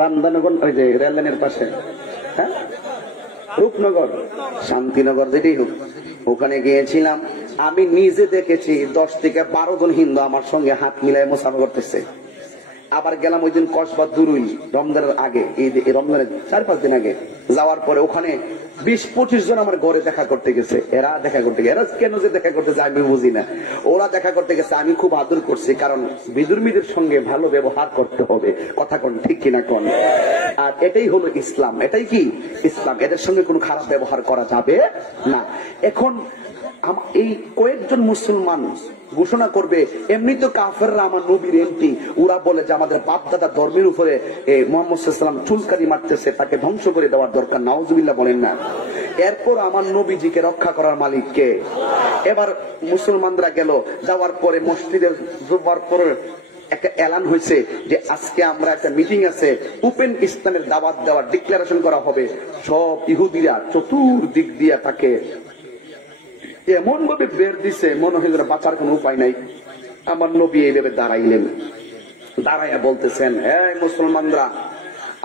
রামদানগর, ওই যে রেল লাইনের পাশে, হ্যাঁ, রূপনগর, শান্তিনগর, যেটাই হোক, ওখানে গিয়েছিলাম। আমি নিজে দেখেছি 10 থেকে 12 জন হিন্দু আমার সঙ্গে হাত মিলায় মুসাফা করতেছে। আবার গেলাম ওই দিন কসবা দুরুই, রমজানের আগে, এই রমজানের 4-5 দিন আগে যাওয়ার পরে ওখানে 20-25 জন আমার ঘরে দেখা করতে গেছে। এরা দেখা করতে গেছে, এরা কেন যে দেখা করতে যায় আমি বুঝি না। ওরা দেখা করতে গেছে, আমি খুব আদর করছি, কারণ বিধর্মীদের সঙ্গে ভালো ব্যবহার করতে হবে, কথা কোন ঠিক কিনা কোন? আর এটাই হলো ইসলাম, এটাই কি ইসলাম, এদের সঙ্গে কোনো খারাপ ব্যবহার করা যাবে না। এখন এই কয়েকজন মুসলমান ঘোষণা করবে, এমনি তো কাফেররা আমার নবীর এমপি, ওরা বলে যে আমাদের বাপ দাদা ধর্মের উপরে মুহাম্মদ সাল্লাল্লাহু আলাইহি ওয়াসাল্লাম চুলকানি মারতেছে, তাকে ধ্বংস করে দেওয়ার দরকার, নাউজুবিল্লাহ বলেন না। এরপর আমার নবীজিকে রক্ষা করার মালিক কে? এবার মুসলমানরা গেল, যাওয়ার পরে মসজিদে যাওয়ার পরে একটা এলান হয়েছে যে আজকে আমরা একটা মিটিং আছে, ওপেন ইসলামের দাওয়াত দেওয়ার ডিক্লারেশন করা হবে। সব ইহুদিরা চতুর্দিক দিয়া তাকে এমন ভাবে বের দিছে, মনে হয় বাঁচার কোন উপায় নাই। আমার নবী এইভাবে দাঁড়াইলেন, দাঁড়াইয়া বলতেছেন, এই মুসলমানরা,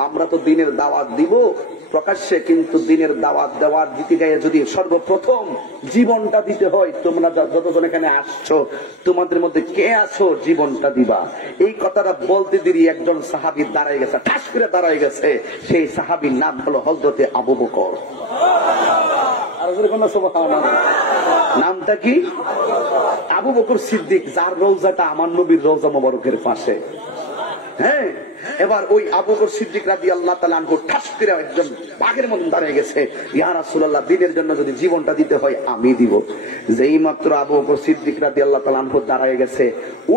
আমরা তো দিনের দাওয়াত দিব প্রকাশ্যে, কিন্তু দিনের দাওয়াত দেওয়ার দিতে গিয়ে যদি সর্বপ্রথম জীবনটা দিতে হয়, তোমরা যতজন এখানে আসছো তোমাদের মধ্যে কে আছো জীবনটা দিবা? এই কথাটা বলতে দেরি একজন সাহাবী দাঁড়ায় গেছে, ঠাস করে দাঁড়ায় গেছে। সেই সাহাবীর নাম হলো হযরতে আবু বকর। আর নামটা কি? আবু বকর সিদ্দিক, যার রওজাটা আমার নবীর রওজা মোবারকের পাশে। হ্যাঁ, এবার ওই আবু বকর সিদ্দিক রাদিয়াল্লাহু তাআলা আনহু ঠাস করে একজন বাঘের মতন দাঁড়িয়ে গেছে, ইয়া রাসূলুল্লাহ, দিনের জন্য যদি জীবনটা দিতে হয় আমি দিব। যেই মাত্র আবু বকর সিদ্দিক রাদিয়াল্লাহু তাআলা আনহু দাঁড়িয়ে গেছে,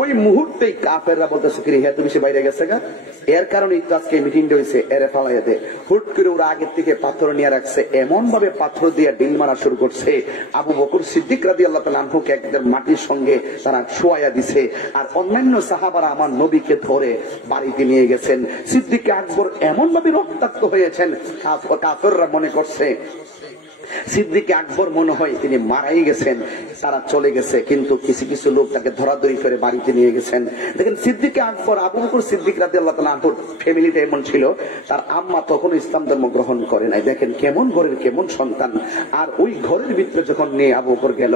ওই মুহূর্তেই কাফেররা বলতেছে, কি হে তুমি সে বাইরে গেছে গা? এর কারণেই তো আজকে মিটিংটা হয়েছে, এরে ফালাইয়া দে। হুট করে ওরা আগের থেকে পাথর নিয়ে রাখছে, এমন ভাবে পাথর দিয়ে ডিল মারা শুরু করছে, আবু বকর সিদ্দিক রাদিয়াল্লাহু তাআলা আনহুকে একদম মাটির সঙ্গে তারা শোয়াইয়া দিছে। আর অন্যান্য সাহাবারা আমার নবীকে ধরে বাড়িতে নিয়ে গেছেন। সিদ্দিক আকবর এমন ভাবে রক্তাক্ত হয়েছেন, কাফেররা মনে করছে সিদ্দিক আকবর মনে হয় তিনি মারাই গেছেন, তারা চলে গেছে। কিন্তু কিছু কিছু লোক তাকে ধরাধরি করে বাড়িতে নিয়ে গেছেন। দেখেন সিদ্দিক আকবর, আবু বকর সিদ্দিক রাদিয়াল্লাহু তাআলা আনহুর ফ্যামিলিটা এমন ছিল, তার আম্মা তখন ইসলাম ধর্ম গ্রহণ করে নাই। দেখেন কেমন ঘরের কেমন সন্তান। আর ওই ঘরের ভিতরে যখন নিয়ে আবু বকর গেল,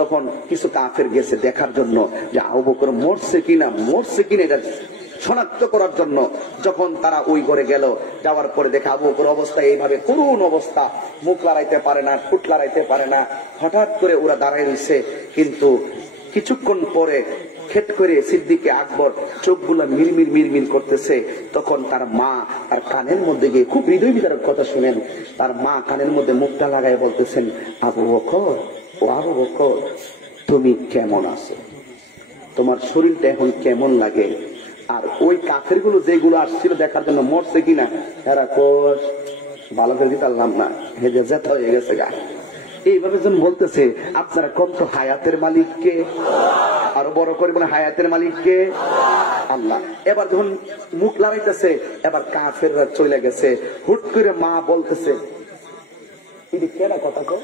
তখন কিছু কাফের গেছে দেখার জন্য যে আবু বকর মরছে কিনা এটা শনাক্ত করার জন্য। যখন তারা ওই ঘরে গেল, যাওয়ার পরে দেখা আবু বকর অবস্থা এইভাবে করুণ অবস্থা, মুখ লড়াইতে পারে না, ঠোঁট লড়াইতে পারে না। হঠাৎ করে ওরা দাঁড়ায় রয়েছে, কিন্তু কিছুক্ষণ পরে খেট করে সিদ্দিকে আকবর চোখগুলা মিলমিল মিলমিল করতেছে। তখন তার মা তার কানের মধ্যে গিয়ে, খুব হৃদয় বিদারক কথা শুনেন, তার মা কানের মধ্যে মুখটা লাগায় বলতেছেন, আবু বকর, ও আবু বকর, তুমি কেমন আছো? তোমার শরীরটা এখন কেমন লাগে? আর ওই কাফের গুলো যেগুলো আসছিল দেখার জন্য, মরছে কিনা, এরা কোষ ভালো করে দিতে পারলাম না, হেজে যেতে হয়ে গেছে গা। এইভাবে যখন বলতেছে, আপনারা কম তো হায়াতের মালিককে, আরো বড় করে বলে হায়াতের মালিককে আল্লাহ। এবার যখন মুখ লড়াইতেছে, এবার কাফেররা চলে গেছে। হুট করে মা বলতেছে, এটি কেনা কথা তো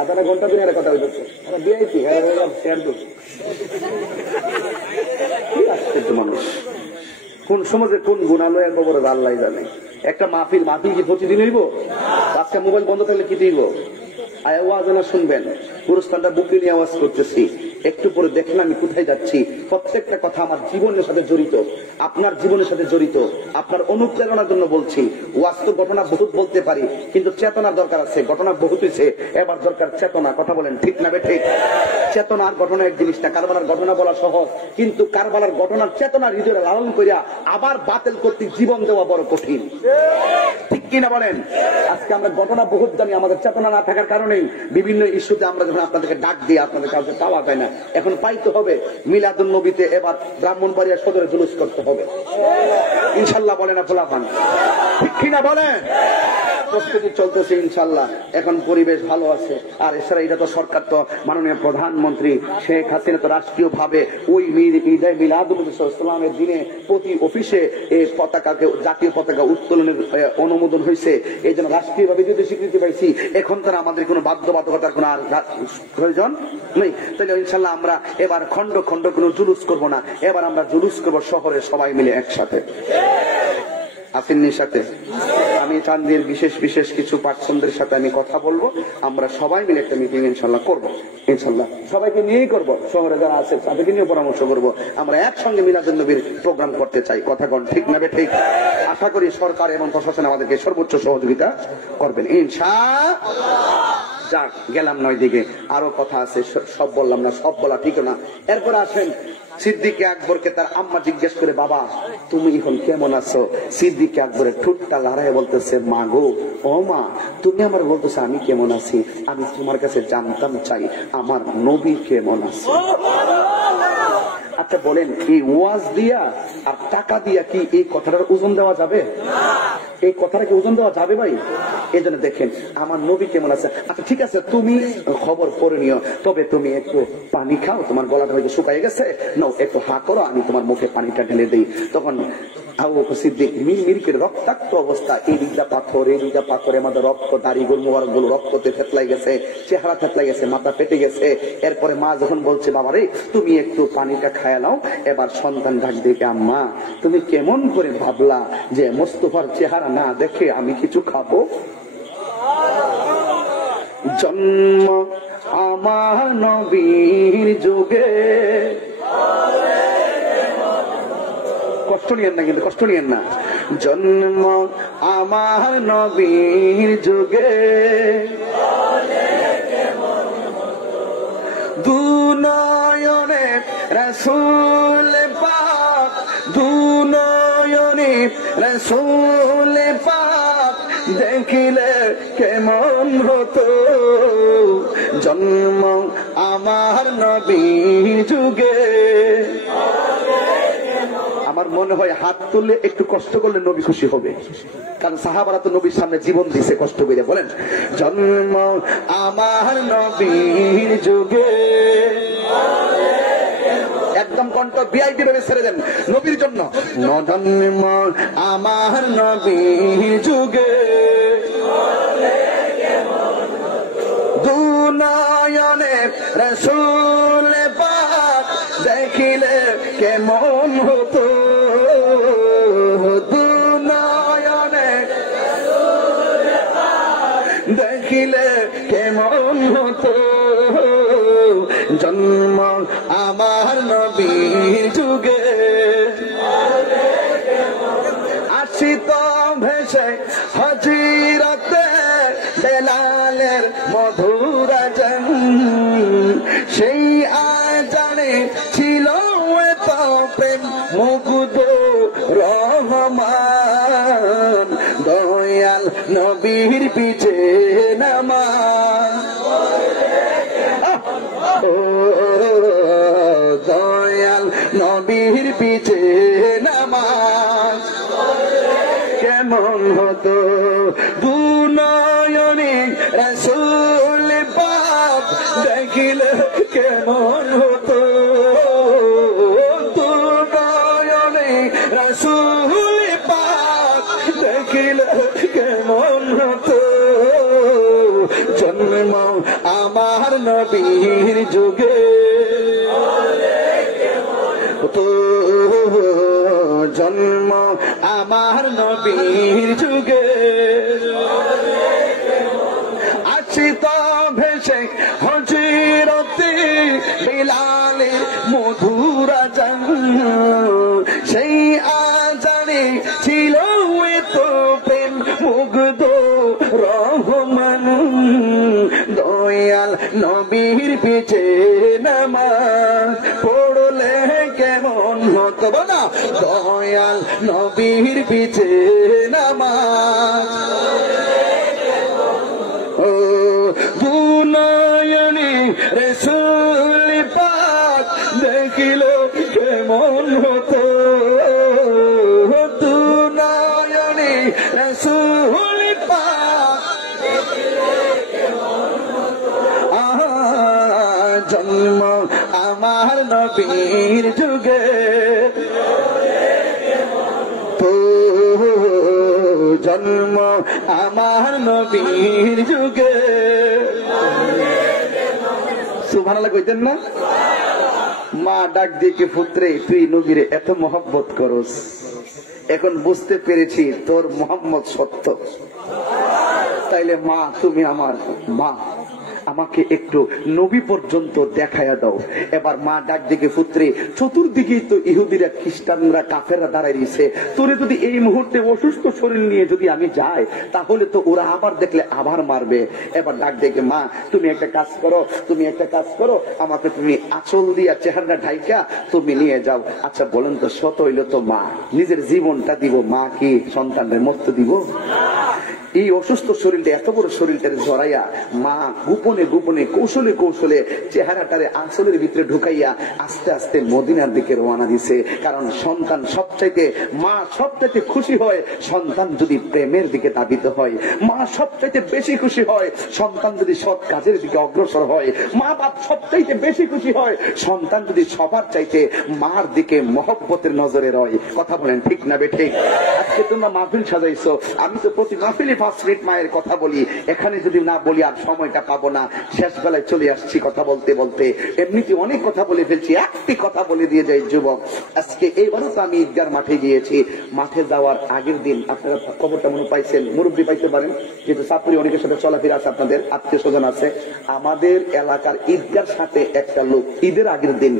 আধা ঘন্টা ধরে এরা কথা হইতেছে, মানুষ কোন সমাজে কোন গুণালয় খবর আল্লাহ জানে। একটা মাহফিল কি প্রতিদিন হইব? আজকে মোবাইল বন্ধ থাকলে কি দিব? আওয়াজ না শুনবেন, পুরস্কারটা বুকে নিয়ে আওয়াজ করতেছি। একটু পরে দেখেন আমি কোথায় যাচ্ছি। প্রত্যেকটা কথা আমার জীবনের সাথে জড়িত, আপনার জীবনের সাথে জড়িত। আপনার অনুপ্রেরণার জন্য বলছি। বাস্তব ঘটনা বহুত বলতে পারি, কিন্তু চেতনার দরকার আছে। ঘটনা বহুত হয়েছে, এবার দরকার চেতনা। কথা বলেন ঠিক না বেঠিক? চেতনা আর ঘটনা এক জিনিস না। কারবালার ঘটনা বলা সহজ, কিন্তু কারবালার ঘটনার চেতনা হৃদয়ে লালন করিয়া আবার বাতিল করতে জীবন দেওয়া বড় কঠিন। ঠিক কিনা বলেন? আজকে আমরা ঘটনা বহুত জানি, আমাদের চেতনা না থাকার কারণেই বিভিন্ন ইস্যুতে আমরা যখন আপনাদেরকে ডাক দিই, আপনাদের কাছে পাওয়া যায় না। এখন পাইতে হবে মিলাদুন নবীতে, এবার ব্রাহ্মণবাড়িয়া সদরে জুলুস করতে হবে ইনশাল্লাহ। বলেন না ফোলাপান? ঠিক কিনা বলেন? প্রস্তুতি চলতেছে ইনশাল্লাহ। এখন পরিবেশ ভালো আছে। আর এছাড়া এটা তো সরকার, তো মাননীয় প্রধানমন্ত্রী শেখ হাসিনা তো রাষ্ট্রীয় ভাবে ওই মিলাদুন নবী সাল্লাল্লাহু দিনে প্রতি অফিসে এই পতাকাকে, জাতীয় পতাকা উত্তোলনের অনুমোদন হয়েছে। এই জন্য রাষ্ট্রীয় ভাবে যদি স্বীকৃতি পাইছি, এখন তারা আমাদের কোনো বাধ্যবাধকতার কোনো প্রয়োজন নেই। তাহলে ইনশাল্লাহ আমরা এবার খন্ড খন্ড কোনো জুলুস করব না। এবার আমরা জুলুস করবো শহরে সবাই মিলে একসাথে। আসেননি সাথে? আমি চান্দির বিশেষ বিশেষ কিছু পার্সনদের সাথে আমি কথা বলবো। আমরা সবাই মিলে একটা মিটিং ইনশাল্লাহ করবো। ইনশাল্লাহ সবাইকে নিয়েই করবো, শহরে যারা আছে তাদেরকে নিয়ে পরামর্শ করবো। আমরা একসঙ্গে মিলাদুন নবীর প্রোগ্রাম করতে চাই। কথা কোন ঠিক না ঠিক? আশা করি সরকার এবং প্রশাসন আমাদেরকে সর্বোচ্চ সহযোগিতা করবেন ইনশাআল্লাহ। যাক, গেলাম নয় দিকে, আরো কথা আছে, সব বললাম না, সব বলা ঠিক না। এরপর আসেন সিদ্দিকে আকবরকে তার আম্মা জিজ্ঞেস করে, বাবা তুমি এখন কেমন আছো? সিদ্দিকে আকবরের ঠোঁটটা লড়াই বলতেছে, মা গো, ও মা, তুমি আমার বলতেছে আমি কেমন আছি? আমি তোমার কাছে জানতাম চাই আমার নবী কেমন আছে। আচ্ছা বলেন, এই ওয়াজ দিয়া আর টাকা দিয়া কি এই কথাটার ওজন দেওয়া যাবে? এই কথাটা কি ওজন দেওয়া যাবে ভাই? এই জন্য দেখেন আমার নবী কেমন আছে। আচ্ছা ঠিক আছে, তুমি খবর পড়ে নিও, তবে তুমি একটু পানি খাও, তোমার গলাটা হয়তো শুকাই গেছে, নাও একটু হা করো, আমি তোমার মুখে পানিটা ঢেলে দিই। তখন আবু বকর সিদ্দিক মিরমিরকে রক্তাক্ত অবস্থা, এই দিকটা পাথর, এই দিকটা পাথরে আমাদের রক্ত, দাড়িগুলো মোবারক গুলো রক্ততে থেতলাই গেছে, চেহারা থেতলাই গেছে, মাথা ফেটে গেছে। এরপরে মা যখন বলছে, বাবা রে তুমি একটু পানিটা খায় খায় নাও। এবার সন্তান ডাক দেখে, আম্মা তুমি কেমন করে ভাবলা যে মোস্তফার চেহারা না দেখে আমি কিছু খাবো? জন্ম আমার নবীর যুগে, কষ্ট নিয়েন না, কিন্তু কষ্ট নিয়েন না। জন্ম আমার নবীর যুগে, দুনয়নে রাসূল পাক, দুনয়নে রাসূল পাক দেখিলে কেমন হতো। জন্ম আমার নবীর যুগে। আমার মনে হয় হাত তুললে একটু কষ্ট করলে নবী খুশি হবে, কারণ সাহাবারা তো নবীর সামনে জীবন দিয়েছে কষ্ট করে। বলেন, জন্ম আমার নবীর যুগে। একদম কণ্ঠ ভিআইপি ভাবে ছেড়ে দেন নবীর জন্য। জন্ম আমার নবীর যুগে, দুনয়নে রাসূল পাক দেখিলে কেমন হতো। দুনয়নে দেখিলে কেমন হতো। জন্ম আমার নবীর যুগে, আসিত ভেসে হযরতে বেলালের মধুর আযান, সেই আযানে ছিল এত প্রেম মুগ্ধ রহমান। দয়াল নবীর পিছে নামাজ, দয়াল নবীর পিছে নামাজ কেমন হতো। দুনয়নে রাসূল পাক দেখিলে কেমন হতো। দুনয়নে রাসূল পাক দেখিলে কেমন হতো। জন্ম আমার নবীর যুগে, জন্ম আমার নবীর যুগে। আসিত ভেসে হযরতে বেলালের মধুর আযান, সেই আযানে ছিল এত প্রেম মুগ্ধ রহমান। দয়াল নবীর পিছে নামাজ পড়লে কেমন হতো না। দয়াল নবীর পিছে নামাজ, ও দুনয়নে রাসূল পাক দেখিল কেমন হতো। দুনয়নে রাসূল পাক জন্ম আমার নবীর যুগে, জন্ম আমার নবীর যুগে। সুবহানাল্লাহ কইতেন না? মা ডাক দিয়ে, পুত্রে তুই নবীরে এত মহব্বত করস, এখন বুঝতে পেরেছি তোর মোহাম্মদ সত্য। তাইলে মা তুমি আমার মা, আমাকে একটু নবী পর্যন্ত দেখায়া দাও। এবার মা ডাক দিকে, পুত্রে চতুর্দিকেই তো ইহুদিরা খ্রিস্টানরা কাফেররা দাঁড়ায় রয়েছে, তোরে যদি এই মুহূর্তে অসুস্থ শরীর নিয়ে যদি আমি যাই তাহলে তো ওরা আবার দেখলে আবার মারবে। এবার ডাক দেখে, মা তুমি একটা কাজ করো, তুমি একটা কাজ করো, আমাকে তুমি আঁচল দিয়া চেহারা ঢাইকা তুমি নিয়ে যাও। আচ্ছা বলেন তো, শত হইল তো মা নিজের জীবনটা দিব, মা কি সন্তানের মত দিব? এই অসুস্থ শরীরটা, এত বড় শরীরটারে জড়াইয়া মা গোপনে গোপনে কৌশলে কৌশলে চেহারাটারে আঁচলের ভিতরে ঢুকাইয়া আস্তে আস্তে মদিনার দিকে রওনা দিছে। কারণ সন্তান সবচাইতে, মা সবচাইতে খুশি হয় সন্তান যদি প্রেমের দিকে ধাবিত হয়। মা সবচাইতে বেশি খুশি হয় সন্তান যদি সৎ কাজের দিকে অগ্রসর হয়। মা বাপ সবচাইতে বেশি খুশি হয় সন্তান যদি সবার চাইতে মার দিকে মহব্বতের নজরে রয়। কথা বলেন ঠিক না বেঠিক? আজকে তোমরা মাহফিল সাজাইছো, আমি তো প্রতি মাহফিলে 5 মিনিট মায়ের কথা বলি, এখানে যদি না বলি আর সময়টা পাবো না, শেষ বেলায় চলে আসছি কথা বলতে বলতে, এমনিতে অনেক কথা বলে ফেলছি, একটি কথা বলে দিয়ে যাই যুবক। আজকে এইবারও তো আমি ঈদগার মাঠে গিয়েছি, মাঠে যাওয়ার আগের দিন আপনারা খবরটা মনে পাইছেন, মুরব্বী পাইতে পারেন, যেহেতু চাপুরি অনেকের সাথে চলাফেরা আছে, আপনাদের আত্মীয় স্বজন আছে। আমাদের এলাকার ঈদগার সাথে একটা লোক ঈদের আগের দিন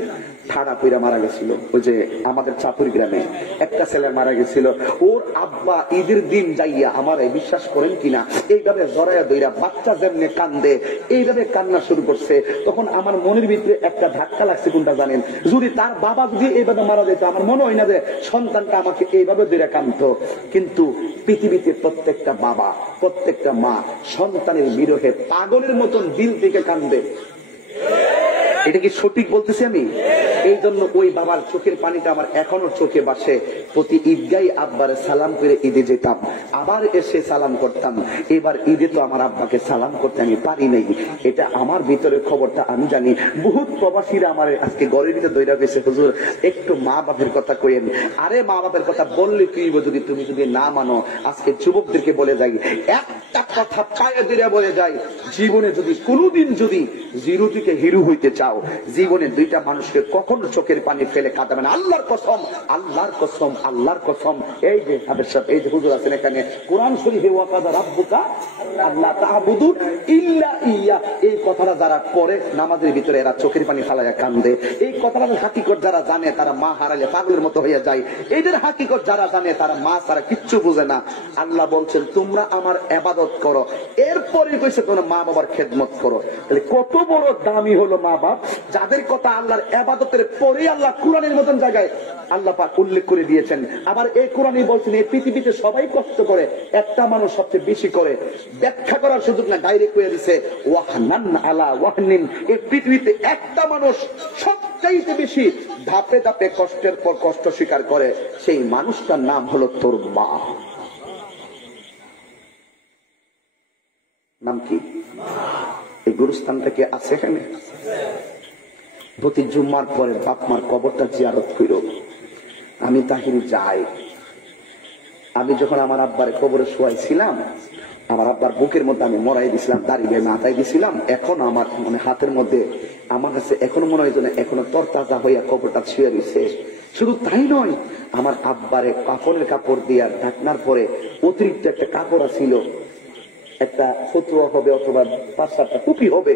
ঠাড়া পইরা মারা গেছিল। ওই যে আমাদের চাপুরি গ্রামে একটা ছেলে মারা গেছিল, ওর আব্বা ঈদের দিন যাইয়া, আমার বিশ্বাস করেন কিনা, এইভাবে জড়াইয়া দইরা বাচ্চা যেমনি কান্দে এইভাবে কান্না শুরু করছে। তখন আমার মনের ভিতরে একটা ধাক্কা লাগছে, কোনটা জানেন? যদি তার বাবা যদি এইভাবে মারা যেত, আমার মনে হয় না যে সন্তানটা আমাকে এইভাবে দইরা কাঁদতো। কিন্তু পৃথিবীতে প্রত্যেকটা বাবা, প্রত্যেকটা মা সন্তানের বিরহে পাগলের মতন দিল থেকে কান্দে। এটা কি সঠিক বলতেছি আমি? এই জন্য ওই বাবার চোখের পানিটা আমার এখনো চোখে বাসে। প্রতি ঈদগাই আব্বারে সালাম করে ঈদে যেতাম, আবার এসে সালাম করতাম। এবার ঈদে তো আমার আব্বাকে সালাম করতে আমি পারি নাই, এটা আমার ভিতরের খবরটা আমি জানি। বহুত প্রবাসীরা আমার আজকে ঘরের ভিতরে দইরা গেছে, হুজুর একটু মা বাপের কথা কইেন। আরে মা বাপের কথা বললে তুই যদি তুমি যদি না মানো, আজকে যুবকদেরকে বলে যাই, একটা কথা পায়ে দিয়ে বলে যাই, জীবনে যদি কোনোদিন যদি জিরো থেকে হিরো হইতে চাও, জীবনে দুইটা মানুষকে কখনো চোখের পানি ফেলে কাঁদাবে না। আল্লাহর কসম, আল্লাহর কসম, আল্লাহর কসম। এই যে হাবের সাহেব, এই যে হুজুর আছেন এখানে, কোরআন শরীফে ওয়াকাদা রাব্বুকা আল্লা তা'বুদু ইল্লা ইয়্যা, এই কথাটা যারা পড়ে নামাজের ভিতরে এরা চোখের পানি ফালাইয়া কান্দে। এই কথাটার হাকিকত যারা জানে তারা মা হারালে পাগলের মতো হয়ে যায়। এদের হাকিকত যারা জানে তারা মা ছাড়া কিচ্ছু বুঝে না। আল্লাহ বলছেন তোমরা আমার ইবাদত করো, এরপরে কইছে তোমরা মা বাবার খেদমত করো। তাহলে কত বড় দামি হলো মা বাপ, যাদের কথা আল্লাহর ইবাদতের পরে আল্লাহ কোরআনের মতন জায়গায় আল্লাহ পাক উল্লেখ করে দিয়েছেন। আবার এই কোরআনই বলছেন এই পৃথিবীতে সবাই কষ্ট করে, একটা মানুষ সবচেয়ে বেশি করে। ব্যাখ্যা করার সুযোগ না, ডাইরেক্ট হয়ে দিছে ওয়াহনান আলা ওয়াহনিন। এই পৃথিবীতে একটা মানুষ সবচাইতে বেশি ধাপে ধাপে কষ্টের পর কষ্ট স্বীকার করে, সেই মানুষটার নাম হলো তোর মা। নাম কি? এই গুরুস্থানটা কি আছে এখানে? প্রতি জুম্মার পরে বাপ মার কবরটা জিয়ারত কইরো। আমি তাহির যাই। আমি যখন আমার আব্বার কবরে শোয়াইছিলাম, আমার আব্বার বুকের মধ্যে আমি মরাই দিছিলাম, দাঁড়িয়ে মাথায় দিছিলাম। এখন আমার মানে হাতের মধ্যে আমার কাছে এখনো মনে হয় যেন এখনো তরতাজা হইয়া কবরটা ছুঁয়ে দিছে। শুধু তাই নয়, আমার আব্বারে কাপড়ের কাপড় দিয়া ঢাকনার পরে অতিরিক্ত একটা কাপড় ছিল, একটা ফতুয়া হবে অথবা 5-7টা টুপি হবে,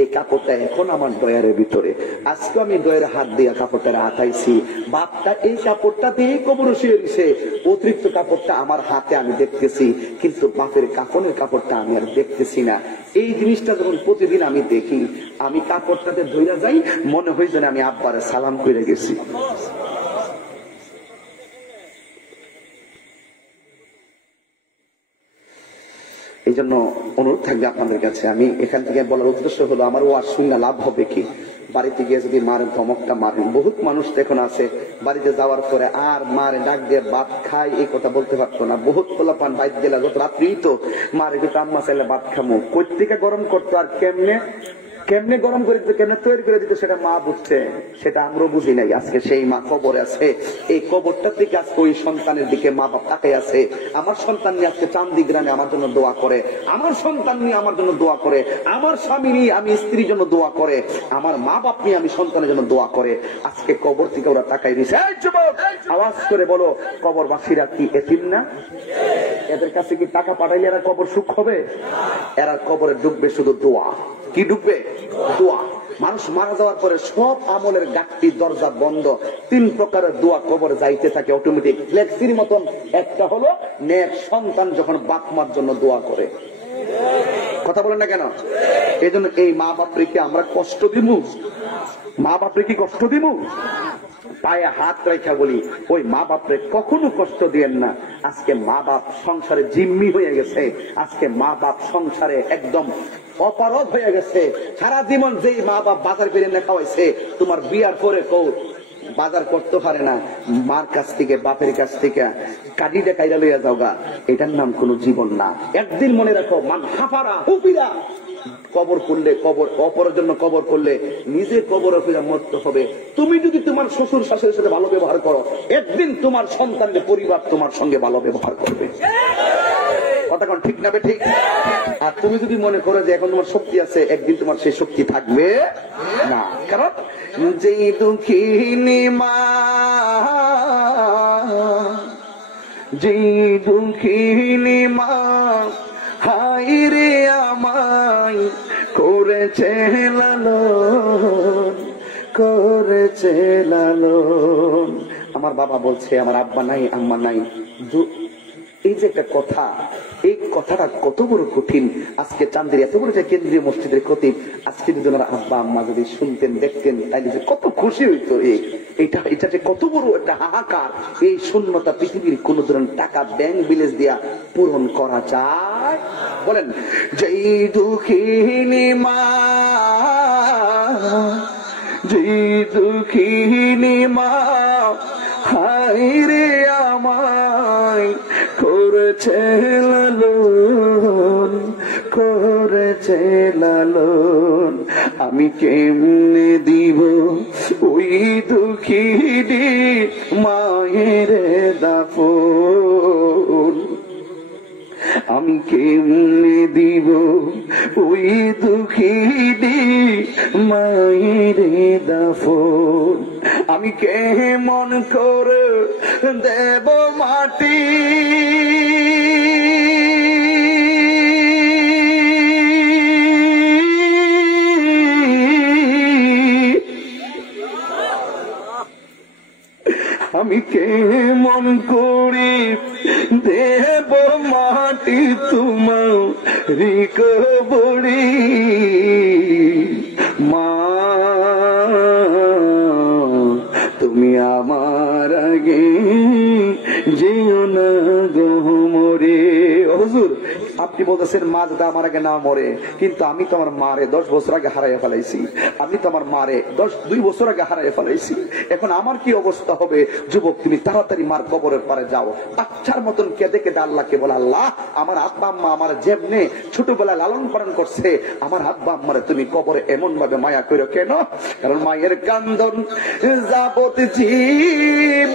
এই কাপড়টা এখন আমার ডয়ারের ভিতরে। আজকে আমি ডয়ারে হাত দিয়ে কাপড়টা হাতাইছি, বাপটা এই কাপড়টা দিয়ে কবর শুয়ে দিছে। অতিরিক্ত কাপড়টা আমার হাতে আমি দেখতেছি, কিন্তু বাপের কাপড়ের কাপড়টা আমি আর দেখতেছি না। এই জিনিসটা যখন প্রতিদিন আমি দেখি, আমি কাপড়টাতে ধইরা যাই, মনে হয় যেন আমি আব্বারে সালাম করে গেছি। এই জন্য অনুরোধ থাকবে আপনাদের কাছে। আমি এখান থেকে বলার উদ্দেশ্য হলো, আমার ওয়াজ শুনে লাভ হবে কি? বাড়িতে গিয়ে যদি মারেন, ধমকটা মারেন। বহুত মানুষ এখন আছে বাড়িতে যাওয়ার পরে আর মারে ডাক দিয়ে ভাত খাই এই কথা বলতে পারতো না। বহুত পোলাপান বাইক গেলা যত রাত্রি তো মারে কিন্তু আম্মা চাইলে ভাত খামো, কই থেকে গরম করতো আর কেমনে কেমনে গরম করে দিত, কেমনে তৈরি করে দিত, সেটা মা বুঝছে, সেটা আমরা বুঝি নাই। আজকে সেই মা কবরে আছে, এই কবরটা থেকে আজকে ওই সন্তানের দিকে মা বাপ তাকাই আছে। আমার সন্তান নিয়ে আজকে চান্দি গ্রামে আমার জন্য দোয়া করে, আমার সন্তান নিয়ে আমার জন্য দোয়া করে, আমার স্বামী নিয়ে আমি স্ত্রীর জন্য দোয়া করে, আমার মা বাপ নিয়ে আমি সন্তানের জন্য দোয়া করে। আজকে কবর থেকে ওরা তাকাই দিছে। আওয়াজ করে বলো, কবরবাসীরা কি এতিম না? এদের কাছে কি টাকা পাঠাইলে এরা কবর সুখ হবে? এরা কবরে ঢুকবে শুধু দোয়া। কি ঢুকবে? দোয়া। মানুষ মারা যাওয়ার পরে সব আমলের গাঁটটি দরজা বন্ধ, 3 প্রকারের দোয়া কবর যাইতে থাকে অটোমেটিক ফ্লেক্সির মতন। একটা হলো নেক সন্তান যখন বাপ মার জন্য দোয়া করে। কথা বলেন না কেন? এই জন্য এই মা বাপরে কি আমরা কষ্ট দিব? মা বাপরে কি কষ্ট দিব? পায়ে হাত রেখা বলি, ওই মা বাপরে কখনো কষ্ট দিয়েন না। আজকে মা বাপ সংসারে জিম্মি হয়ে গেছে, আজকে মা বাপ সংসারে একদম অপরাধ হয়ে গেছে। সারা জীবন যেই মা বাপ বাজার করে না খাওয়াইছে, তোমার বিয়ার পরে কেউ বাজার করতে পারে না, মার কাছ থেকে বাপের কাছ থেকে কাটিটা কাইরা লইয়া যাওগা, এটার নাম কোন জীবন না। একদিন মনে রাখো, মান হাফারা হুফিরা, কবর করলে, কবর অপরের জন্য কবর করলে নিজে কবরে ফিরে মরতে হবে। তুমি যদি তোমার শ্বশুর শাশুড়ির সাথে ভালো ব্যবহার করো, একদিন তোমার সন্তানের পরিবার তোমার সঙ্গে ভালো ব্যবহার করবে। কথা কোন ঠিক না ঠিক? আর তুমি যদি মনে করো যে এখন তোমার শক্তি আছে, একদিন তোমার সেই শক্তি থাকবে না। কারণ যেই দুঃখিনী মা, যেই দুঃখিনী মা হাই রে আমায় করেছে লালন, করেছে লালন। আমার বাবা বলছে আমার আব্বা নাই আম্মা নাই। এই যে একটা কথা, এই কথাটা কত বড় কঠিন। আজকে চান্দের এত বড় যে কেন্দ্রীয় মসজিদের খতিব, আজকে যদি ওনার আব্বা আম্মা যদি শুনতেন দেখতেন, তাইলে যে কত খুশি হইতো। এটা যে কত বড় একটা হাহাকার। এই শূন্যতা পৃথিবীর কোন ধরনের টাকা ব্যাংক বিলেজ দিয়া পূরণ করা যায়? বলেন, যেই দুঃখিনী মা, যেই দুঃখিনী মা হাই রে আমায় করেছে লালন, করেছে লালন। আমি কেমনে দিব ওই দুঃখিনী মায়ের দাফন, আমি কেমনে দিব ওই দুঃখিনী মায়ের দাফন। আমি কেমন করে দেব মাটি আমি কেমন করে দেব মাটি তোমারি কবরি মা, তুমি আমার আগে যেও না গো মরে। হুজুর আপনি বলতেছেন মা দাদা আমার আগে না মরে, কিন্তু আমি তো আমার মারে 10 বছর আগে হারাইয়া ফেলাইছি। আমি তো আমার মারে 2 বছর আগে হারাইয়া ফেলাইছি। এখন আমার কি অবস্থা হবে? যুবক তুমি তাড়াতাড়ি মার কবরের পারে যাও। বাচ্চার মতন কেঁদে কেঁদে আল্লাহকে বলে, আল্লাহ আমার আব্বা আম্মা আমার যেমনে ছোটবেলায় লালন পালন করছে, আমার আব্বা আম্মারে তুমি কবরে এমন ভাবে মায়া করো কেন? কারণ মায়ের কান্দন যাবত জীব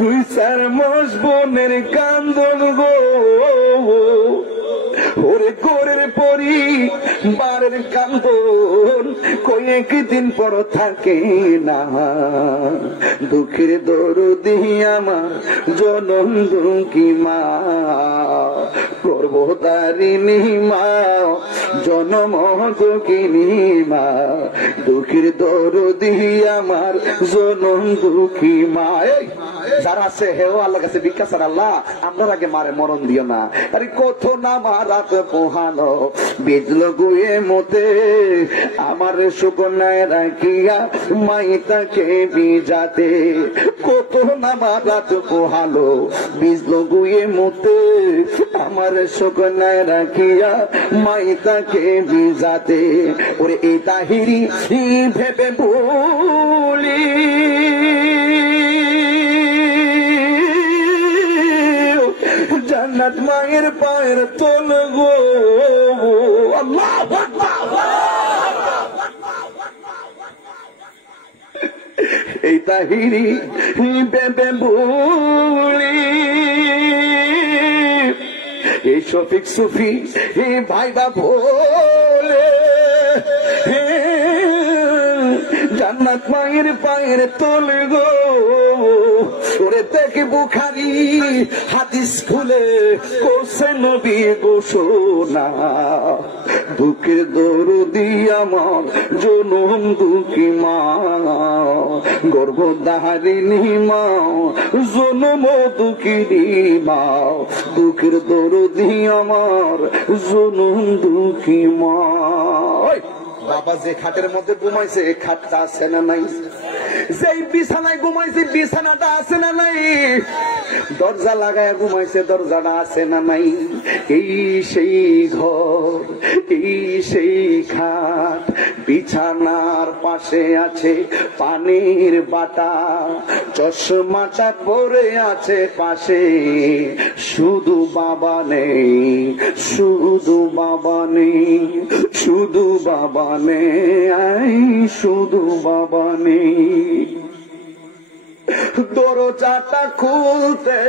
2-4 মাস বোনের কান্দন গো, ওরে গোরের পরি বারের কান্দন কয়েকদিন পর থাকে না। দুঃখের দরদি আমার জনম দুঃখী মা, গর্ভধারিণী মা, জনম দুঃখিনী মা। দুঃখের দরদি আমার জনম দুঃখী মা। যারা আছে হেও আল্লাহ কাছে ভিক্ষা ছাড়, আল্লাহ আমরা আগে মারে মরণ দিও না। আরে কত না মারাত পোহানো বিজল গুয়ে মতে, আমার সুকন্যায় রাখিয়া মাইতাকে বিজাতে। কত না মারাত পোহালো বিজল গুয়ে মতে, আমার সুকন্যায় রাখিয়া মাইতাকে বিজাতে। ওরে এই তাহিরি ভেবে বলি জান্নাত মায়ের পায়ের তল গো। আল্লাহু আকবার। এই তাহিরি বেবে বলি, এই শফিক সুফি এই ভাইবা বলে জান্নাত মায়ের পায়ের তল গো। ওরে দেখে বুখারী হাদিস খুলে করছে নবী ঘোষণা, দুঃখের দরদি আমার জনম দুঃখী মা, গর্ভধারিণী মা, জনম দুঃখিনী মা। দুঃখের দরদি আমার জনম দুঃখী মা। বাবা যে খাটের মধ্যে ঘুমাইছে এই খাটটা আছে না নাই? যেই বিছানায় ঘুমাইছে বিছানাটা আছে না নাই? দরজা লাগায় ঘুমাইছে দরজাটা আছে না নাই? এই সেই ঘর, এই সেই খাট, বিছানার পাশে আছে পানির বাটা, চশমাটা পরে আছে পাশে। শুধু বাবা নেই, শুধু বাবা নেই, শুধু বাবা নেই, শুধু বাবা নেই। দরজাটা খুলতে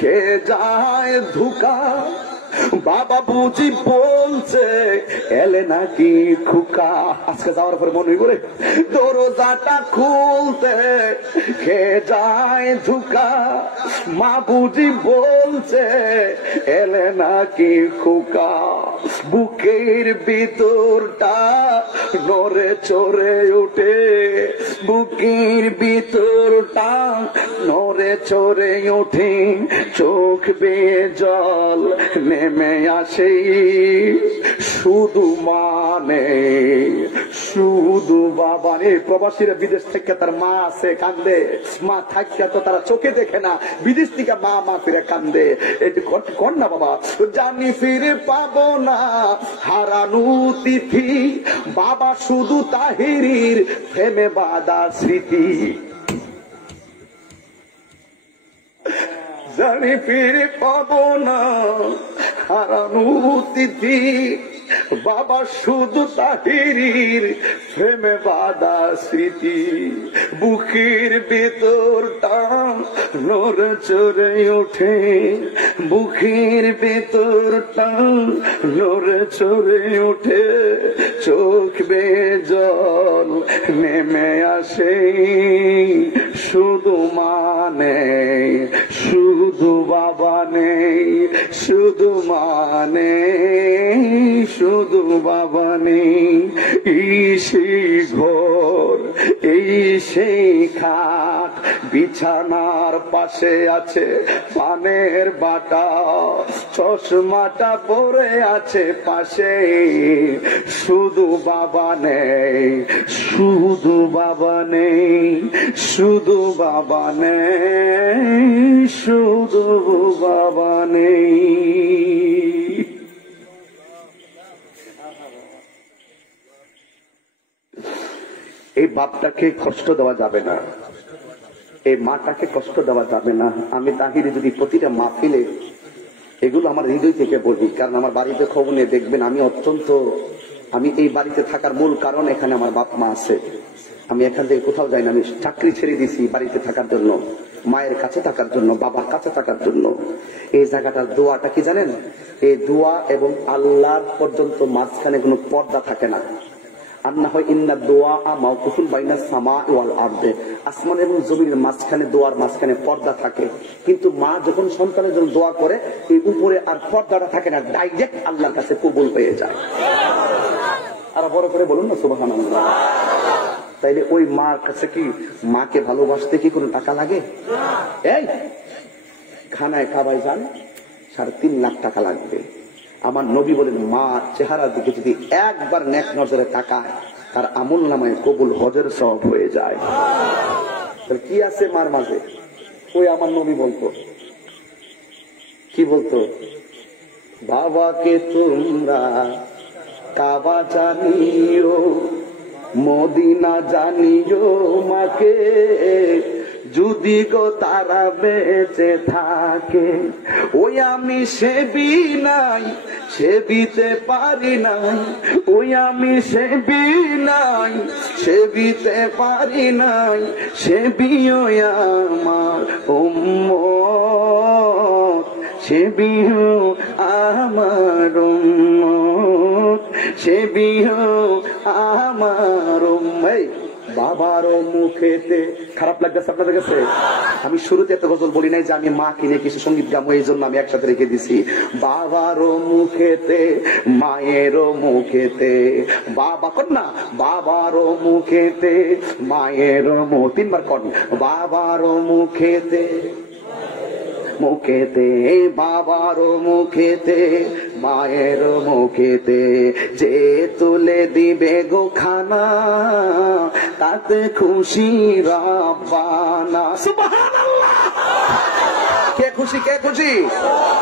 কে যায় ধোকা, বাবা বুঝি বলছে এলে নাকি খুকা। আজকে যাওয়ার পরে মনে করে দরজাটা খুলতে কে যায় ধোকা, মা বুঝি বলছে এলে নাকি খুকা। বুকের ভিতরটা নড়ে চড়ে ওঠে, বুকের ভিতরটা নড়ে চড়ে ওঠে, চোখ বেয়ে জল নেমে আসে, শুধু মানে শুধু বাবা। এই প্রবাসীরা বিদেশ থেকে তার মা আছে কান্দে, মা থাকিয়া তো তারা চোখে দেখে না, বিদেশ থেকে মা মা ফিরে কান্দে। এটি কর না বাবা, জানি ফিরে পাবো না হারানো তিথি, বাবা শুধু তাহিরির প্রেমে বাঁধা স্মৃতি। জানি ফিরে পাবো না হারানো তিথি, বাবা শুধু তাহিরির প্রেমে বাঁধা স্মৃতি। বুকের ভেতরটা নড়ে চড়ে ওঠে, বুকের ভেতরটা নড়ে চড়ে ওঠে, চোখ বেয়ে জল নেমে আসে, শুধু মানে শুধু বাবা নেই, শুধু মানে শুধু বাবা নেই। এই সেই ঘর, এই সেই খাট, বিছানার পাশে আছে পানের বাটা, চশমাটা পরে আছে পাশে, শুধু বাবা নেই, শুধু বাবা নেই, শুধু বাবা নেই, শুধু বাবা নেই। এই বাপটাকে কষ্ট দেওয়া যাবে না, এই মাটাকে কষ্ট দেওয়া যাবে না। আমি তাহিরে যদি প্রতিটা মাহফিলে এগুলো আমার হৃদয় থেকে বলি, কারণ আমার বাড়িতে খবর নিয়ে দেখবেন আমি এই বাড়িতে থাকার মূল কারণ এখানে আমার বাপ মা আছে। আমি এখান থেকে কোথাও যাই না, আমি চাকরি ছেড়ে দিছি বাড়িতে থাকার জন্য, মায়ের কাছে থাকার জন্য, বাবার কাছে থাকার জন্য। এই জায়গাটার দোয়াটা কি জানেন? এই দোয়া এবং আল্লাহর পর্যন্ত মাঝখানে কোনো পর্দা থাকে না। আর না হয় ইন্না দোয়া মাওকুফুন বাইনা সামা ওয়াল আরদে, আসমান এবং জমিনের মাঝখানে দোয়ার মাঝখানে পর্দা থাকে, কিন্তু মা যখন সন্তানের জন্য দোয়া করে এই উপরে আর পর্দাটা থাকে না, ডাইরেক্ট আল্লাহর কাছে কবুল হয়ে যায়। আর বড় করে বলুন না সুবহানাল্লাহ। তাইলে ওই মার কাছে কি মাকে ভালোবাসতে কি কোনো টাকা লাগে? এই খানায় কাবায় যান 3.5 লাখ টাকা লাগবে। আমার নবী বলেন মা চেহারার দিকে যদি একবার নেক নজরে তাকায় তার আমল নামায় কবুল হজের সওয়াব হয়ে যায়। কি আছে মার মাঝে? ওই আমার নবী বলতো, কি বলতো? বাবাকে তোমরা কাবা জানিও, মদিনা জানিও, মাকে যদি গো তারা বেঁচে থাকে। ওই আমি সেবি নাই, সেবিতে পারি নাই, ওই আমি সেবি নাই, সেবিতে পারি নাই, সেবিও আমার উম্মত, সেবিও আমার উম্মত, সেবিও আমার উম্মত। বাবারও মুখেতে খারাপ লাগতেছে আপনাদের কাছে? আমি শুরুতে এত গজল বলি নাই যে আমি মা কিনে কিছু সঙ্গীত গামো, এই জন্য আমি একসাথে রেখে দিছি। বাবারও মুখেতে, মায়েরও মুখেতে, বাবা কর না, বাবারও মুখেতে, মায়েরও মুখ, 3 বার কর, বাবারও মুখেতে, মুখেতে, বাবারও মুখেতে, মায়ের মুখেতে, যে তুলে দিবে গো খানা তাতে খুশি রাব্বানা। সুবহানাল্লাহ। কে খুশি? কে খুশি?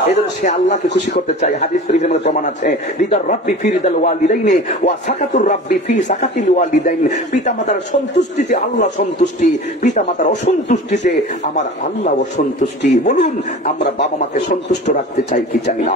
এই জন্য সে আল্লাহকে খুশি করতে চাই। হাদিস শরীফের মধ্যে প্রমাণ আছে, রিদার রাব্বি ফি রিদাল ওয়ালিদাইনি ওয়া সাকাতুর রাব্বি ফি সাকাতিল ওয়ালিদাইন। পিতামাতার সন্তুষ্টিতে আল্লাহ সন্তুষ্টি, পিতামাতার অসন্তুষ্টিতে আমার আল্লাহ অসন্তুষ্টি। বলুন আমরা বাবা মাকে সন্তুষ্ট রাখতে চাই কি চাই না?